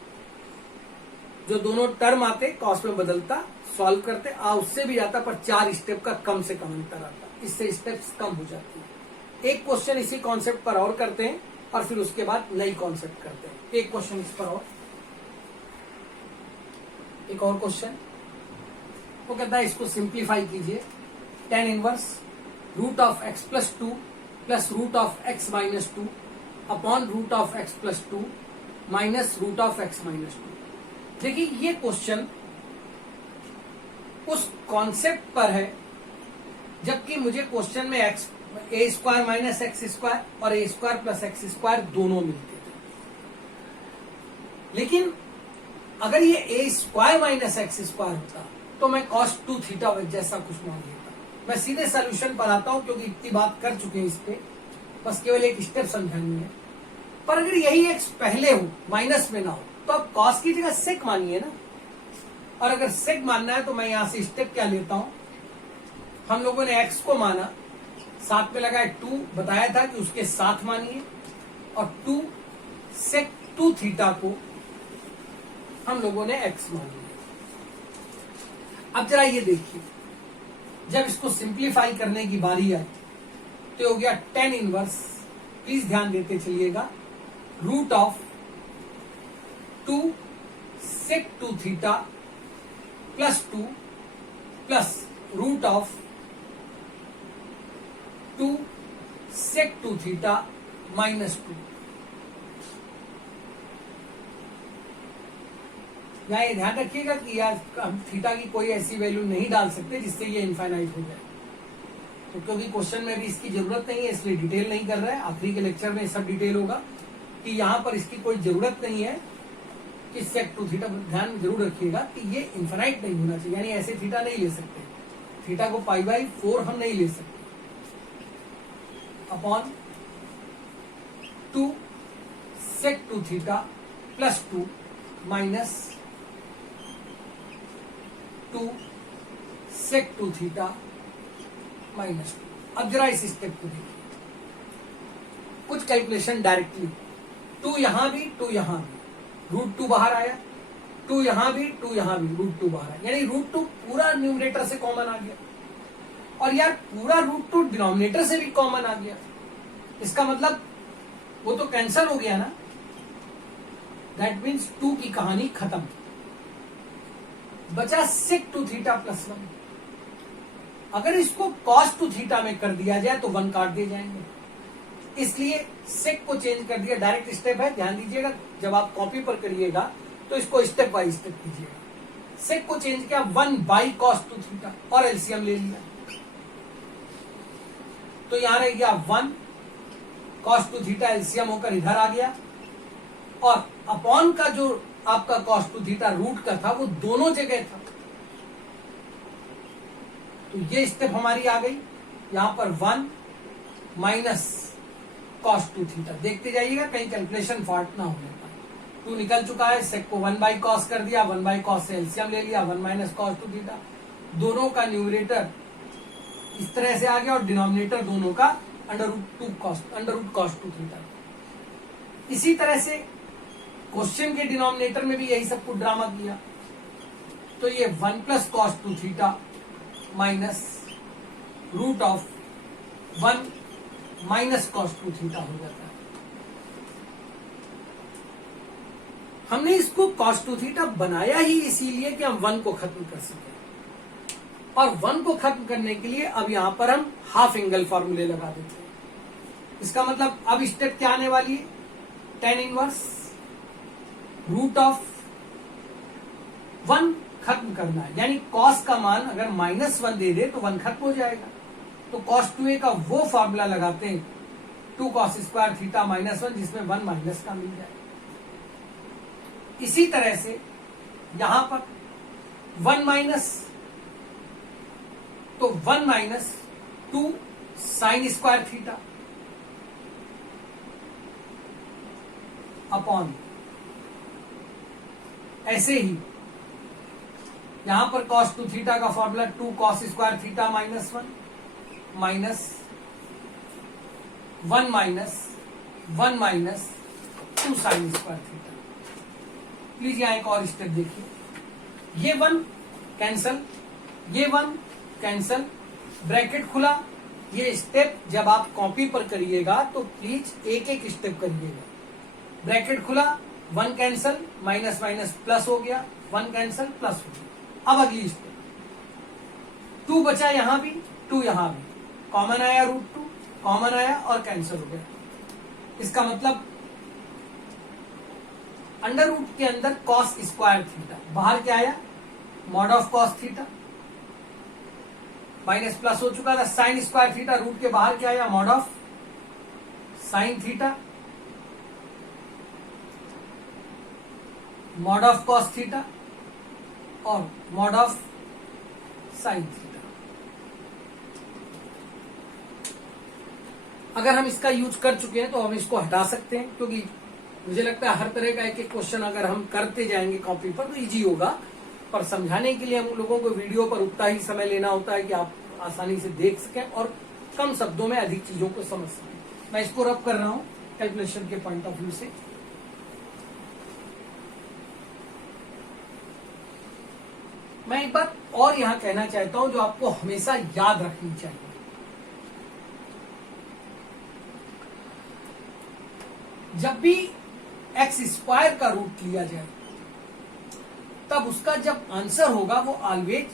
जो दोनों टर्म आते कॉस में बदलता, सॉल्व करते, उससे भी आता, पर 4 स्टेप का कम से कम अंतर आता, इससे स्टेप्स कम हो जाती है। एक क्वेश्चन इसी कॉन्सेप्ट पर और करते हैं, और फिर उसके बाद नई कॉन्सेप्ट करते हैं। एक क्वेश्चन इस पर और, एक और क्वेश्चन, वो कहता है इसको सिंप्लीफाई कीजिए। tan inverse √(x+2) plus √(x-2) upon √(x+2) minus √(x-2). देखिए ये क्वेश्चन उस कॉन्सेप्ट पर है जबकि मुझे क्वेश्चन में a² माइनस x² और a² प्लस x² दोनों मिलते थे, लेकिन अगर ये a² माइनस x² होता तो मैं cos2 थीटा जैसा कुछ मान लेता। मैं सीधे सोल्यूशन पर आता हूं, क्योंकि इतनी बात कर चुके हैं इस पे, बस केवल एक स्टेप समझानी है। पर अगर यही एक्स पहले हो, माइनस में ना हो, तो अब कॉस की जगह सेक मानिए ना। और अगर सेक मानना है तो मैं यहां से स्टेप क्या लेता हूं, हम लोगों ने एक्स को माना, साथ में लगाए 2, बताया था कि उसके साथ मानिए, और 2 सेक 2 थीटा को हम लोगों ने एक्स मान लिया। अब जरा ये देखिए, जब इसको सिंप्लीफाई करने की बारी आई तो हो गया tan इनवर्स, प्लीज ध्यान देते चलिएगा, root of 2 sec 2 theta plus 2 plus root of 2 sec 2 theta minus 2। यहाँ ये ध्यान रखिएगा कि यार हम थीटा की कोई ऐसी वैल्यू नहीं डाल सकते जिससे ये इनफाइनाइट हो जाए, तो क्योंकि क्वेश्चन में भी इसकी जरूरत नहीं है इसलिए डिटेल नहीं कर रहा है। आखिरी के लेक्चर में सब डिटेल होगा कि यहाँ पर इसकी कोई जरूरत नहीं है कि सेक 2 थीटा। ध्यान जरूर रखिएगा कि ये इनफाइनाइट नहीं होना चाहिए, यानी ऐसे थीटा नहीं ले सकते, थीटा को π/4 हम नहीं ले सकते, upon 2 sec 2 theta plus 2 minus 2 sec 2 theta minus 2। अब जरा इस स्टेप को देखिए, कुछ कैलकुलेशन डायरेक्टली, 2 यहां भी 2 यहां भी, रूट 2 बाहर आया, 2 यहां भी 2 यहां भी, रूट 2 बाहर आया, यानी रूट 2 पूरा न्यूमरेटर से कॉमन आ गया, और यार पूरा रूट 2 डिनोमिनेटर से भी कॉमन आ गया। इसका मतलब वो तो कैंसल हो गया ना, दैट मीन्स 2 की कहानी खत्म, बचा सेक 2 थीटा प्लस 1। अगर इसको कॉस 2 थीटा में कर दिया जाए तो 1 काट दिए जाएंगे, इसलिए सेक को चेंज कर दिया। डायरेक्ट स्टेप है, ध्यान दीजिएगा, जब आप कॉपी पर करिएगा तो इसको स्टेप बाय स्टेप कीजिएगा। सेक को चेंज किया 1/cos 2 थीटा और एलसीएम ले लिया, तो यहां रह गया 1 cos 2 थीटा, एलसीएम होकर इधर आ गया, और अपॉन का जो आपका cos 2 थीटा रूट का था वो दोनों जगह था, तो ये स्टेप हमारी आ गई। यहां पर 1 माइनस cos 2 थीटा, देखते जाइएगा कहीं कैलकुलेशन फॉल्ट ना होने पाए। 2 निकल चुका है, सेक को 1/cos कर दिया, 1/cos से एलसीएम ले लिया, 1 माइनस cos 2 थीटा, दोनों का न्यूमरेटर इस तरह से आ गया और डिनोमिनेटर दोनों का अंडर रूट cos 2 थीटा। इसी तरह से क्वेश्चन के डिनोमिनेटर में भी यही सब कुछ ड्रामा किया, तो ये 1 plus cos 2 theta minus root of 1 minus cos 2 theta हो जाता है। हमने इसको cos 2 थीटा बनाया ही इसीलिए कि हम 1 को खत्म कर सकें, और 1 को खत्म करने के लिए अब यहां पर हम हाफ एंगल फॉर्मूले लगा देते हैं। इसका मतलब अब स्टेप क्या आने वाली है, tan इनवर्स रूट ऑफ 1 खत्म करना है, यानी cos का मान अगर -1 दे दे तो 1 खत्म हो जाएगा, तो cos 2a का वो फॉर्मूला लगाते हैं 2 cos स्क्वायर थीटा -1, जिसमें 1 माइनस का मिल जाए। इसी तरह से यहां पर 1 माइनस, तो 1 minus 2 sine square theta upon, ऐसे ही यहां पर cos 2 थीटा का formula 2 cos square theta -1 minus 1 minus 1 minus 2 sine square theta. Please यहां एक और स्टेप देखिए, ये 1 कैंसल, ये 1 कैंसल, ब्रैकेट खुला। ये स्टेप जब आप कॉपी पर करिएगा तो प्लीज एक एक स्टेप करिएगा। ब्रैकेट खुला, 1 कैंसल, माइनस माइनस प्लस हो गया, 1 कैंसल प्लस हो गया। अब अगली स्टेप 2 बचा, यहां भी 2 यहां भी, कॉमन आया रूट 2, कॉमन आया और कैंसिल हो गया। इसका मतलब अंडर रूट के अंदर cos स्क्वायर थीटा, बाहर क्या आया mod of cos theta, minus plus हो चुका था, साइन स्क्वायर थीटा, रूट के बाहर क्या आया mod of sine theta, mod of cos theta और मॉड ऑफ साइन थीटा। अगर हम इसका यूज कर चुके हैं तो हम इसको हटा सकते हैं, क्योंकि मुझे लगता है हर तरह का एक एक क्वेश्चन अगर हम करते जाएंगे कॉपी पर तो इजी होगा। पर समझाने के लिए हम लोगों को वीडियो पर उतना ही समय लेना होता है कि आप आसानी से देख सकें और कम शब्दों में अधिक चीजों को समझ सकें। मैं इसको रब कर रहा हूं कैलकुलेशन के पॉइंट ऑफ व्यू से। मैं एक बात और यहां कहना चाहता हूं जो आपको हमेशा याद रखनी चाहिए। जब भी एक्स स्क्वायर का रूट लिया जाए तब उसका जब आंसर होगा वो ऑलवेज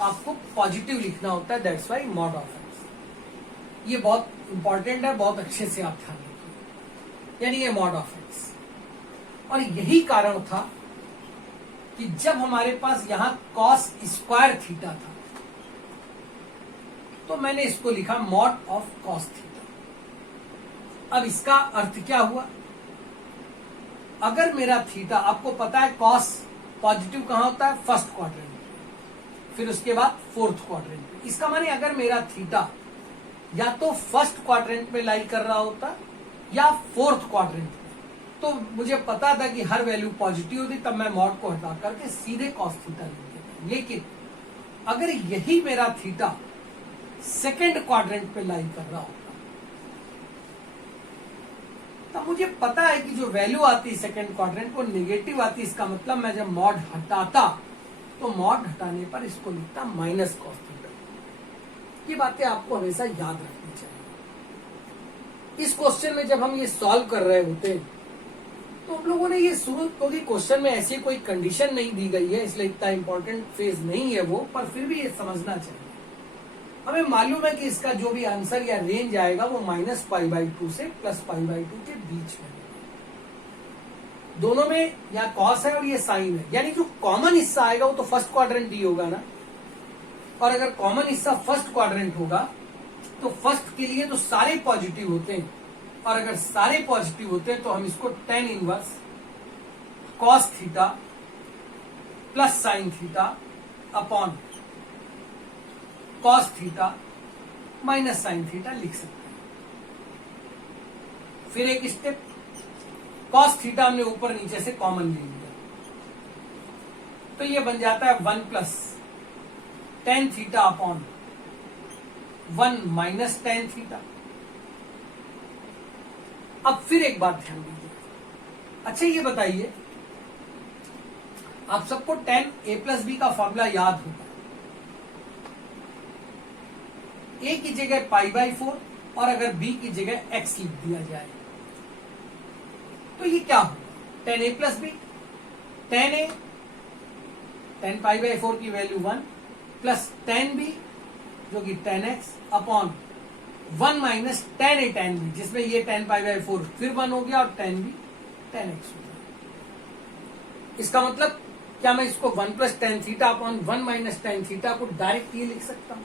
आपको पॉजिटिव लिखना होता है। That's why mod of x. ये बहुत इंपॉर्टेंट है, बहुत अच्छे से आप ध्यान रखिए, यानी ये मॉड ऑफ एक्स। और यही कारण था कि जब हमारे पास यहां कॉस स्क्वायर थीटा था तो मैंने इसको लिखा मॉड ऑफ कॉस थीटा। अब इसका अर्थ क्या हुआ? अगर मेरा थीटा, आपको पता है कॉस पॉजिटिव कहां होता है? फर्स्ट क्वाड्रेंट, फिर उसके बाद फोर्थ क्वाड्रेंट। इसका माने अगर मेरा थीटा या तो फर्स्ट क्वाड्रेंट में लाई कर रहा होता या फोर्थ क्वाड्रेंट में, तो मुझे पता था कि हर वैल्यू पॉजिटिव होती, तब मैं मॉड को हटा करके सीधे कॉस थीटा लिख देता। लेकिन अगर यही मेरा थीटा सेकेंड क्वाड्रेंट पे लाई कर रहा होता तब मुझे पता है कि जो वैल्यू आती सेकेंड क्वाड्रेंट वो नेगेटिव आती। इसका मतलब मैं जब मॉड हटाता तो मॉड हटाने पर इसको लिखता माइनस कॉस थीटा। ये बातें आपको हमेशा याद रखनी चाहिए। इस क्वेश्चन में जब हम ये सॉल्व कर रहे होते हैं तो हम लोगों ने ये शुरू, क्योंकि क्वेश्चन में ऐसी कोई कंडीशन नहीं दी गई है इसलिए इतना इंपॉर्टेंट फेज नहीं है वो, पर फिर भी ये समझना चाहिए। हमें मालूम है कि इसका जो भी आंसर या रेंज आएगा वो -π/2 से +π/2 के बीच में। दोनों में यहाँ कॉस है और ये साइन है, यानी जो कॉमन हिस्सा आएगा वो तो फर्स्ट क्वाड्रेंट ही होगा ना। और अगर कॉमन हिस्सा फर्स्ट क्वाड्रेंट होगा तो फर्स्ट के लिए तो सारे पॉजिटिव होते हैं, और अगर सारे पॉजिटिव होते हैं तो हम इसको tan inverse cos theta plus sine theta upon cos theta minus sine theta लिख सकते हैं। फिर एक स्टेप, कॉस थीटा हमने ऊपर नीचे से कॉमन ले लिया तो ये बन जाता है 1 plus tan theta upon 1 minus tan theta. अब फिर एक बात ध्यान दीजिए। अच्छा ये बताइए, आप सबको tan a+b का फॉर्मूला याद होगा। a की जगह π/4 और अगर b की जगह x लिख दिया जाए तो ये क्या होगा? tan a+b, tan a, tan π/4 की वैल्यू 1 प्लस tan b जो कि tan x upon 1 minus tan a tan b, जिसमें ये tan π/4 फिर 1 हो गया और tan b tan x हो गया। इसका मतलब क्या मैं इसको 1 plus tan theta upon 1 minus tan theta को डायरेक्ट ये लिख सकता हूं?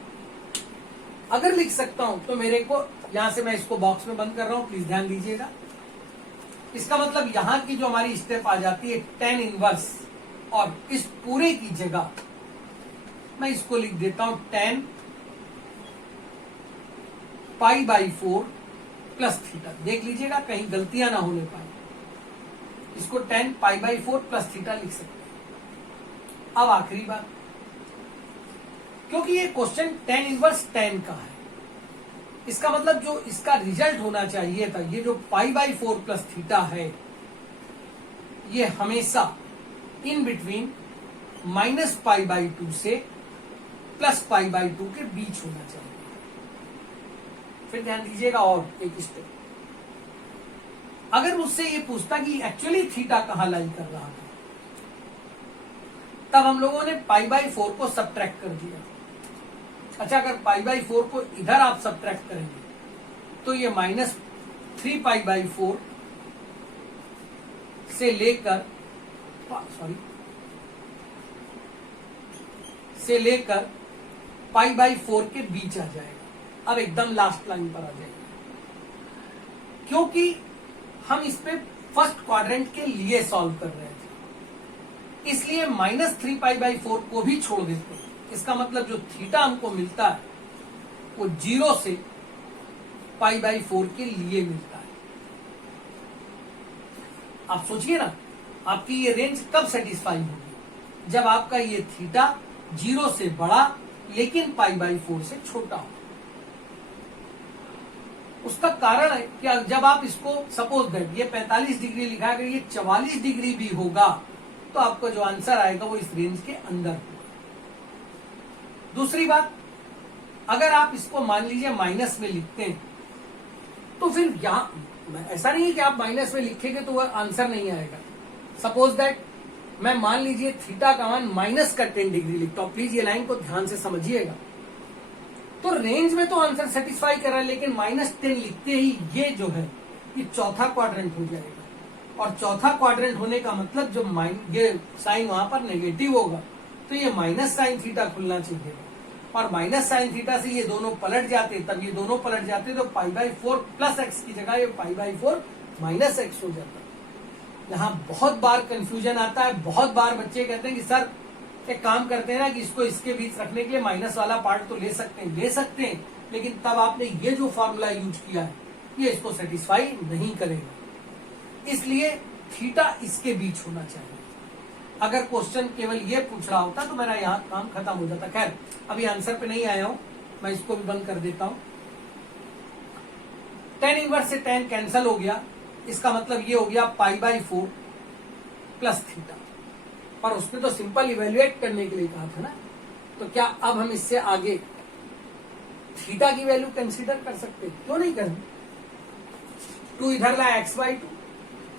अगर लिख सकता हूं तो मेरे को यहां से, मैं इसको बॉक्स में बंद कर रहा हूं, प्लीज ध्यान दीजिएगा। इसका मतलब यहां की जो हमारी स्टेप आ जाती है tan इनवर्स, और इस पूरे की जगह मैं इसको लिख देता हूं tan π/4 प्लस थीटा। देख लीजिएगा कहीं गलतियां ना होने पाए, इसको tan π/4 प्लस थीटा लिख सकते हैं। अब आखिरी बात, क्योंकि ये क्वेश्चन tan इनवर्स tan का है, इसका मतलब जो इसका रिजल्ट होना चाहिए था, ये जो π/4 प्लस थीटा है, ये हमेशा इन बिटवीन -π/2 से +π/2 के बीच होना चाहिए। फिर ध्यान दीजिएगा और एक स्टेप, अगर मुझसे ये पूछता कि एक्चुअली थीटा कहां लाई कर रहा था, तब हम लोगों ने π/4 को सब्ट्रैक्ट कर दिया। अच्छा, अगर π/4 को इधर आप सब्ट्रैक्ट करेंगे तो ये -3π/4 से लेकर π/4 के बीच आ जाएगा। अब एकदम लास्ट लाइन पर आ जाएगा, क्योंकि हम इस पे फर्स्ट क्वाड्रेंट के लिए सॉल्व कर रहे थे, इसलिए -3π/4 को भी छोड़ देते हैं। इसका मतलब जो थीटा हमको मिलता है वो 0 से π/4 के लिए मिलता है। आप सोचिए ना, आपकी ये रेंज कब सेटिस्फाई होगी, जब आपका ये थीटा 0 से बड़ा लेकिन π/4 से छोटा हो। उसका कारण है कि जब आप इसको सपोज दैट ये 45 डिग्री लिखा है, अगर ये 44 डिग्री भी होगा तो आपका जो आंसर आएगा वो इस रेंज के अंदर होगा। दूसरी बात, अगर आप इसको मान लीजिए माइनस में लिखते हैं तो फिर यहां ऐसा नहीं है कि आप माइनस में लिखेंगे तो वह आंसर नहीं आएगा। सपोज दैट मैं मान लीजिए थीटा का मान माइनस का 10 डिग्री लिखता हूं, प्लीज ये लाइन को ध्यान से समझिएगा। तो रेंज में तो आंसर सेटिस्फाई कर रहा है, लेकिन -10 लिखते ही ये जो है ये चौथा क्वाड्रेंट हो जाएगा, और चौथा क्वाड्रेंट होने का मतलब जब ये साइन वहां पर नेगेटिव होगा तो ये माइनस साइन थीटा खुलना चाहिए, और माइनस साइन थीटा से ये दोनों पलट जाते, तब ये दोनों पलट जाते तो π/4 प्लस एक्स की जगह ये π/4 माइनस एक्स हो जाता। यहाँ बहुत बार कंफ्यूजन आता है, बहुत बार बच्चे कहते हैं कि सर एक काम करते हैं ना कि इसको इसके बीच रखने के लिए माइनस वाला पार्ट तो ले सकते हैं, लेकिन तब आपने ये जो फॉर्मूला यूज किया है ये इसको सेटिस्फाई नहीं करेगा, इसलिए थीटा इसके बीच होना चाहिए। अगर क्वेश्चन केवल ये पूछ रहा होता तो मेरा यहाँ काम खत्म हो जाता। खैर अभी आंसर पे नहीं आया हूं, मैं इसको भी बंद कर देता हूं। tan इनवर्स से tan कैंसल हो गया, इसका मतलब ये हो गया π/4 प्लस थीटा, पर उसने तो सिंपल इवेल्युएट करने के लिए कहा था ना, तो क्या अब हम इससे आगे थीटा की वैल्यू कंसीडर कर सकते, क्यों नहीं करेंगे। 2 इधर लाया x/2,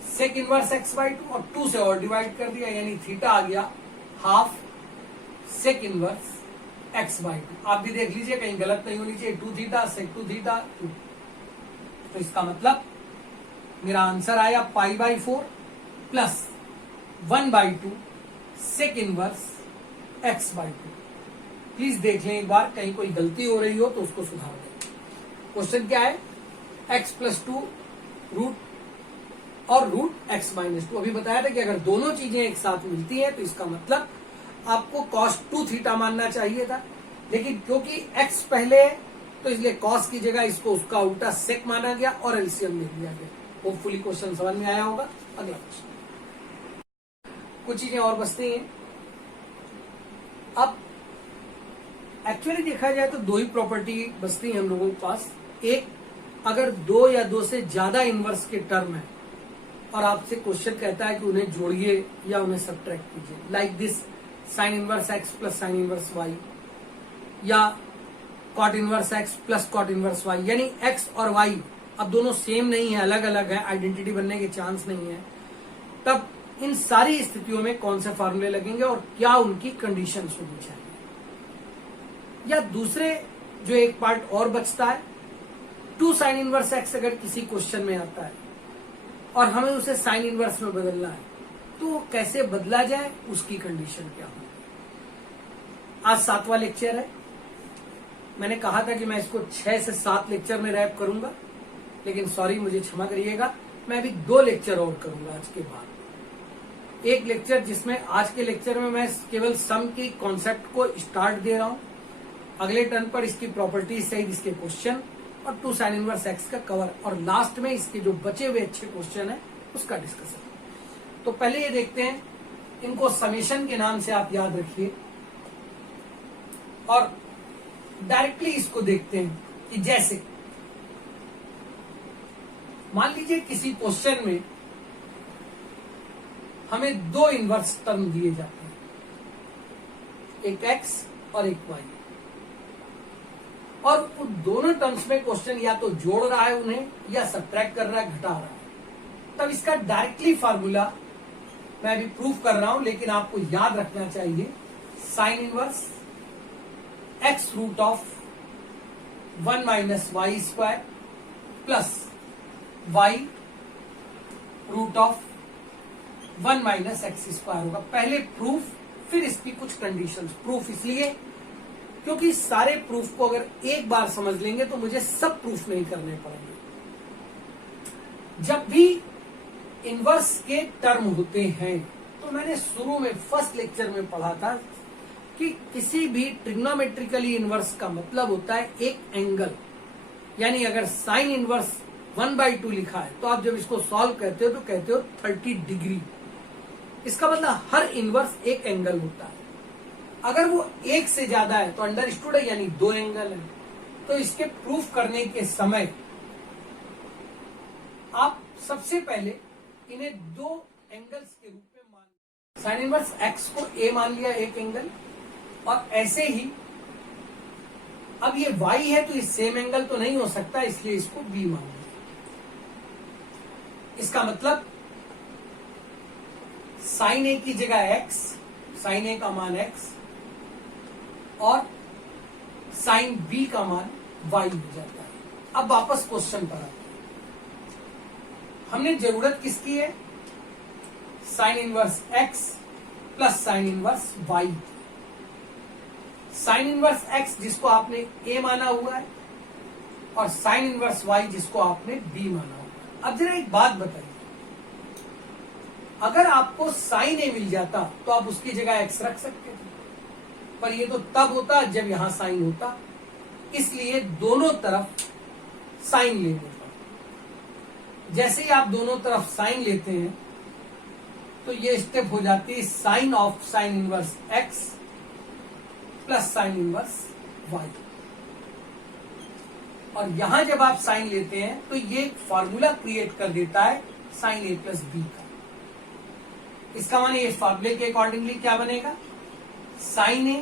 सेक इनवर्स x/2 और 2 से और डिवाइड कर दिया, यानी थीटा आ गया हाफ सेक इनवर्स x/2। आप भी देख लीजिए कहीं गलत नहीं होनी चाहिए, 2 थीटा सेक 2 थीटा 2। तो इसका मतलब मेरा आंसर आया π/4 plus 1/2 sec inverse x/2। Please देख लें एक बार, कहीं कोई गलती हो रही हो तो उसको सुधार दें। क्वेश्चन क्या है, x + 2 रूट और रूट x-2। अभी बताया था कि अगर दोनों चीजें एक साथ मिलती हैं तो इसका मतलब आपको cos 2 थीटा मानना चाहिए था, लेकिन क्योंकि x पहले है तो इसलिए cos की जगह इसको उसका उल्टा सेक माना गया और एलसीएम ले लिया गया। होपफुली क्वेश्चन समझ में आया होगा। अगला क्वेश्चन, कुछ चीजें और बचती हैं। अब एक्चुअली देखा जाए तो 2 ही प्रॉपर्टी बचती है हम लोगों के पास। एक, अगर 2 या 2 से ज्यादा इनवर्स के टर्म है और आपसे क्वेश्चन कहता है कि उन्हें जोड़िए या उन्हें सब्ट्रैक्ट कीजिए, like this sine inverse x plus sine inverse y, या cot inverse x plus cot inverse y, यानी x और y अब दोनों सेम नहीं है, अलग अलग है, आइडेंटिटी बनने के चांस नहीं है, तब इन सारी स्थितियों में कौन से फॉर्मूले लगेंगे और क्या उनकी कंडीशंस होनी चाहिए। या दूसरे जो एक पार्ट और बचता है, 2 साइन इनवर्स x अगर किसी क्वेश्चन में आता है और हमें उसे साइन इनवर्स में बदलना है तो कैसे बदला जाए, उसकी कंडीशन क्या होगी। आज 7वां लेक्चर है, मैंने कहा था कि मैं इसको 6 से 7 लेक्चर में रैप करूंगा, लेकिन सॉरी मुझे क्षमा करिएगा, मैं अभी 2 लेक्चर और करूंगा आज के बाद। एक लेक्चर जिसमें आज के लेक्चर में मैं केवल सम की कॉन्सेप्ट को स्टार्ट दे रहा हूं, अगले टर्न पर इसकी प्रॉपर्टीज सहित इसके क्वेश्चन और 2 साइन इनवर्स x का कवर, और लास्ट में इसके जो बचे हुए अच्छे क्वेश्चन है उसका डिस्कशन। तो पहले ये देखते हैं, इनको समेशन के नाम से आप याद रखिए, और डायरेक्टली इसको देखते हैं कि जैसे मान लीजिए किसी क्वेश्चन में हमें 2 इनवर्स टर्म दिए जाते हैं, एक x और एक y, और उन दोनों टर्म्स में क्वेश्चन या तो जोड़ रहा है उन्हें या सब्ट्रैक्ट कर रहा है, घटा रहा है, तब इसका डायरेक्टली फार्मूला मैं अभी प्रूफ कर रहा हूं, लेकिन आपको याद रखना चाहिए sine inverse x root of 1 minus y square plus y root of 1 minus x square होगा। पहले प्रूफ, फिर इसकी कुछ कंडीशंस। प्रूफ इसलिए क्योंकि सारे प्रूफ को अगर एक बार समझ लेंगे तो मुझे सब प्रूफ नहीं करने पड़ेंगे। जब भी इनवर्स के टर्म होते हैं तो मैंने शुरू में फर्स्ट लेक्चर में पढ़ा था कि किसी भी ट्रिग्नोमेट्रिकली इनवर्स का मतलब होता है एक एंगल, यानी अगर साइन इनवर्स 1/2 लिखा है तो आप जब इसको सॉल्व करते हो तो कहते हो 30 डिग्री। इसका मतलब हर इनवर्स एक एंगल होता है। अगर वो एक से ज्यादा है तो अंडरस्टूड है, यानी 2 एंगल है। तो इसके प्रूफ करने के समय आप सबसे पहले इन्हें 2 एंगल्स के रूप में मान, साइन इनवर्स एक्स को ए मान लिया एक एंगल, और ऐसे ही अब ये y है तो ये सेम एंगल तो नहीं हो सकता, इसलिए इसको b मान लिया। इसका मतलब साइन ए की जगह x, साइन ए का मान x और साइन b का मान y हो जाता है। अब वापस क्वेश्चन पर आते हैं। हमने जरूरत किसकी है? Sine inverse x plus sine inverse y। Sign inverse x जिसको आपने a माना हुआ है और साइन इनवर्स y जिसको आपने b माना हुआ है। अब जरा एक बात बताइए, अगर आपको साइन a मिल जाता तो आप उसकी जगह x रख सकते थे, पर ये तो तब होता जब यहां साइन होता, इसलिए दोनों तरफ साइन लेने पर। जैसे ही आप दोनों तरफ साइन लेते हैं तो ये स्टेप हो जाती है sine of sine inverse x plus sine inverse y। और यहां जब आप साइन लेते हैं तो ये एक फॉर्मूला क्रिएट कर देता है साइन a प्लस b का। इसका माने इस फॉर्मूले के अकॉर्डिंगली क्या बनेगा? Sine a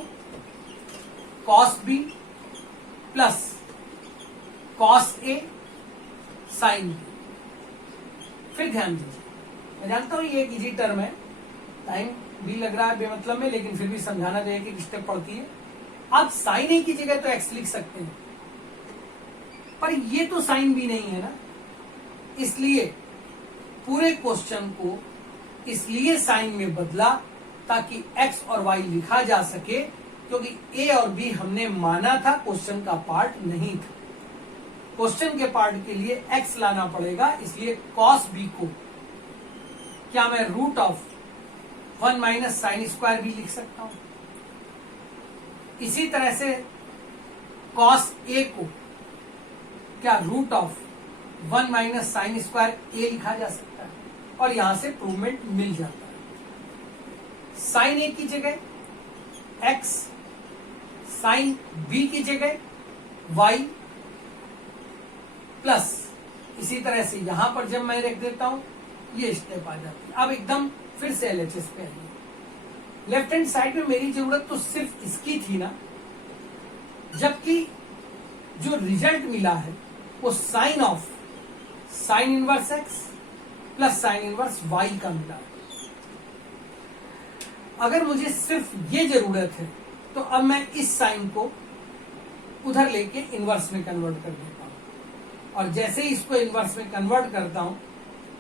cos b plus cos a sine b। फिर ध्यान दीजिए, मैं जानता हूं ये एक इजी टर्म है, टाइम भी लग रहा है बेमतलब में, लेकिन फिर भी समझाना जो एक स्टेप पड़ती है। आप साइन ए की जगह तो एक्स लिख सकते हैं, पर ये तो साइन भी नहीं है ना, इसलिए पूरे क्वेश्चन को इसलिए साइन में बदला ताकि एक्स और वाई लिखा जा सके, क्योंकि ए और बी हमने माना था, क्वेश्चन का पार्ट नहीं था। क्वेश्चन के पार्ट के लिए एक्स लाना पड़ेगा, इसलिए कॉस बी को क्या मैं root of 1 minus sine square भी लिख सकता हूं। इसी तरह से कॉस ए को क्या root of 1 minus sine square a लिखा जा सकता है, और यहां से प्रूवमेंट मिल जाता है। साइन ए की जगह एक्स, साइन बी की जगह वाई, प्लस इसी तरह से यहां पर जब मैं रख देता हूं ये स्टेप आ जाती है। अब एकदम फिर से एलएचएस पे आइए। लेफ्ट हैंड साइड में मेरी जरूरत तो सिर्फ इसकी थी ना, जबकि जो रिजल्ट मिला है वो sine of sine inverse x plus sine inverse y का मिला है। अगर मुझे सिर्फ ये जरूरत है तो अब मैं इस साइन को उधर लेके इनवर्स में कन्वर्ट कर देता हूं, और जैसे ही इसको इनवर्स में कन्वर्ट करता हूं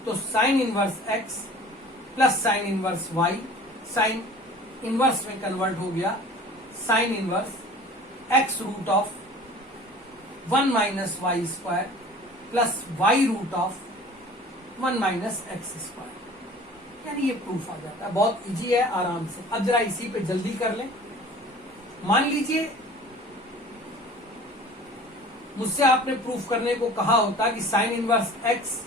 तो sine inverse x plus sine inverse y, sine inverse में कन्वर्ट हो गया sine inverse x root of 1 minus y square plus y root of 1 minus x square. यानी ये प्रूफ आ जाता है, बहुत इजी है, आराम से। अब जरा इसी पे जल्दी कर लें। मान लीजिए मुझसे आपने प्रूफ करने को कहा होता कि sine inverse x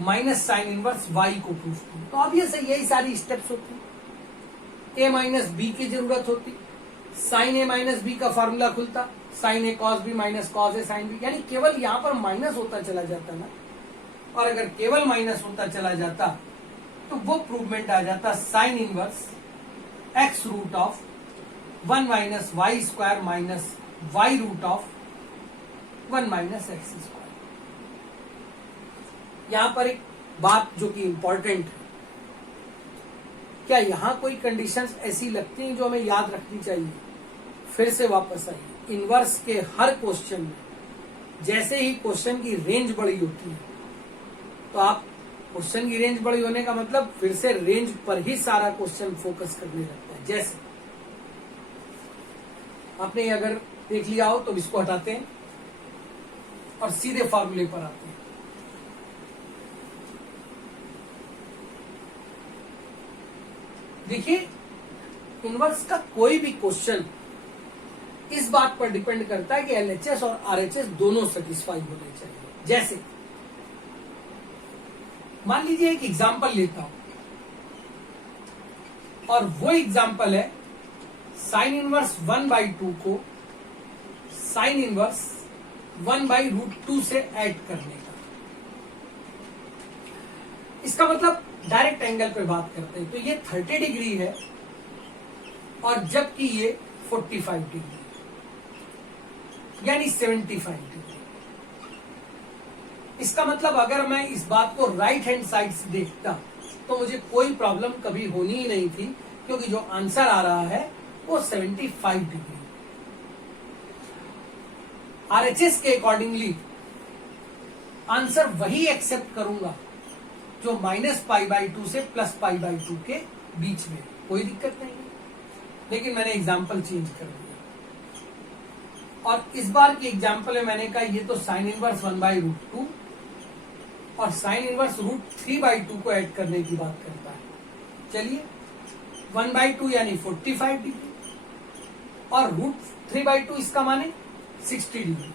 minus sine inverse y को प्रूफ करें, तो ऑब्वियस यही सारी स्टेप्स होती। ए माइनस बी की जरूरत होती, साइन ए माइनस बी का फॉर्मूला खुलता, sign A cos B minus cos A sine B, यानी केवल यहां पर माइनस होता चला जाता ना, और अगर केवल माइनस होता चला जाता तो वो प्रूवमेंट आ जाता sine inverse x root of 1 minus y square minus y root of 1 minus x square. यहां पर एक बात जो कि इंपॉर्टेंट है, क्या यहां कोई कंडीशंस ऐसी लगती हैं जो हमें याद रखनी चाहिए? फिर से वापस आइए, इनवर्स के हर क्वेश्चन में जैसे ही क्वेश्चन की रेंज बड़ी होती है तो आप क्वेश्चन की रेंज बड़ी होने का मतलब फिर से रेंज पर ही सारा क्वेश्चन फोकस करने लगता है। जैसे आपने अगर देख लिया हो तो इसको हटाते हैं और सीधे फॉर्मूले पर आते हैं। देखिए, इनवर्स का कोई भी क्वेश्चन इस बात पर डिपेंड करता है कि एलएचएस और आरएचएस दोनों सेटिस्फाई होने चाहिए। जैसे मान लीजिए एक एग्जांपल लेता हूं और वो एग्जांपल है साइन इनवर्स 1/2 को साइन इनवर्स 1/√2 से ऐड करने का। इसका मतलब डायरेक्ट एंगल पे बात करते हैं तो ये 30 डिग्री है और जबकि ये 45 डिग्री यानी 75 डिग्री। इसका मतलब अगर मैं इस बात को राइट हैंड साइड से देखता तो मुझे कोई प्रॉब्लम कभी होनी ही नहीं थी, क्योंकि जो आंसर आ रहा है वो 75 डिग्री। आरएचएस के अकॉर्डिंगली आंसर वही एक्सेप्ट करूंगा जो -π/2 से +π/2 के बीच में, कोई दिक्कत नहीं है। लेकिन मैंने एग्जाम्पल चेंज कर दिया और इस बार की एग्जाम्पल में मैंने कहा ये तो साइन इनवर्स 1/√2 और साइन इनवर्स √3/2 को ऐड करने की बात करता है। चलिए 1/2 यानी 45 डिग्री और √3/2 इसका माने 60 डिग्री।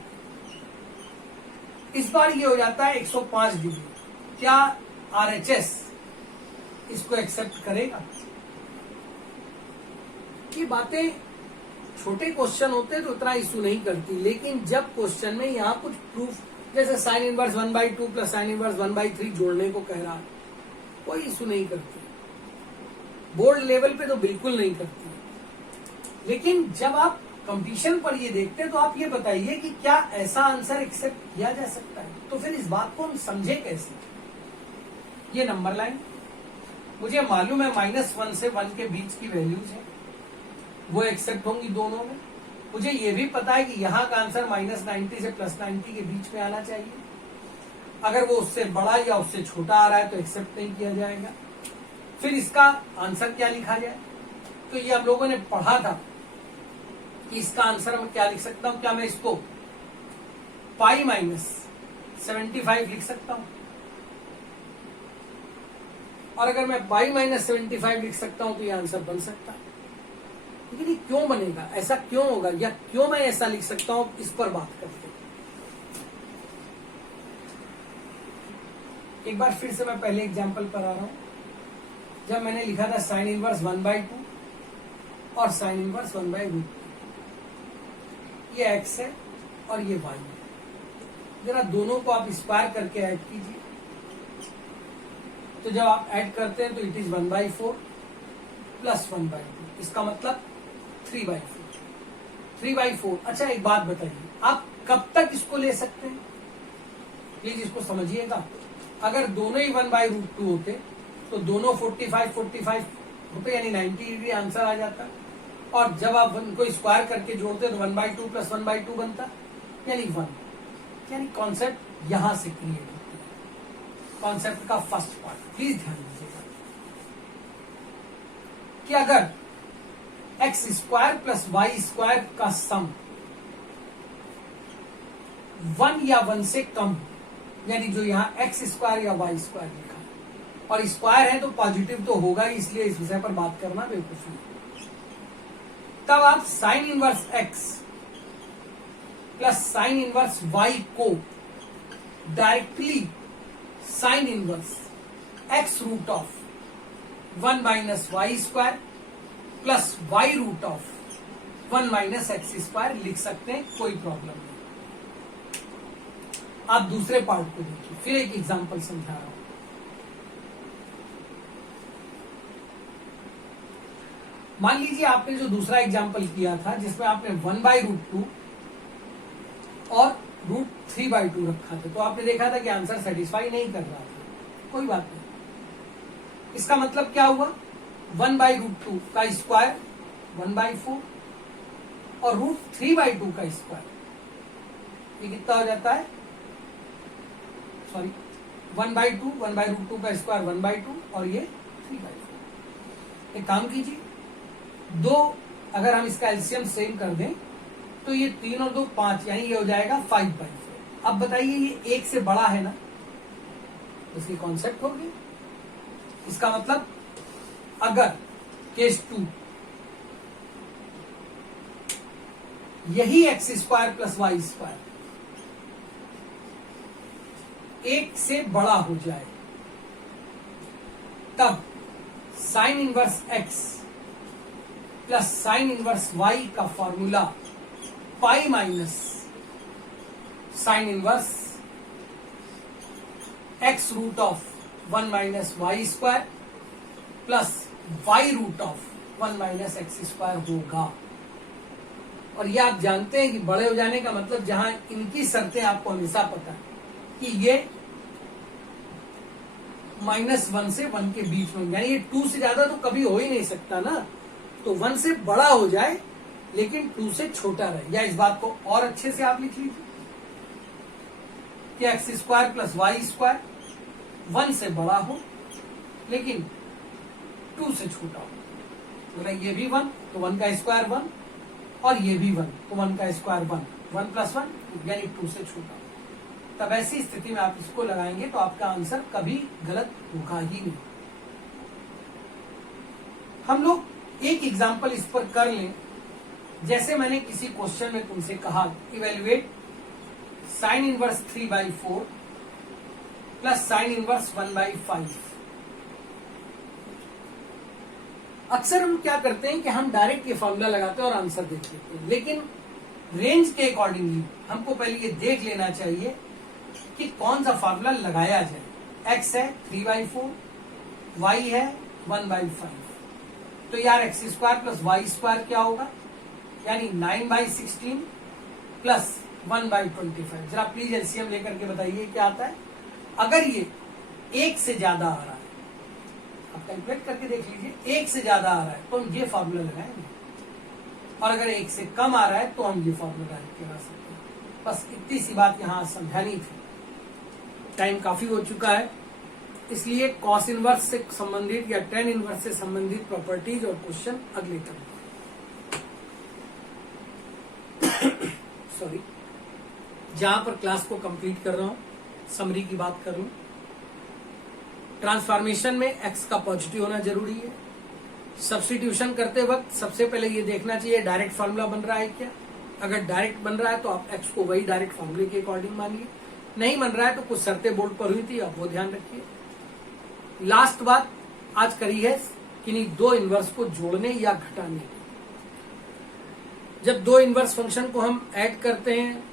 इस बार ये हो जाता है 105 डिग्री। क्या आरएचएस इसको एक्सेप्ट करेगा? ये बातें छोटे क्वेश्चन होते तो उतना इशू नहीं करती, लेकिन जब क्वेश्चन में यहाँ कुछ प्रूफ जैसे sine inverse 1/2 plus sine inverse 1/3 जोड़ने को कह रहा है, कोई इशू नहीं करती। बोर्ड लेवल पे तो बिल्कुल नहीं करती। लेकिन जब आप कंपटीशन पर ये देखते हैं तो आप ये बताइए कि क्या ऐसा आंसर एक्सेप्ट किया जा सकता है? तो फिर इस बात को हम समझे कैसे? ये नंबर लाइन मुझे मालूम है -1 से 1 के बीच की वैल्यूज है, वो एक्सेप्ट होंगी दोनों में। मुझे ये भी पता है कि यहाँ का आंसर -90 से +90 के बीच में आना चाहिए। अगर वो उससे बड़ा या उससे छोटा आ रहा है तो एक्सेप्ट नहीं किया जाएगा। फिर इसका आंसर क्या लिखा जाए? तो ये हम लोगों ने पढ़ा था कि इसका आंसर मैं क्या लिख सकता हूं। क्या मैं इसको π-75 लिख सकता हूं? और अगर मैं π-75 लिख सकता हूं तो ये आंसर बन सकता है। लेकिन ये क्यों बनेगा, ऐसा क्यों होगा, या क्यों मैं ऐसा लिख सकता हूं, इस पर बात करते हैं। एक बार फिर से मैं पहले एग्जांपल पर आ रहा हूं। जब मैंने लिखा था साइन इनवर्स 1/2 और साइन इनवर्स 1/√2, ये x है और ये y है। जरा दोनों को आप स्क्वायर करके ऐड कीजिए, तो जब आप ऐड करते हैं तो इट इज 1/4 प्लस 1/2, इसका मतलब 3/4। 3/4। अच्छा एक बात बताइए, आप कब तक इसको ले सकते हैं? प्लीज इसको समझिएगा। अगर दोनों ही 1/√2 होते तो दोनों 45 होते, यानी 90 डिग्री आंसर आ जाता। और जब आप उनको स्क्वायर करके जोड़ते तो 1/2 प्लस 1/2 बनता, यानी 1। यानी कॉन्सेप्ट यहां से क्रिएट होती है। कॉन्सेप्ट का फर्स्ट पार्ट प्लीज ध्यान दीजिएगा कि अगर x² प्लस y² का सम 1 या 1 से कम, यानी जो यहाँ x² या y² लिखा है, और स्क्वायर है तो पॉजिटिव तो होगा ही, इसलिए इस विषय पर बात करना बेवकूफी है। तब आप sign inverse x plus sine inverse y को directly sine inverse x√1 - plus y√1 - लिख सकते हैं, कोई प्रॉब्लम नहीं। आप दूसरे पार्ट को देखिए, फिर एक एग्जांपल समझा रहा हूं। मान लीजिए आपने जो दूसरा एग्जांपल किया था जिसमें आपने 1/√2 और √3/2 रखा था, तो आपने देखा था कि आंसर सेटिस्फाई नहीं कर रहा था। कोई बात नहीं। इसका मतलब क्या हुआ? 1/√2 का स्क्वायर 1/4 और √3/2 का स्क्वायर, ये कितना हो जाता है? सॉरी 1/2, 1/√2 का स्क्वायर 1/2 और ये 3/4। एक काम कीजिए, दो अगर हम इसका एलसीएम सेम कर दें तो ये 3 और 2 5, यानी ये हो जाएगा 5/4। अब बताइए ये 1 से बड़ा है ना, इसकी कॉन्सेप्ट होगी। इसका मतलब अगर केस 2 यही x square plus y square एक से बड़ा हो जाए, तब sine inverse x plus sine inverse y का formula pi minus sine inverse x root of 1 minus y square plus y root of 1 minus x square होगा। और ये आप जानते हैं कि बड़े हो जाने का मतलब जहां इनकी शर्तें आपको हमेशा पता है कि ये -1 से 1 के बीच में, यानी ये 2 से ज्यादा तो कभी हो ही नहीं सकता ना, तो 1 से बड़ा हो जाए लेकिन 2 से छोटा रहे। या इस बात को और अच्छे से आप लिख लीजिए कि x square plus y square 1 से बड़ा हो लेकिन 2 से छोटा हो। मतलब ये भी 1 तो 1 का स्क्वायर 1 और ये भी 1 तो 1 का स्क्वायर 1, 1 प्लस 1 यानी 2 से छोटा। तब ऐसी स्थिति में आप इसको लगाएंगे तो आपका आंसर कभी गलत होगा ही नहीं। हम लोग एक एग्जांपल इस पर कर लें। जैसे मैंने किसी क्वेश्चन में तुमसे कहा evaluate sine inverse 3/4 plus sine inverse 1/5। अक्सर हम क्या करते हैं कि हम डायरेक्ट ये फॉर्मूला लगाते हैं और आंसर देख लेते हैं, लेकिन रेंज के अकॉर्डिंगली हमको पहले ये देख लेना चाहिए कि कौन सा फॉर्मूला लगाया जाए। x है 3/4, y है 1/5, तो यार x square plus y square क्या होगा, यानी 9/16 प्लस 1/25। जरा प्लीज एलसीएम लेकर के बताइए क्या आता है। अगर ये 1 से ज्यादा आ रहा है, आप कैलकुलेट करके देख लीजिए, 1 से ज्यादा आ रहा है तो हम ये फॉर्मूला लगाएंगे, और अगर 1 से कम आ रहा है तो हम ये फॉर्मूला डायरेक्ट लगा सकते हैं। बस इतनी सी बात यहाँ समझानी थी। टाइम काफी हो चुका है, इसलिए कॉस इनवर्स से संबंधित या टेन इनवर्स से संबंधित प्रॉपर्टीज और क्वेश्चन अगले टर्म सॉरी जहां पर क्लास को कंप्लीट कर रहा हूं, समरी की बात कर लूं। ट्रांसफॉर्मेशन में एक्स का पॉजिटिव होना जरूरी है। सब्स्टिट्यूशन करते वक्त सबसे पहले ये देखना चाहिए डायरेक्ट फॉर्मूला बन रहा है क्या। अगर डायरेक्ट बन रहा है तो आप एक्स को वही डायरेक्ट फॉर्मूले के अकॉर्डिंग मानिए, नहीं बन रहा है तो कुछ शर्तें बोर्ड पर हुई थी, आप वो ध्यान रखिए। लास्ट बात आज करी है किन्हीं दो इनवर्स को जोड़ने या घटाने की। जब दो इनवर्स फंक्शन को हम ऐड करते हैं,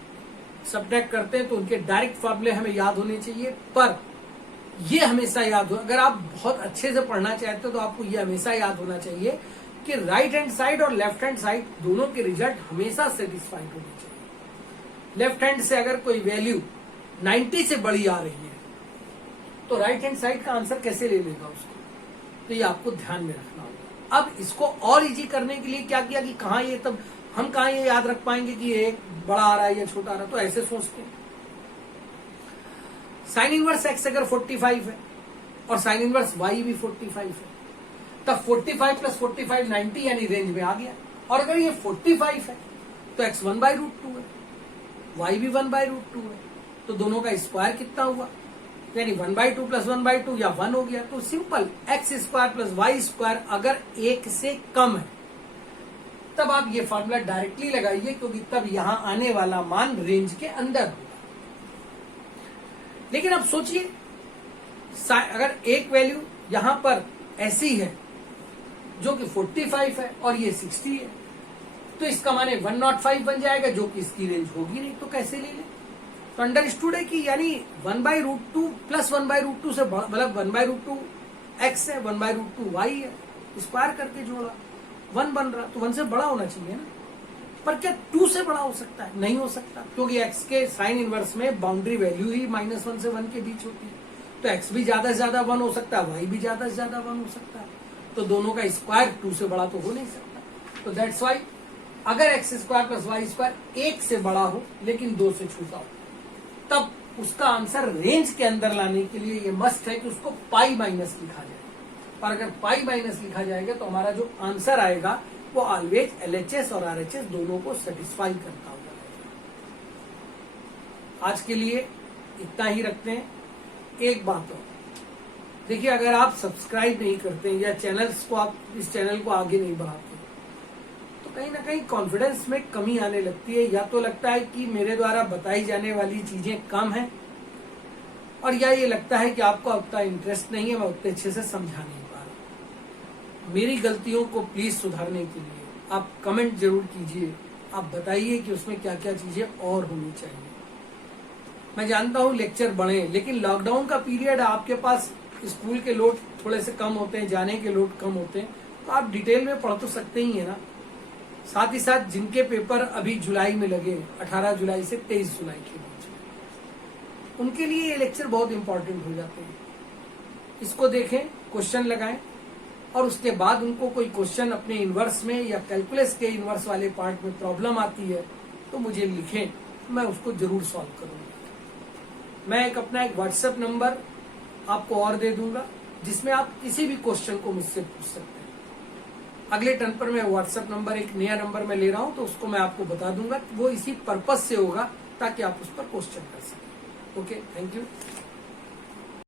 सब्ट्रैक्ट करते हैं, तो उनके डायरेक्ट फॉर्मूले हमें याद होने चाहिए। पर ये हमेशा याद हो, अगर आप बहुत अच्छे से पढ़ना चाहते हो तो आपको ये हमेशा याद होना चाहिए कि राइट हैंड साइड और लेफ्ट हैंड साइड दोनों के रिजल्ट हमेशा सेटिस्फाइड होने चाहिए। लेफ्ट हैंड से अगर कोई वैल्यू 90 से बड़ी आ रही है तो राइट हैंड साइड का आंसर कैसे ले लेगा उसको, तो ये आपको ध्यान में रखना होगा। अब इसको और इजी करने के लिए क्या किया कि कहां ये, तब हम कहां ये याद रख पाएंगे कि ये बड़ा आ रहा है या छोटा आ रहा है, तो ऐसे सोचते हैं। साइन इनवर्स एक्स अगर 45 है और साइन इनवर्स वाई भी 45 है, तब 45 प्लस 45 90 यानी रेंज में आ गया। और अगर ये 45 है तो x 1/√2 है, y भी 1/√2 है, तो दोनों का स्क्वायर कितना हुआ, यानी 1/2 प्लस 1/2 या 1 हो गया। तो simple x square plus y square अगर 1 से कम है तब आप ये फॉर्मूला डायरेक्टली लगाइए, क्योंकि तब यहां आने वाला मान रेंज के अंदर होगा। लेकिन अब सोचिए अगर एक वैल्यू यहां पर ऐसी है जो कि 45 है और ये 60 है, तो इसका माने 105 बन जाएगा, जो कि इसकी रेंज होगी नहीं, तो कैसे ले लें। तो अंडरस्टूड है कि यानी 1/√2 प्लस 1/√2 से मतलब 1/√2 एक्स है, 1/√2 वाई है, स्क्वायर करके जोड़ा 1 बन रहा, तो 1 से बड़ा होना चाहिए ना। पर क्या 2 से बड़ा हो सकता है? नहीं हो सकता, क्योंकि एक्स के साइन इनवर्स में बाउंड्री वैल्यू ही -1 से 1 के बीच होती है। तो एक्स भी ज्यादा से ज्यादा 1 हो सकता है, वाई भी ज्यादा से ज्यादा 1 हो सकता है, तो दोनों का स्क्वायर 2 से बड़ा तो हो नहीं सकता। तो दैट्स वाई अगर x square plus y square 1 से बड़ा हो लेकिन 2 से छोटा हो, तब उसका आंसर रेंज के अंदर लाने के लिए ये मस्ट है कि उसको पाई माइनस लिखा जाए। और अगर पाई माइनस लिखा जाएगा तो हमारा जो आंसर आएगा वो ऑलवेज एलएचएस और आरएचएस दोनों को सेटिस्फाई करता होगा। आज के लिए इतना ही रखते हैं। एक बात और देखिए, अगर आप सब्सक्राइब नहीं करते हैं या चैनल्स को, आप इस चैनल को आगे नहीं बढ़ाते, तो कहीं ना कहीं कॉन्फिडेंस में कमी आने लगती है, या तो लगता है कि मेरे द्वारा बताई जाने वाली चीजें कम है, और या ये लगता है कि आपको उतना इंटरेस्ट नहीं है, मैं उतने अच्छे से समझा नहीं पा रहा। मेरी गलतियों को प्लीज सुधारने के लिए आप कमेंट जरूर कीजिए, आप बताइए कि उसमें क्या क्या चीजें और होनी चाहिए। मैं जानता हूं लेक्चर बढ़े, लेकिन लॉकडाउन का पीरियड आपके पास स्कूल के लोड थोड़े से कम होते हैं, जाने के लोड कम होते हैं, तो आप डिटेल में पढ़ तो सकते ही है ना। साथ ही साथ जिनके पेपर अभी जुलाई में लगे, 18 जुलाई से 23 जुलाई के बीच में, उनके लिए ये लेक्चर बहुत इंपॉर्टेंट हो जाते हैं। इसको देखें, क्वेश्चन लगाएं, और उसके बाद उनको कोई क्वेश्चन अपने इनवर्स में या कैलकुलस के इनवर्स वाले पार्ट में प्रॉब्लम आती है तो मुझे लिखें, मैं उसको जरूर सॉल्व करूंगा। मैं अपना एक व्हाट्सएप नंबर आपको और दे दूंगा, जिसमें आप किसी भी क्वेश्चन को मुझसे पूछ सकते हैं। अगले टर्न पर मैं व्हाट्सएप नंबर, एक नया नंबर मैं ले रहा हूं, तो उसको मैं आपको बता दूंगा। वो इसी पर्पज से होगा ताकि आप उस पर क्वेश्चन कर सकें। Okay, thank you.